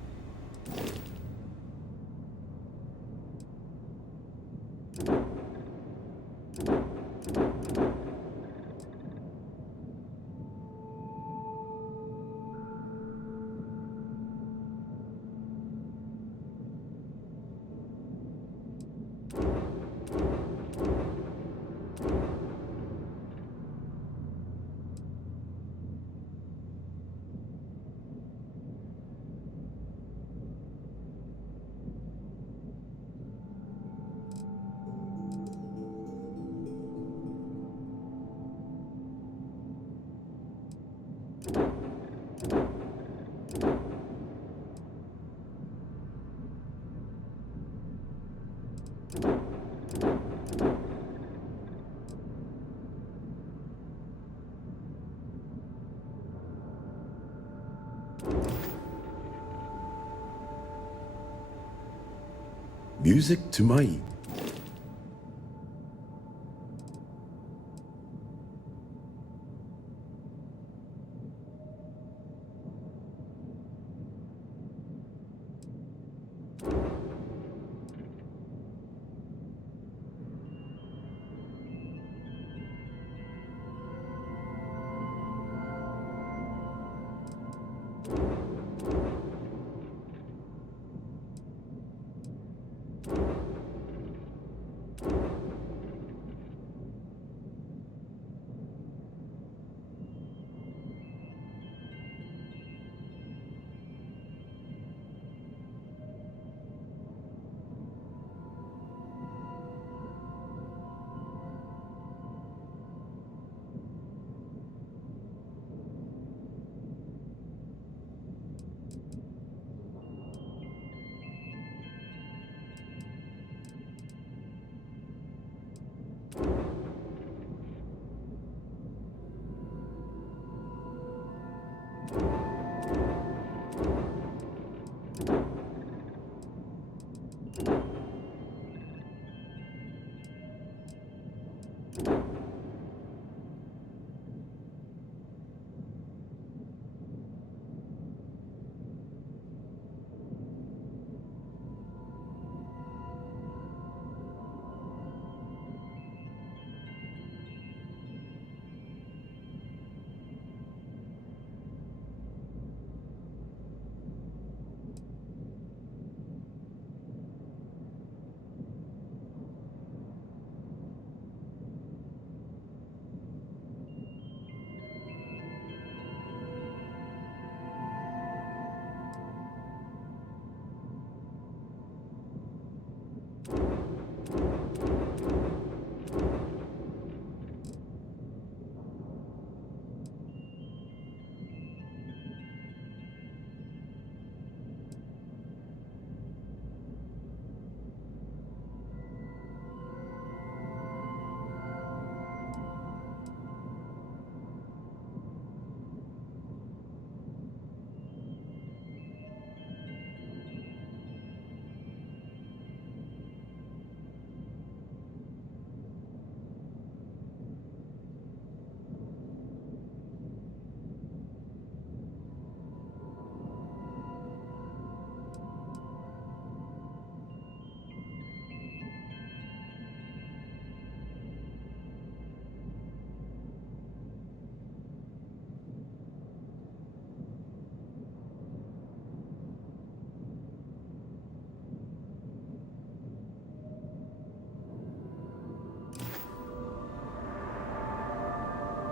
Music to my ears.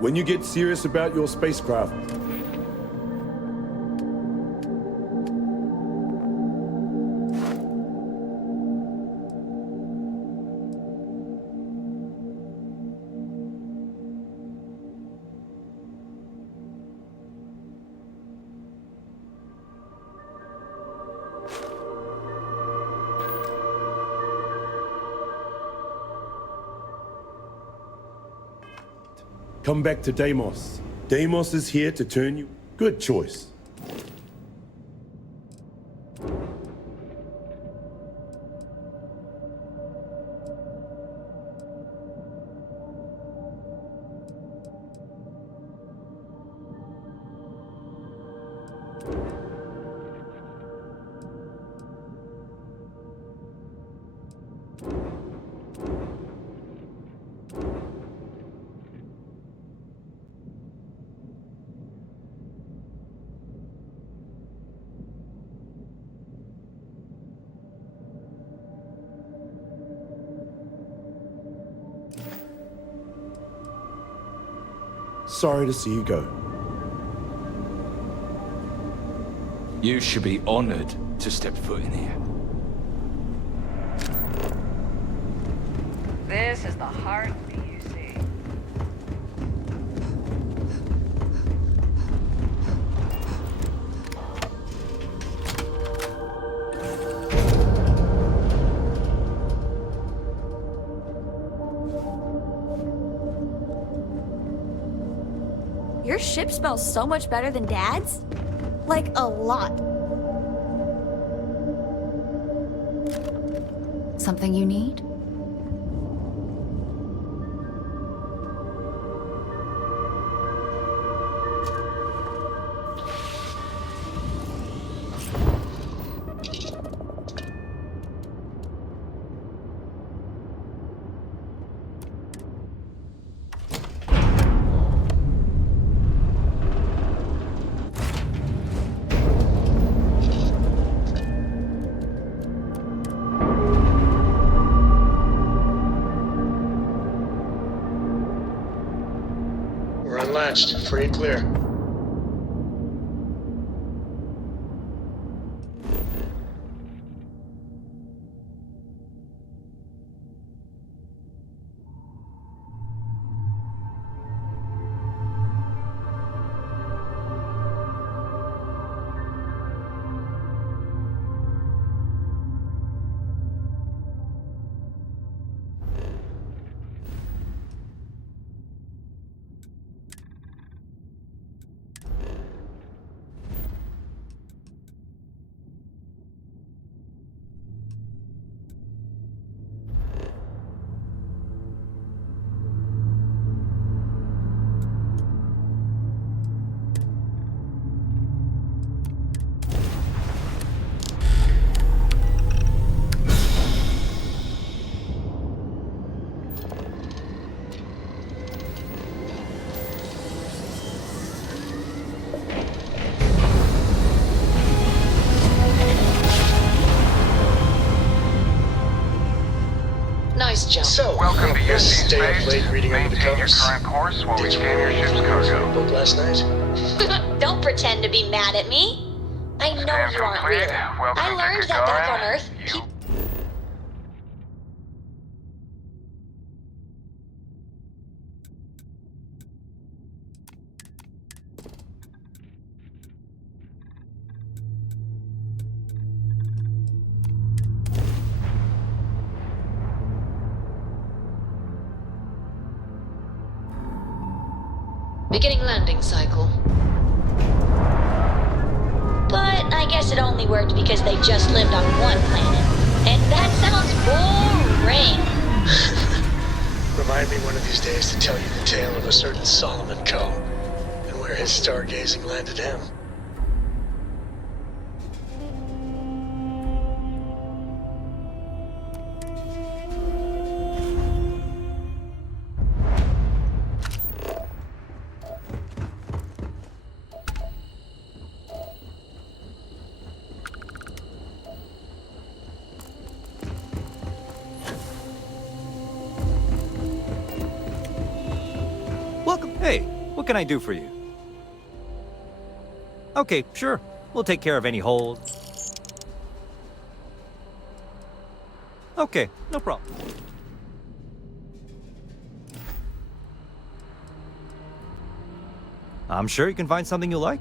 When you get serious about your spacecraft, come back to Deimos. Deimos is here to turn you. Good choice. Sorry to see you go. You should be honored to step foot in here. This is the heart of the UC. Your ship smells so much better than Dad's? Like, a lot. Something you need? Unlatched, free and clear. jump. So, Welcome to your let's stay up space. late reading over the Maintain your covers. current course while we Did you scan your ship's cargo. book last night? Don't pretend to be mad at me. I know Scan you aren't complete. real. Welcome I to learned that back on Gagarin. Earth, You beginning landing cycle. But I guess it only worked because they just lived on one planet. And that sounds boring. Remind me one of these days to tell you the tale of a certain Solomon Coe and where his stargazing landed him. Welcome. Hey, what can I do for you? Okay, sure. We'll take care of any hold. Okay, no problem. I'm sure you can find something you like.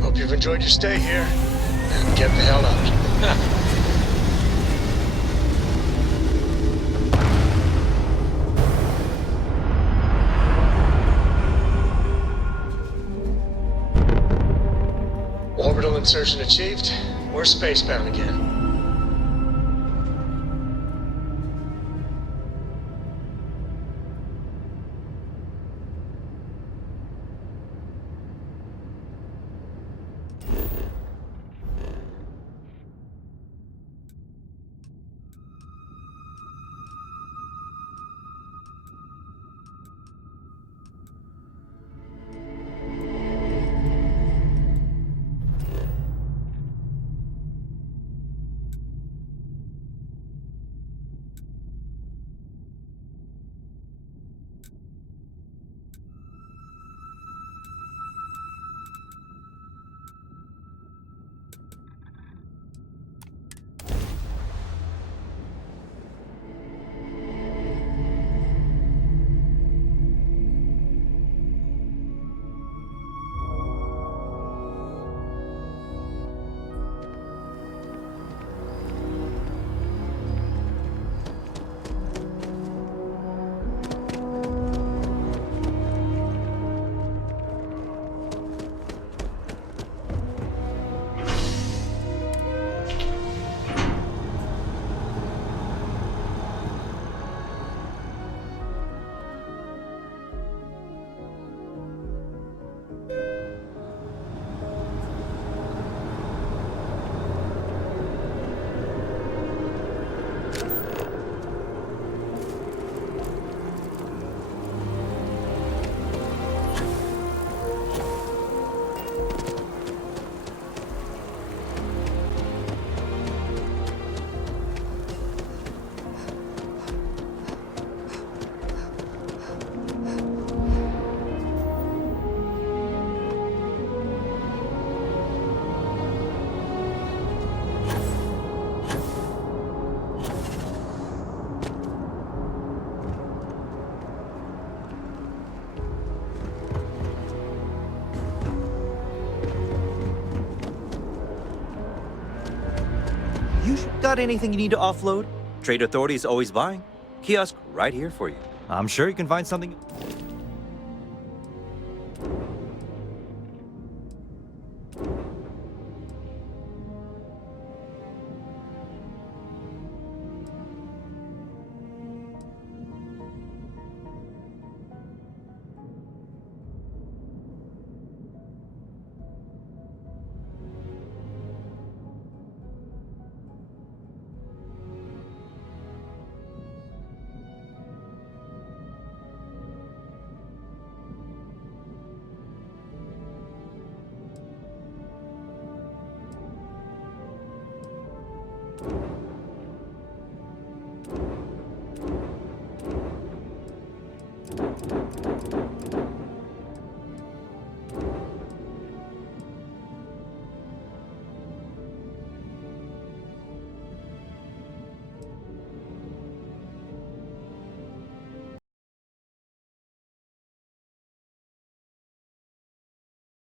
Hope you've enjoyed your stay here, and get the hell out. Orbital insertion achieved. We're spacebound again. Got anything you need to offload? Trade Authority is always buying. Kiosk right here for you. I'm sure you can find something.